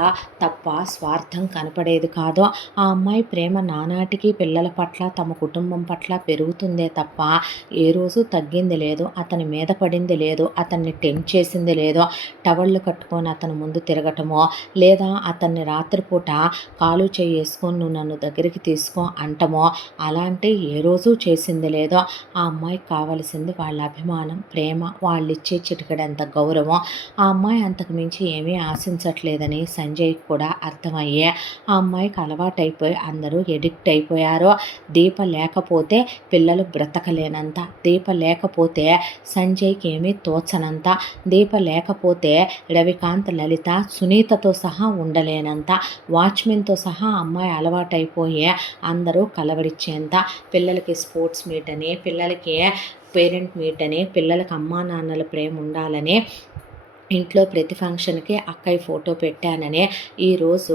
తప్ప స్వార్థం కనపడేది కాదు. ఆ అమ్మాయి ప్రేమ నానాటికి పిల్లల పట్ల, తమ కుటుంబం పట్ల పెరుగుతుందే తప్ప ఏ రోజు తగ్గింది లేదు. అతని మీద పడింది లేదు, అతన్ని టెంప్ట్ చేసింది లేదు. టవళ్ళు కట్టుకొని అతను ముందు తిరగటమో లేదా అతన్ని రాత్రిపూట కాలు చేసుకొని నువ్వు నన్ను దగ్గరికి తీసుకో అంటమో అలాంటి ఏ రోజు చేసింది లేదు. ఆ అమ్మాయికి కావలసింది వాళ్ళ అభిమానం, ప్రేమ, వాళ్ళిచ్చే చిటికడంత గౌరవం. ఆ అమ్మాయి అంతకు మించి ఏమీ ఆశించట్లేదని సంజయ్కి కూడా అర్థమయ్యే ఆ అమ్మాయికి అలవాటైపోయి అందరూ ఎడిక్ట్ అయిపోయారు. దీప లేకపోతే పిల్లలు బ్రతకలేనంత, దీప లేకపోతే సంజయ్కి ఏమీ తోచనంత, దీప లేకపోతే రవికాంత్, లలిత, సునీతతో సహా ఉండలేనంత, వాచ్మెన్తో సహా అమ్మాయి అలవాటైపోయి అందరూ కలవరిచ్చేంత. పిల్లలకి స్పోర్ట్స్ మీట్ అని, పిల్లలకి పేరెంట్ మీట్ అని, పిల్లలకి అమ్మా నాన్నల ప్రేమ ఉండాలని ఇంట్లో ప్రతి ఫంక్షన్కి అక్కయ్య ఫోటో పెట్టానని, ఈరోజు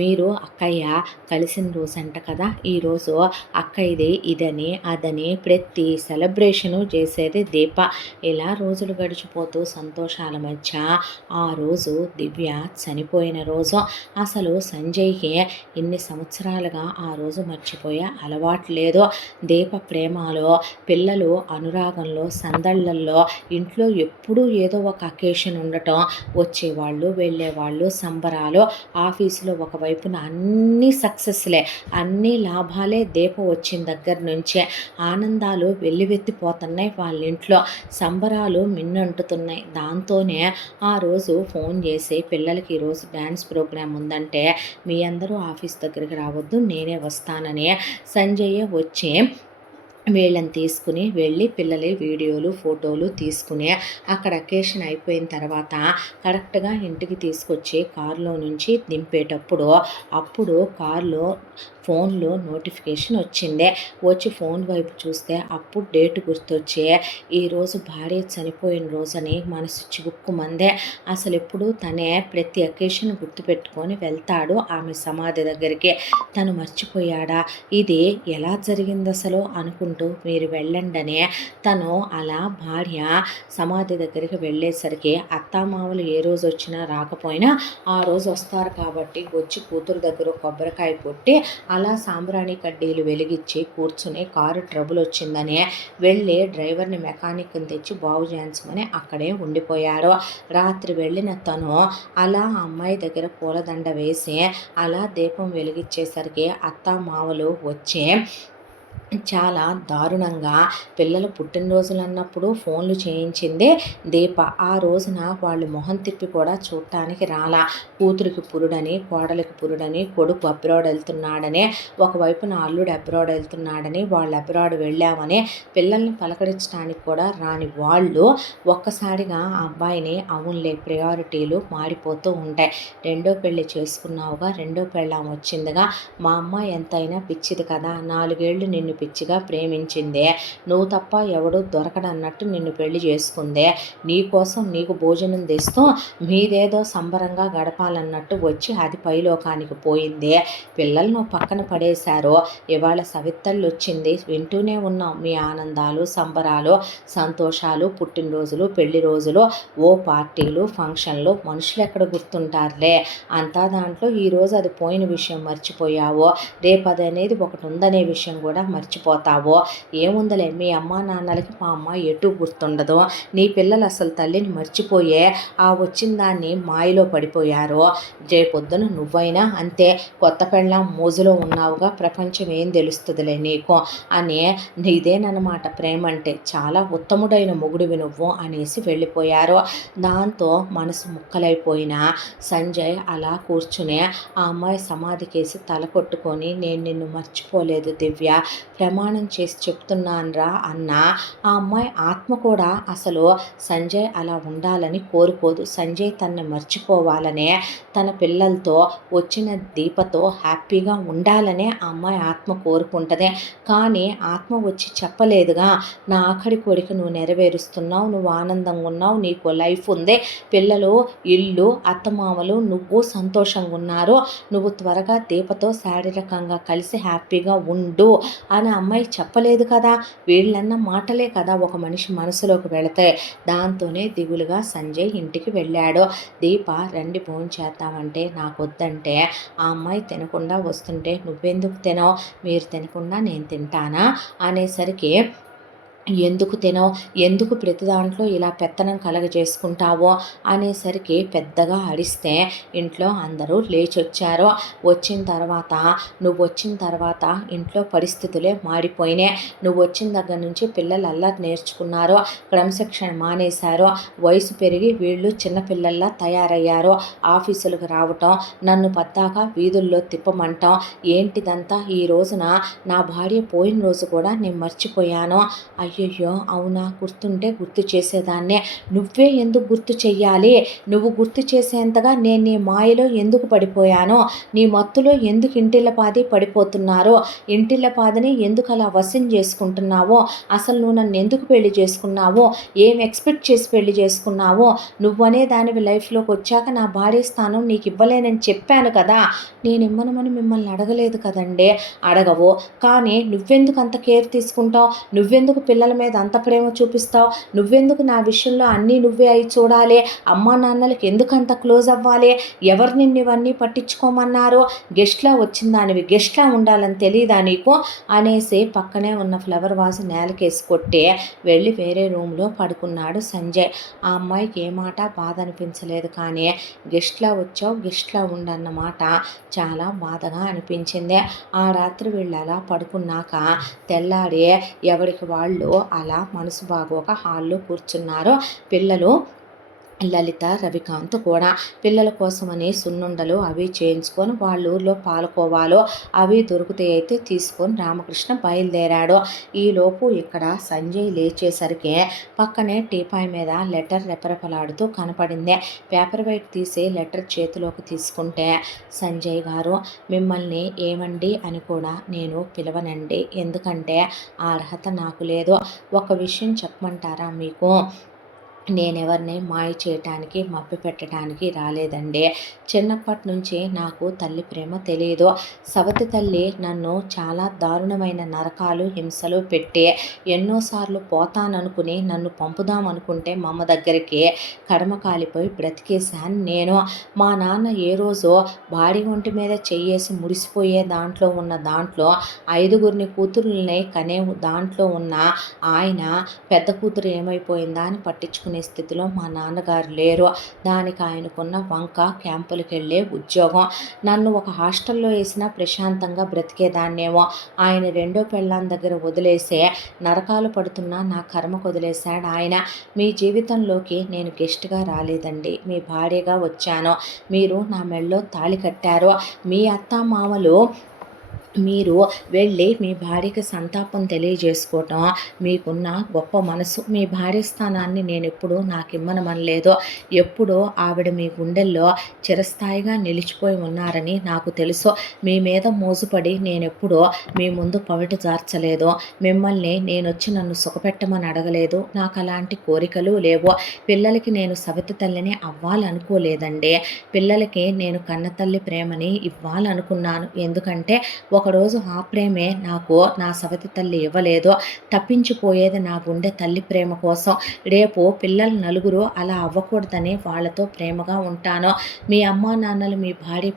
మీరు అక్కయ్య కలిసిన రోజు అంట కదా, ఈరోజు అక్కయ్యది ఇదని అదని ప్రతి సెలబ్రేషను చేసేది దీప. ఇలా రోజులు గడిచిపోతూ సంతోషాల మధ్య ఆ రోజు దివ్య చనిపోయిన రోజు. అసలు సంజయ్కి ఇన్ని సంవత్సరాలుగా ఆ రోజు మర్చిపోయే అలవాటు లేదు. దీప ప్రేమలో, పిల్లలు అనురాగంలో, సందళ్ళల్లో ఇంట్లో ఎప్పుడూ ఏదో ఒక అకేషన్ ఉండటం, వచ్చేవాళ్ళు వెళ్ళేవాళ్ళు, సంబరాలు, ఆఫీసులో ఒకవైపున అన్నీ సక్సెస్లే, అన్నీ లాభాలే. దీప వచ్చిన దగ్గర నుంచే ఆనందాలు వెల్లువెత్తిపోతున్నాయి వాళ్ళ ఇంట్లో, సంబరాలు మిన్నంటుతున్నాయి. దాంతోనే ఆ రోజు ఫోన్ చేసి పిల్లలకి ఈరోజు డ్యాన్స్ ప్రోగ్రాం ఉందంటే మీ అందరూ ఆఫీస్ దగ్గరికి రావద్దు నేనే వస్తానని సంజయ్ వచ్చి వీళ్ళని తీసుకుని వెళ్ళి పిల్లల వీడియోలు, ఫోటోలు తీసుకుని అక్కడ అకేషన్ అయిపోయిన తర్వాత కరెక్ట్గా ఇంటికి తీసుకొచ్చి కారులో నుంచి దింపేటప్పుడు అప్పుడు కారులో ఫోన్లో నోటిఫికేషన్ వచ్చింది. వచ్చి ఫోన్ వైపు చూస్తే అప్పుడు డేట్ గుర్తొచ్చే ఈరోజు భార్య చనిపోయిన రోజని మనసు చివుక్కుమందే. అసలు ఎప్పుడు తనే ప్రతి అకేషన్ గుర్తుపెట్టుకొని వెళ్తాడు ఆమె సమాధి దగ్గరికి. తను మర్చిపోయాడా, ఇది ఎలా జరిగింది అసలు అనుకుంటూ మీరు వెళ్ళండనే తను అలా భార్య సమాధి దగ్గరికి వెళ్ళేసరికి అత్తామామలు ఏ రోజు వచ్చినా రాకపోయినా ఆ రోజు వస్తారు కాబట్టి వచ్చి కూతురు దగ్గర కొబ్బరికాయ కొట్టి అలా సాంబ్రాణి కడ్డీలు వెలిగించి కూర్చుని కారు ట్రబుల్ వచ్చిందని వెళ్ళి డ్రైవర్ని మెకానిక్ని తెచ్చి బాగు చేయించమని అక్కడే ఉండిపోయారు. రాత్రి వెళ్ళిన తను అలా అమ్మాయి దగ్గర పూలదండ వేసి అలా దీపం వెలిగించేసరికి అత్తామామలు వచ్చి చాలా దారుణంగా పిల్లల పుట్టినరోజులు అన్నప్పుడు ఫోన్లు చేయించింది దీప. ఆ రోజున వాళ్ళు మొహం తిప్పి కూడా చూడటానికి రాలా. కూతురికి పురుడని, కోడలికి పురుడని, కొడుకు అబ్రాడ్ వెళ్తున్నాడని, ఒకవైపున అల్లుడు అబ్రాడ్ వెళ్తున్నాడని, వాళ్ళు అబ్రాడ్ వెళ్ళామని పిల్లల్ని పలకరించడానికి కూడా రాని వాళ్ళు ఒక్కసారిగా ఆ అబ్బాయిని అవునులే ప్రయారిటీలు మారిపోతూ ఉంటాయి. రెండో పెళ్లి చేసుకున్నావుగా, రెండో పెళ్ళాం వచ్చిందిగా, మా అమ్మ ఎంతైనా పిచ్చిది కదా, 4 ఏళ్ళు నిన్ను పిచ్చిగా ప్రేమించిందే, నువ్వు తప్ప ఎవడూ దొరకడన్నట్టు నిన్ను పెళ్లి చేసుకుందే, నీకోసం నీకు భోజనం తెస్తూ మీదేదో సంబరంగా గడపాలన్నట్టు వచ్చి అది పైలోకానికి పోయిందే. పిల్లలను పక్కన పడేశారు. ఇవాళ సవిత్తళ్ళు వచ్చింది, వింటూనే ఉన్నాం మీ ఆనందాలు, సంబరాలు, సంతోషాలు, పుట్టినరోజులు, పెళ్లి రోజులు, ఓ పార్టీలు, ఫంక్షన్లు, మనుషులు ఎక్కడ గుర్తుంటారులే అంతా దాంట్లో ఈరోజు అది పోయిన విషయం మర్చిపోయావో, రేపు అది అనేది ఒకటి ఉందనే విషయం కూడా మర్చిపోయావు. మర్చిపోతావో? ఏముందలే, మీ అమ్మా నాన్నలకి మా అమ్మ ఎటు గుర్తుండదు. నీ పిల్లలు అసలు తల్లిని మర్చిపోయే ఆ వచ్చిన దాన్ని మాయలో పడిపోయారు. రేపొద్దున నువ్వైనా అంతే, కొత్త పెళ్ళాం మోజులో ఉన్నావుగా, ప్రపంచం ఏం తెలుస్తుందిలే నీకు అని. ఇదేనమాట ప్రేమ అంటే, చాలా ఉత్తముడైన మొగుడివి నువ్వు అనేసి వెళ్ళిపోయారు. దాంతో మనసు ముక్కలైపోయిన సంజయ్ అలా కూర్చుని ఆ అమ్మాయి సమాధికేసి తల కొట్టుకొని, నేను నిన్ను మర్చిపోలేదు దివ్య, ప్రమాణం చేసి చెప్తున్నానురా అన్న. ఆ అమ్మాయి ఆత్మ కూడా అసలు సంజయ్ అలా ఉండాలని కోరుకోదు. సంజయ్ తనని మర్చిపోవాలనే, తన పిల్లలతో వచ్చిన దీపతో హ్యాపీగా ఉండాలనే ఆ అమ్మాయి ఆత్మ కోరుకుంటుంది. కానీ ఆత్మ వచ్చి చెప్పలేదుగా, నా ఆఖరి కోరిక నువ్వు నెరవేరుస్తున్నావు, నువ్వు ఆనందంగా ఉన్నావు, నీకు లైఫ్ ఉంది, పిల్లలు, ఇల్లు, అత్తమామలు, నువ్వు సంతోషంగా ఉన్నారు, నువ్వు త్వరగా దీపతో శారీరకంగా కలిసి హ్యాపీగా ఉండు అని అమ్మాయి చెప్పలేదు కదా. వీళ్ళన్న మాటలే కదా ఒక మనిషి మనసులోకి వెళతాయి. దాంతోనే దిగులుగా సంజయ్ ఇంటికి వెళ్ళాడు. దీప రండి భోంచేద్దామంటే నాకొద్దంటే, ఆ అమ్మాయి తినకుండా వస్తుంటే, నువ్వెందుకు తినవు, మీరు తినకుండా నేను తింటానా అనేసరికి, ఎందుకు తినవు, ఎందుకు ప్రతి దాంట్లో ఇలా పెత్తనం కలగజేసుకుంటావో అనేసరికి పెద్దగా అడిస్తే ఇంట్లో అందరూ లేచొచ్చారు. వచ్చిన తర్వాత, నువ్వు వచ్చిన తర్వాత ఇంట్లో పరిస్థితులే మారిపోయినాయి. నువ్వు వచ్చిన దగ్గర నుంచి పిల్లలు అల్లరి నేర్చుకున్నారు, క్రమశిక్షణ మానేశారు, వయసు పెరిగి వీళ్ళు చిన్నపిల్లల్లా తయారయ్యారు, ఆఫీసులకు రావటం, నన్ను పద్దాకా వీధుల్లో తిప్పమంటాం, ఏంటిదంతా. ఈ రోజున నా భార్య పోయిన రోజు కూడా నేను మర్చిపోయాను. అయ్యయ్యో అవునా, గుర్తుంటే గుర్తు చేసేదాన్నే, నువ్వే ఎందుకు గుర్తు చెయ్యాలి, నువ్వు గుర్తు చేసేంతగా నేను నీ మాయలో ఎందుకు పడిపోయాను, నీ మత్తులో ఎందుకు ఇంటిల్లపాది పడిపోతున్నారు, ఇంటిల్లపాదిని ఎందుకు అలా వశం చేసుకుంటున్నావో, అసలు నువ్వు నన్ను ఎందుకు పెళ్లి చేసుకున్నావో, ఏం ఎక్స్పెక్ట్ చేసి పెళ్లి చేసుకున్నావో, నువ్వనే దానివి లైఫ్లోకి వచ్చాక నా భార్య స్థానం నీకు ఇవ్వలేనని చెప్పాను కదా. నేను ఇమ్మనమని మిమ్మల్ని అడగలేదు కదండి. అడగవు, కానీ నువ్వెందుకు అంత కేర్ తీసుకుంటావు, నువ్వెందుకు పిల్లల మీద అంత ప్రేమ చూపిస్తావు, నువ్వెందుకు నా విషయంలో అన్నీ నువ్వే అయి చూడాలి, అమ్మా నాన్నలకి ఎందుకు అంత క్లోజ్ అవ్వాలి, ఎవరు నిన్ను ఇవన్నీ పట్టించుకోమన్నారు, గెస్ట్లా వచ్చిన దానివి గెస్ట్లా ఉండాలని తెలియదా నీకు అనేసి పక్కనే ఉన్న ఫ్లవర్ వాసు నేలకేసి కొట్టి వెళ్ళి వేరే రూమ్లో పడుకున్నాడు సంజయ్. ఆ అమ్మాయికి ఏమాట బాధ అనిపించలేదు, కానీ గెస్ట్లా వచ్చావు, గెస్ట్లా ఉండన్నమాట చాలా బాధగా అనిపించింది. ఆ రాత్రి వీళ్ళు అలా పడుకున్నాక తెల్లారి ఎవరికి వాళ్ళు అలా మనసు బాగోక హాల్లో కూర్చున్నారు. పిల్లలు లలిత, రవికాంత్ కూడా పిల్లల కోసమని సున్నుండలు అవి చేయించుకొని వాళ్ళ ఊర్లో పాలకోవాలో అవి దొరికితే అయితే తీసుకొని రామకృష్ణ బయలుదేరాడు. ఈలోపు ఇక్కడ సంజయ్ లేచేసరికి పక్కనే టీపాయ్ మీద లెటర్ రెపరెపలాడుతూ కనపడింది. పేపర్ వెయిట్ తీసి లెటర్ చేతిలోకి తీసుకుంటే, సంజయ్ గారు మిమ్మల్ని ఏమండి అని కూడా నేను పిలవనండి, ఎందుకంటే ఆ అర్హత నాకు లేదు. ఒక విషయం చెప్పమంటారా మీకు, నేనెవరిని మాయ చేయటానికి మభ్యపెట్టడానికి రాలేదండి. చిన్నప్పటి నుంచి నాకు తల్లి ప్రేమ తెలియదు. సవతి తల్లి నన్ను చాలా దారుణమైన నరకాలు, హింసలు పెట్టి ఎన్నోసార్లు పోతాననుకుని నన్ను పంపుదామనుకుంటే మా అమ్మ దగ్గరికి కడమ కాలిపోయి బ్రతికేశాను నేను. మా నాన్న ఏ రోజు భారీ ఒంటి మీద చెయ్యేసి ముడిసిపోయే దాంట్లో ఉన్న దాంట్లో 5గురిని కూతురుల్ని కనే దాంట్లో ఉన్న ఆయన పెద్ద కూతురు ఏమైపోయిందా అని పట్టించుకునే స్థితిలో మా నాన్నగారు లేరు. దానికి ఆయనకున్న వంక క్యాంపులకు వెళ్ళే ఉద్యోగం. నన్ను ఒక హాస్టల్లో వేసినా ప్రశాంతంగా బ్రతికేదాన్నేమో. ఆయన రెండో పెళ్ళాం దగ్గర వదిలేసే నరకాలు పడుతున్నా నా కర్మకు వదిలేశాడు ఆయన. మీ జీవితంలోకి నేను గెస్ట్గా రాలేదండి, మీ భార్యగా వచ్చాను. మీరు నా మెళ్ళో తాళి కట్టారు. మీ అత్తామామలు మీరు వెళ్ళి మీ భార్యకి సంతాపం తెలియజేసుకోవటం మీకున్న గొప్ప మనసు. మీ భార్య స్థానాన్ని నేను ఎప్పుడూ నాకు ఇమ్మనమనలేదు. ఎప్పుడూ ఆవిడ మీ గుండెల్లో చిరస్థాయిగా నిలిచిపోయి ఉన్నారని నాకు తెలుసు. మీ మీద మోజుపడి నేనెప్పుడూ మీ ముందు పవిట జార్చలేదు. మిమ్మల్ని నేనొచ్చి నన్ను సుఖపెట్టమని అడగలేదు. నాకు అలాంటి కోరికలు లేవు. పిల్లలకి నేను సవితి తల్లిని అవ్వాలనుకోలేదండి. పిల్లలకి నేను కన్నతల్లి ప్రేమని ఇవ్వాలనుకున్నాను. ఎందుకంటే ఒకరోజు ఆ ప్రేమే నాకు నా సవతి తల్లి ఇవ్వలేదు. తప్పించిపోయేది నా గుండె తల్లి ప్రేమ కోసం. రేపు పిల్లలు నలుగురు అలా అవ్వకూడదని వాళ్ళతో ప్రేమగా ఉంటాను. మీ అమ్మా నాన్నలు మీ భార్య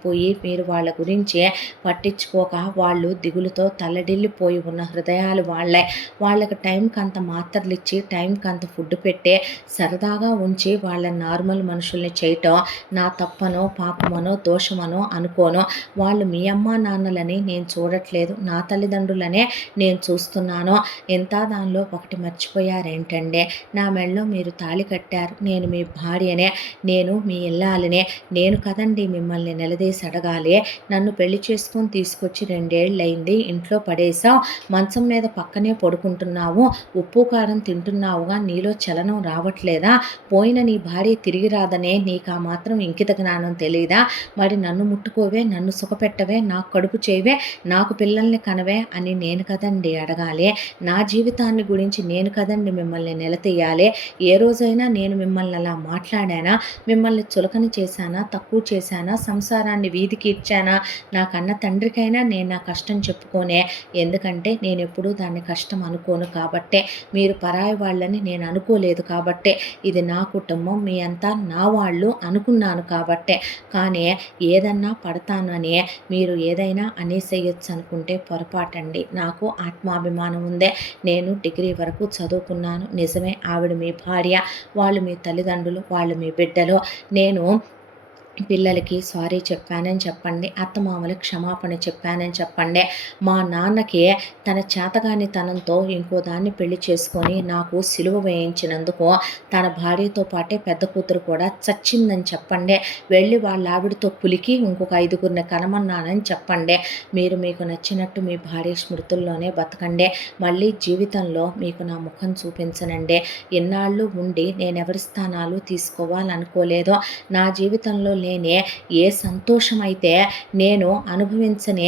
మీరు వాళ్ళ గురించి పట్టించుకోక వాళ్ళు దిగులుతో తల్లడిల్లిపోయి ఉన్న హృదయాలు వాళ్ళే. వాళ్ళకి టైంకి అంత మాత్రలు ఇచ్చి టైంకి అంత ఫుడ్ పెట్టే సరదాగా ఉంచి వాళ్ళ నార్మల్ మనుషుల్ని చేయటం నా తప్పనో పాపమనో దోషమనో అనుకోను. వాళ్ళు మీ అమ్మా నాన్నలని నేను చూడట్లేదు, నా తల్లిదండ్రులనే నేను చూస్తున్నాను. ఇంత దానిలో ఒకటి మర్చిపోయారేంటండి, నా మెడలో మీరు తాళి కట్టారు, నేను మీ భార్యనే, నేను మీ ఇల్లాలనే. నేను కదండి మిమ్మల్ని నిలదీసి అడగాలి. నన్ను పెళ్లి చేసుకొని తీసుకొచ్చి 2 ఏళ్ళయింది, ఇంట్లో పడేసావు, మంచం మీద పక్కనే పడుకుంటున్నావు, ఉప్పు కారం తింటున్నావుగా, నీలో చలనం రావట్లేదా? పోయిన నీ భార్య తిరిగి రాదనే నీకు ఆ మాత్రం ఇంకిత జ్ఞానం తెలీదా? మరి నన్ను ముట్టుకోవే, నన్ను సుఖపెట్టవే, నాకు కడుపు చేయవే, నాకు పిల్లల్ని కనవే అని నేను కదండి అడగాలి. నా జీవితాన్ని గురించి నేను కదండి మిమ్మల్ని నిలదీయాలి. ఏ రోజైనా నేను మిమ్మల్ని అలా మాట్లాడానా? మిమ్మల్ని చులకన చేశానా? తక్కువ చేశానా? సంసారాన్ని వీధికి ఇచ్చానా? నా కన్న తండ్రికైనా నేను నా కష్టం చెప్పుకోనే. ఎందుకంటే నేను ఎప్పుడూ దాన్ని కష్టం అనుకోను కాబట్టే. మీరు పరాయి వాళ్ళని నేను అనుకోలేదు కాబట్టే. ఇది నా కుటుంబం, మీ అంతా నా వాళ్ళు అనుకున్నాను కాబట్టే. కానీ ఏదన్నా పడతానని మీరు ఏదైనా అనేసేయచ్చు అనుకుంటే పొరపాటండి. నాకు ఆత్మాభిమానం ఉందే. నేను డిగ్రీ వరకు చదువుకున్నాను నిజమే. ఆవిడ మీ భార్య, వాళ్ళు మీ తల్లిదండ్రులు, వాళ్ళు మీ బిడ్డలు. నేను పిల్లలకి సారీ చెప్పానని చెప్పండి, అత్తమామలకు క్షమాపణ చెప్పానని చెప్పండి. మా నాన్నకి తన చేతగానితనంతో ఇంకో దాన్ని పెళ్లి చేసుకొని నాకు సిలువ వేయించినందుకు తన భార్యతో పాటే పెద్ద కూతురు కూడా చచ్చిందని చెప్పండి. వెళ్ళి వాళ్ళ ఆవిడతో పులికి ఇంకొక 5గురిని కనమన్నానని చెప్పండి. మీరు మీకు నచ్చినట్టు మీ భార్య స్మృతుల్లోనే బతకండి. మళ్ళీ జీవితంలో మీకు నా ముఖం చూపించనండి. ఇన్నాళ్ళు ఉండి నేనెవరి స్థానాలు తీసుకోవాలనుకోలేదు. నా జీవితంలో లేని ఏ సంతోషం అయితే నేను అనుభవించని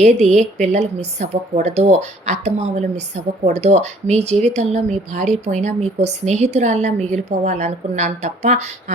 ఏది పిల్లలు మిస్ అవ్వకూడదు, అత్తమామలు మిస్ అవ్వకూడదు. మీ జీవితంలో మీ భార్య పోయినా మీకు స్నేహితురాల్లా మిగిలిపోవాలనుకున్నాను తప్ప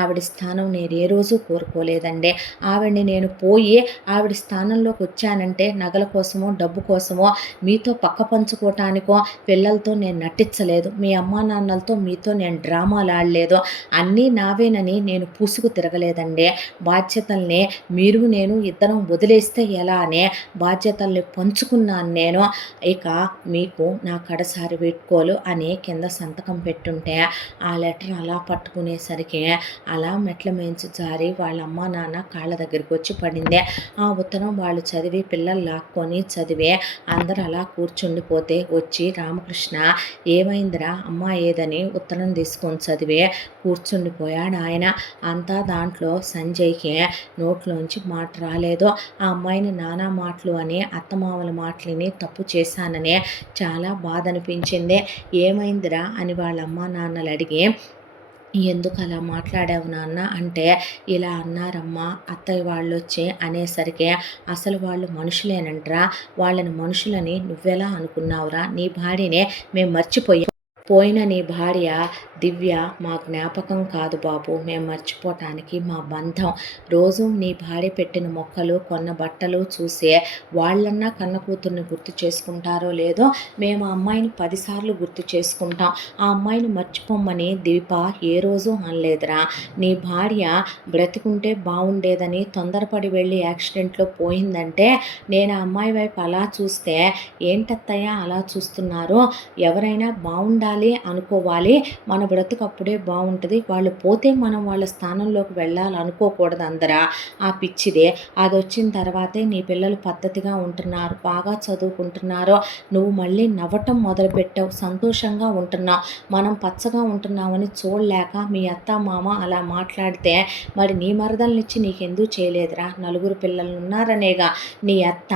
ఆవిడ స్థానం నేను ఏ రోజు కోరుకోలేదండి. ఆవిడని నేను పోయి ఆవిడ స్థానంలోకి వచ్చానంటే నగల కోసమో డబ్బు కోసమో మీతో పక్క పంచుకోవటానికో పిల్లలతో నేను నటించలేదు. మీ అమ్మా నాన్నలతో మీతో నేను డ్రామాలు ఆడలేదు. అన్నీ నావేనని నేను పూసుకు తిరగలేదండి. బాధ్యతల్ని మీరు నేను ఇద్దరం వదిలేస్తే ఎలా అనే బాధ్యతల్ని పంచుకున్నాను నేను. ఇక మీకు నా కడసారి పెట్టుకోలు అని కింద సంతకం పెట్టుంటే ఆ లెటర్ అలా పట్టుకునేసరికి అలా మెట్ల మేంచి జారి వాళ్ళ అమ్మ నాన్న కాళ్ళ దగ్గరికి వచ్చి పడింది. ఆ ఉత్తరం వాళ్ళు చదివి పిల్లలు లాక్కొని చదివి అందరూ అలా కూర్చుండిపోతే వచ్చి రామకృష్ణ ఏమైందిరా అమ్మ ఏదని ఉత్తరం తీసుకొని చదివి కూర్చుండిపోయాడు ఆయన. అంతా దాంట్లో సంజయ్కి నోట్లోంచి మాట రాలేదు. ఆ అమ్మాయిని నానా మాటలు అని అత్తమామల మాటలని తప్పు చేశానని చాలా బాధ అనిపించింది. ఏమైందిరా అని వాళ్ళ అమ్మ నాన్నలు అడిగి ఎందుకు అలా మాట్లాడావు నాన్న అంటే ఇలా అన్నారమ్మా అత్తయ్య వాళ్ళు వచ్చి అనేసరికి అసలు వాళ్ళు మనుషులేనంట్రా, వాళ్ళని మనుషులని నువ్వెలా అనుకున్నావురా, నీ భార్యనే మేము మర్చిపోయాం. పోయిన నీ భార్య దివ్య మా జ్ఞాపకం కాదు బాబు, మేము మర్చిపోవటానికి మా బంధం. రోజు నీ భార్య పెట్టిన మొక్కలు కొన్న బట్టలు చూసే వాళ్ళన్నా కన్న కూతుర్ని గుర్తు చేసుకుంటారో లేదో మేము ఆ అమ్మాయిని 10 సార్లు గుర్తు చేసుకుంటాం. ఆ అమ్మాయిని మర్చిపోమ్మని దీప ఏ రోజు అనలేదురా. నీ భార్య బ్రతికుంటే బాగుండేదని తొందరపడి వెళ్ళి యాక్సిడెంట్లో పోయిందంటే నేను ఆ అమ్మాయి వైపు అలా చూస్తే ఏంటత్తయ్య అలా చూస్తున్నారు, ఎవరైనా బాగుండాలి అనుకోవాలి, మన బ్రతుకు అప్పుడే బాగుంటుంది, వాళ్ళు పోతే మనం వాళ్ళ స్థానంలోకి వెళ్ళాలనుకోకూడదు అందరా. ఆ పిచ్చిదే అది వచ్చిన తర్వాతే నీ పిల్లలు పద్ధతిగా ఉంటున్నారు, బాగా చదువుకుంటున్నారు, నువ్వు మళ్ళీ నవ్వటం మొదలుపెట్టావు, సంతోషంగా ఉంటున్నావు. మనం పచ్చగా ఉంటున్నామని చూడలేక మీ అత్త మామ అలా మాట్లాడితే మరి నీ మరదల్నిచ్చి నీకెందుకు చేయలేదురా, నలుగురు పిల్లలు ఉన్నారనేగా నీ అత్త.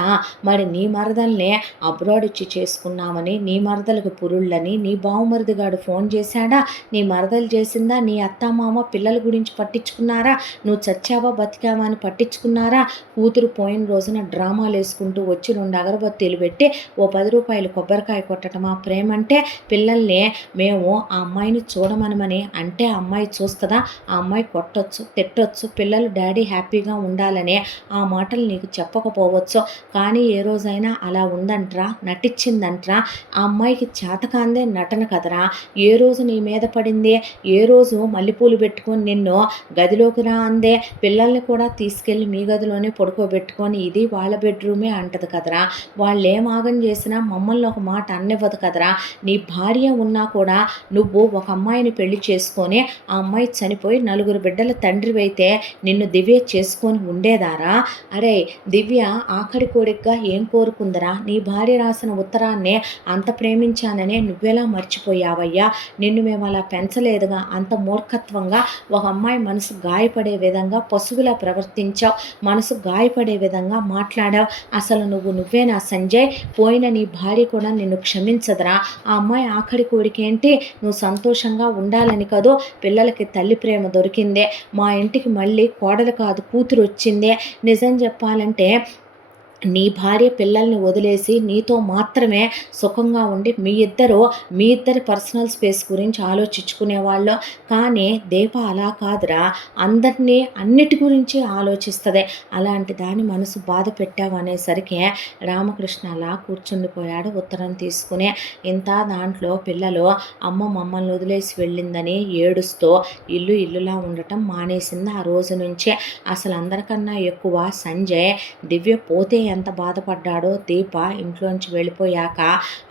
మరి నీ మరదల్ని అబ్రాడ్ ఇచ్చి చేసుకున్నామని నీ మరదలకు పురుళ్ళని నీ బావు బావమరిదిగాడు ఫోన్ చేశాడా, నీ మరదలు చేసిందా, నీ అత్తామామ పిల్లల గురించి పట్టించుకున్నారా, నువ్వు చచ్చావా బతికావా అని పట్టించుకున్నారా? కూతురు పోయిన రోజున డ్రామాలు వేసుకుంటూ వచ్చి 2 అగరబత్తీలు పెట్టి ఓ 10 రూపాయలు కొబ్బరికాయ కొట్టటమా ప్రేమ అంటే? పిల్లల్ని మేము ఆ అమ్మాయిని చూడమనమని అంటే ఆ అమ్మాయి చూస్తుందా? ఆ అమ్మాయి కొట్టొచ్చు, తిట్టొచ్చు, పిల్లలు డాడీ హ్యాపీగా ఉండాలని ఆ మాటలు నీకు చెప్పకపోవచ్చు, కానీ ఏ రోజైనా అలా ఉందంట్రా, నటించిందంట్రా? ఆ అమ్మాయికి చేతకాందే నటన కదరా. ఏ రోజు నీ మీద పడింది? ఏ రోజు మల్లెపూలు పెట్టుకొని నిన్ను గదిలోకి రా అందే? పిల్లల్ని కూడా తీసుకెళ్ళి మీ గదిలోనే పడుకోబెట్టుకొని ఇది వాళ్ళ బెడ్రూమే అంటది కదరా. వాళ్ళు ఏం ఆగం చేసినా మమ్మల్ని ఒక మాట అన్నివ్వదు కదరా. నీ భార్య ఉన్నా కూడా నువ్వు ఒక అమ్మాయిని పెళ్లి చేసుకొని ఆ అమ్మాయి చనిపోయి 4 బిడ్డల తండ్రివైతే నిన్ను దివ్య చేసుకొని ఉండేదారా? అరే దివ్య ఆఖరి కోరికగా ఏం కోరుకుందరా? నీ భార్య రాసిన ఉత్తరాన్ని అంత ప్రేమించాననే నువ్వెలా మర్చిపోయావయ్యా? నిన్ను మేము అలా పెంచలేదుగా. అంత మూర్ఖత్వంగా ఒక అమ్మాయి మనసు గాయపడే విధంగా పశువులా ప్రవర్తించావు, మనసు గాయపడే విధంగా మాట్లాడావు. అసలు నువ్వేనా సంజయ్? పోయిన నీ భార్య కూడా నిన్ను క్షమించదురా. ఆ అమ్మాయి ఆఖరి కోరికేంటి? నువ్వు సంతోషంగా ఉండాలని కదూ. పిల్లలకి తల్లి ప్రేమ దొరికిందే, మా ఇంటికి మళ్ళీ కోడలు కాదు కూతురు వచ్చిందే. నిజం చెప్పాలంటే నీ భార్య పిల్లల్ని వదిలేసి నీతో మాత్రమే సుఖంగా ఉండి మీ ఇద్దరి పర్సనల్ స్పేస్ గురించి ఆలోచించుకునేవాళ్ళు. కానీ దీప అలా కాదురా, అందరినీ అన్నిటి గురించి ఆలోచిస్తుంది. అలాంటి దాని మనసు బాధ పెట్టావు అనేసరికి రామకృష్ణ అలా కూర్చుండిపోయాడు ఉత్తరం తీసుకుని. ఇంత దాంట్లో పిల్లలు అమ్మ మమ్మల్ని వదిలేసి వెళ్ళిందని ఏడుస్తూ ఇల్లులా ఉండటం మానేసింది ఆ రోజు నుంచే. అసలు అందరికన్నా ఎక్కువ సంజయ్ దివ్య పోతే ఎంత బాధపడ్డాడో దీప ఇంట్లోంచి వెళ్ళిపోయాక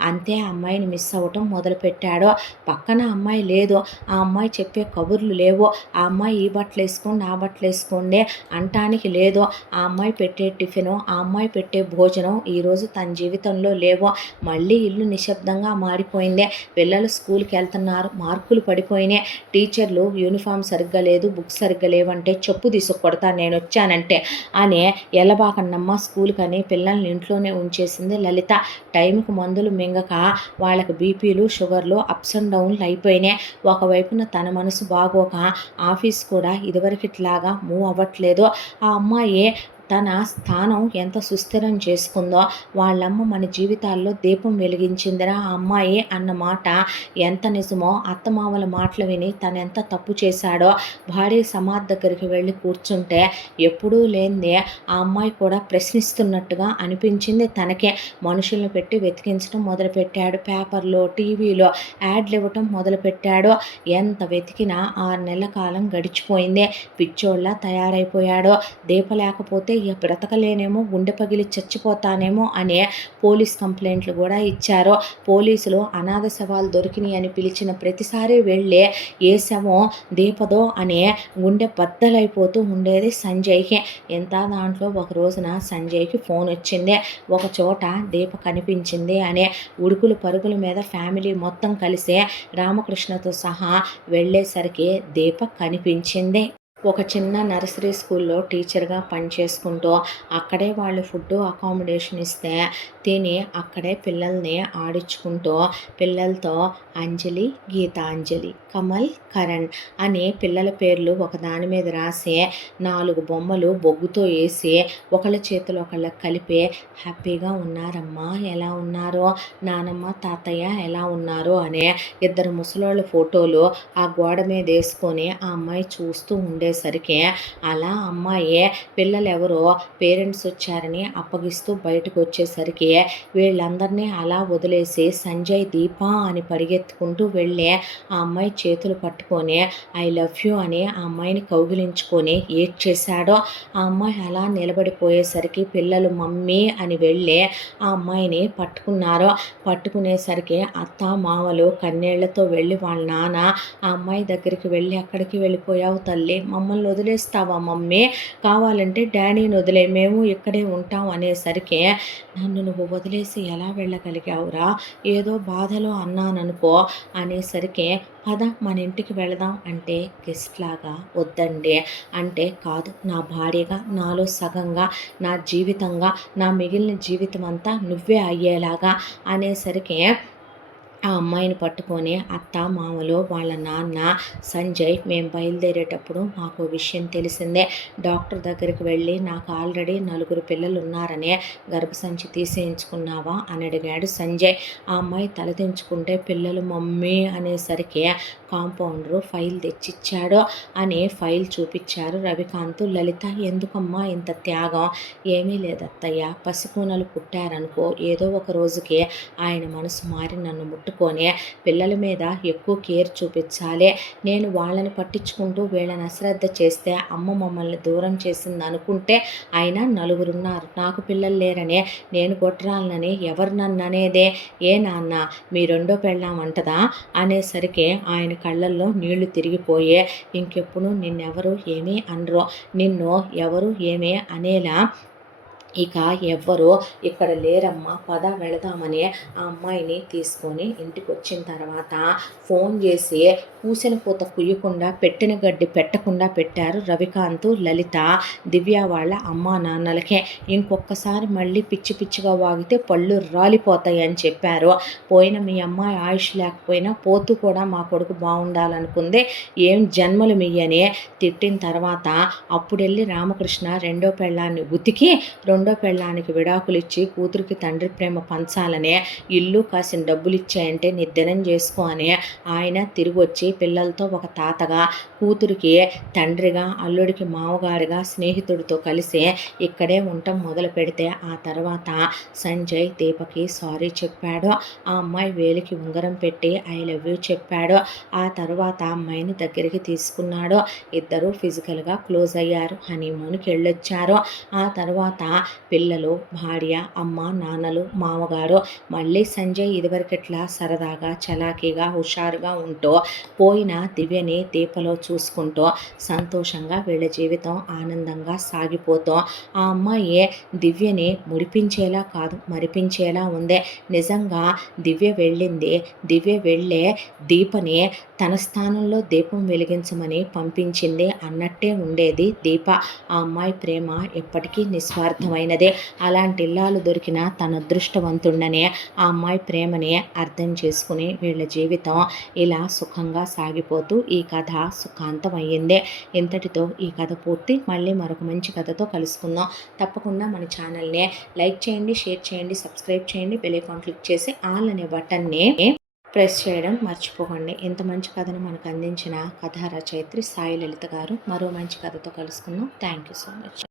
అంతే అమ్మాయిని మిస్ అవ్వటం మొదలుపెట్టాడో. పక్కన అమ్మాయి లేదు, ఆ అమ్మాయి చెప్పే కబుర్లు లేవు, ఆ అమ్మాయి ఈ బట్టలు వేసుకోండి ఆ బట్టలు వేసుకోండి అంటానికి లేదు, ఆ అమ్మాయి పెట్టే టిఫిను ఆ అమ్మాయి పెట్టే భోజనం ఈరోజు తన జీవితంలో లేవు. మళ్ళీ ఇల్లు నిశ్శబ్దంగా మారిపోయింది. పిల్లలు స్కూల్కి వెళ్తున్నారు, మార్కులు పడిపోయినాయి, టీచర్లు యూనిఫామ్ సరిగ్గా లేదు, బుక్స్ సరిగ్గా లేవంటే చెప్పు తీసుకొడతాను నేను వచ్చానంటే అని ఎల్లబాకన్నమ్మ స్కూల్కి అని పిల్లల్ని ఇంట్లోనే ఉంచేసింది లలిత. టైంకి మందులు మింగక వాళ్ళకి బీపీలు షుగర్లు అప్స్ అండ్ డౌన్లు అయిపోయినాయి. ఒకవైపున తన మనసు బాగోక ఆఫీస్ కూడా ఇదివరకిట్లాగా మూవ్ అవ్వట్లేదు. ఆ అమ్మాయి తన స్థానం ఎంత సుస్థిరం చేసుకుందో, వాళ్ళమ్మ మన జీవితాల్లో దీపం వెలిగించిందిరా ఆ అమ్మాయి అన్న మాట ఎంత నిజమో అత్తమామల మాటలు విని తను ఎంత తప్పు చేశాడో భార్య సమాధి దగ్గరికి వెళ్ళి కూర్చుంటే ఎప్పుడూ లేనిదే ఆ అమ్మాయి కూడా ప్రశ్నిస్తున్నట్టుగా అనిపించింది తనకే. మనుషులను పెట్టి వెతికించడం మొదలుపెట్టాడు, పేపర్లో టీవీలో యాడ్లు ఇవ్వటం మొదలుపెట్టాడు. ఎంత వెతికినా 6 నెలల కాలం గడిచిపోయింది. పిచ్చోళ్ళ తయారైపోయాడు. దీప లేకపోతే ఇక బ్రతకలేనేమో, గుండె పగిలి చచ్చిపోతానేమో అనే పోలీస్ కంప్లైంట్లు కూడా ఇచ్చారు. పోలీసులు అనాథ శవాలు దొరికినాయి అని పిలిచిన ప్రతిసారి వెళ్ళి ఏ శవం దీపదో అనే గుండె బద్దలైపోతూ ఉండేది సంజయ్కి. ఎంత దాంట్లో ఒక రోజున సంజయ్కి ఫోన్ వచ్చింది, ఒక చోట దీప కనిపించింది అనే. ఉడుకులు పరుగుల మీద ఫ్యామిలీ మొత్తం కలిసి రామకృష్ణతో సహా వెళ్ళేసరికి దీప కనిపించింది. ఒక చిన్న నర్సరీ స్కూల్లో టీచర్గా పనిచేసుకుంటూ అక్కడే వాళ్ళు ఫుడ్ అకామిడేషన్ ఇస్తే తిని అక్కడే పిల్లల్ని ఆడించుకుంటూ పిల్లలతో అంజలి, గీతాంజలి, కమల్, కరణ్ అని పిల్లల పేర్లు ఒక దాని మీద రాసి 4 బొమ్మలు బొగ్గుతో వేసి ఒకళ్ళ చేతులు ఒకళ్ళకి కలిపి హ్యాపీగా ఉన్నారమ్మా, ఎలా ఉన్నారు, నానమ్మ తాతయ్య ఎలా ఉన్నారు అనే 2 ముసలోళ్ళ ఫోటోలు ఆ గోడ మీద వేసుకొని ఆ అమ్మాయి చూస్తూ ఉండేసరికి అలా అమ్మాయి పిల్లలు ఎవరో పేరెంట్స్ వచ్చారని అప్పగిస్తూ బయటకు వచ్చేసరికి వీళ్ళందరినీ అలా వదిలేసి సంజయ్ దీప అని పరిగెత్తుకుంటూ వెళ్ళి ఆ అమ్మాయి చేతులు పట్టుకొని ఐ లవ్ యూ అని ఆ అమ్మాయిని కౌగిలించుకొని ఏడ్చేశాడు. ఆ అమ్మాయి అలా నిలబడిపోయేసరికి పిల్లలు మమ్మీ అని వెళ్ళి ఆ అమ్మాయిని పట్టుకున్నారు. పట్టుకునేసరికి అత్త మామలు కన్నీళ్లతో వెళ్ళి వాళ్ళ నాన్న ఆ అమ్మాయి దగ్గరికి వెళ్ళి అక్కడికి వెళ్ళిపోయావు తల్లి, మమ్మల్ని వదిలేస్తావా మమ్మీ, కావాలంటే డాడీని వదిలే, మేము ఇక్కడే ఉంటాం అనేసరికి నన్ను నువ్వు వదిలేసి ఎలా వెళ్ళగలిగావురా, ఏదో బాధలో అన్నాననుకో అనేసరికి పద మన ఇంటికి వెళదాం అంటే గెస్ట్ లాగా వద్దండి అంటే కాదు, నా భార్యగా నాలో సగంగా నా జీవితంగా నా మిగిలిన జీవితం అంతా నువ్వే అయ్యేలాగా అనేసరికి ఆ అమ్మాయిని పట్టుకొని అత్త, మామలు, వాళ్ళ నాన్న, సంజయ్ మేము బయలుదేరేటప్పుడు మాకు విషయం తెలిసిందే. డాక్టర్ దగ్గరికి వెళ్ళి నాకు ఆల్రెడీ 4 పిల్లలు ఉన్నారనే గర్భసంచి తీసేయించుకున్నావా అని అడిగాడు సంజయ్. ఆ అమ్మాయి తలదించుకుంటే పిల్లలు మమ్మీ అనేసరికి కాంపౌండరు ఫైల్ తెచ్చిచ్చాడు అని ఫైల్ చూపించారు రవికాంత్. లలిత ఎందుకమ్మా ఇంత త్యాగం? ఏమీ లేదత్తయ్య, పసికూనలు పుట్టారనుకో ఏదో ఒక రోజుకి ఆయన మనసు మారి నన్ను ముట్టుకొని పిల్లల మీద ఎక్కువ కేర్ చూపించాలి. నేను వాళ్ళని పట్టించుకుంటూ వీళ్ళని అశ్రద్ధ చేస్తే అమ్మ మమ్మల్ని దూరం చేసింది అనుకుంటే ఆయన 4 ఉన్నారు, నాకు పిల్లలు లేరనే నేను గొడ్రాలనని ఎవరు నన్ను అనేదే? ఏ నాన్న మీ రెండో పెళ్ళాం అంటదా అనేసరికి ఆయన కళ్ళల్లో నీళ్లు తిరిగిపోయే, ఇంకెప్పుడు నిన్నెవరు ఏమీ అనరు, నిన్ను ఎవరు ఏమీ అనేలా ఇక ఎవ్వరూ ఇక్కడ లేరమ్మా, పద వెళదామని ఆ అమ్మాయిని తీసుకొని ఇంటికి వచ్చిన తర్వాత ఫోన్ చేసి పూసిన పూత కుయ్యకుండా పెట్టిన గడ్డి పెట్టకుండా పెట్టారు రవికాంత్, లలిత, దివ్య వాళ్ళ అమ్మా నాన్నలకే. ఇంకొకసారి మళ్ళీ పిచ్చి పిచ్చిగా వాగితే పళ్ళు రాలిపోతాయి అని చెప్పారు. పోయిన మీ అమ్మాయి ఆయుష్ లేకపోయినా పోతూ కూడా మా కొడుకు బాగుండాలనుకుంది, ఏం జన్మలు మీయని తిట్టిన తర్వాత అప్పుడెళ్ళి రామకృష్ణ రెండో పెళ్ళాన్ని ఉతికి రెండో పెళ్ళానికి విడాకులు ఇచ్చి కూతురికి తండ్రి ప్రేమ పంచాలనే ఇల్లు కాసిన డబ్బులు ఇచ్చాయంటే నిద్రం చేసుకో అని ఆయన తిరిగి వచ్చి పిల్లలతో ఒక తాతగా, కూతురికి తండ్రిగా, అల్లుడికి మామగారిగా స్నేహితుడితో కలిసి ఇక్కడే ఉండటం మొదలు పెడితే ఆ తర్వాత సంజయ్ దీపకి సారీ చెప్పాడు. ఆ అమ్మాయి వేలికి ఉంగరం పెట్టి ఐ లవ్ యూ చెప్పాడు. ఆ తర్వాత అమ్మాయిని దగ్గరికి తీసుకున్నాడు. ఇద్దరు ఫిజికల్గా క్లోజ్ అయ్యారు, హనీమూన్కి వెళ్ళొచ్చారు. ఆ తర్వాత పిల్లలు, భార్య, అమ్మ, నాన్నలు, మామగారు. మళ్ళీ సంజయ్ ఇదివరకట్లా సరదాగా, చలాకీగా, హుషారుగా ఉంటూ పోయిన దివ్యని దీపలో చూసుకుంటూ సంతోషంగా వీళ్ళ జీవితం ఆనందంగా సాగిపోతూ ఆ అమ్మాయి దివ్యని మురిపించేలా కాదు మరిపించేలా ఉంది. నిజంగా దివ్య వెళ్ళింది, దివ్య వెళ్ళే దీపని తన స్థానంలో దీపం వెలిగించమని పంపించింది అన్నట్టే ఉండేది దీప. ఆ అమ్మాయి ప్రేమ ఎప్పటికీ నిస్వార్థమైనదే. అలాంటి ఇల్లాలు దొరికిన తన అదృష్టవంతుండనే ఆ అమ్మాయి ప్రేమని అర్థం చేసుకుని వీళ్ళ జీవితం ఇలా సుఖంగా సాగిపోతూ ఈ కథ సుఖాంతమయ్యింది. ఇంతటితో ఈ కథ పూర్తి. మళ్ళీ మరొక మంచి కథతో కలుసుకుందాం. తప్పకుండా మన ఛానల్ని లైక్ చేయండి, షేర్ చేయండి, సబ్స్క్రైబ్ చేయండి, బెల్ ఐకాన్ క్లిక్ చేసి ఆల్ అనే బటన్ని ప్రెస్ చేయడం మర్చిపోకండి. ఇంత మంచి కథను మనకు అందించిన కథా రచయిత్రి సాయి లలిత గారు. మరో మంచి కథతో కలుసుకుందాం. Thank you so much.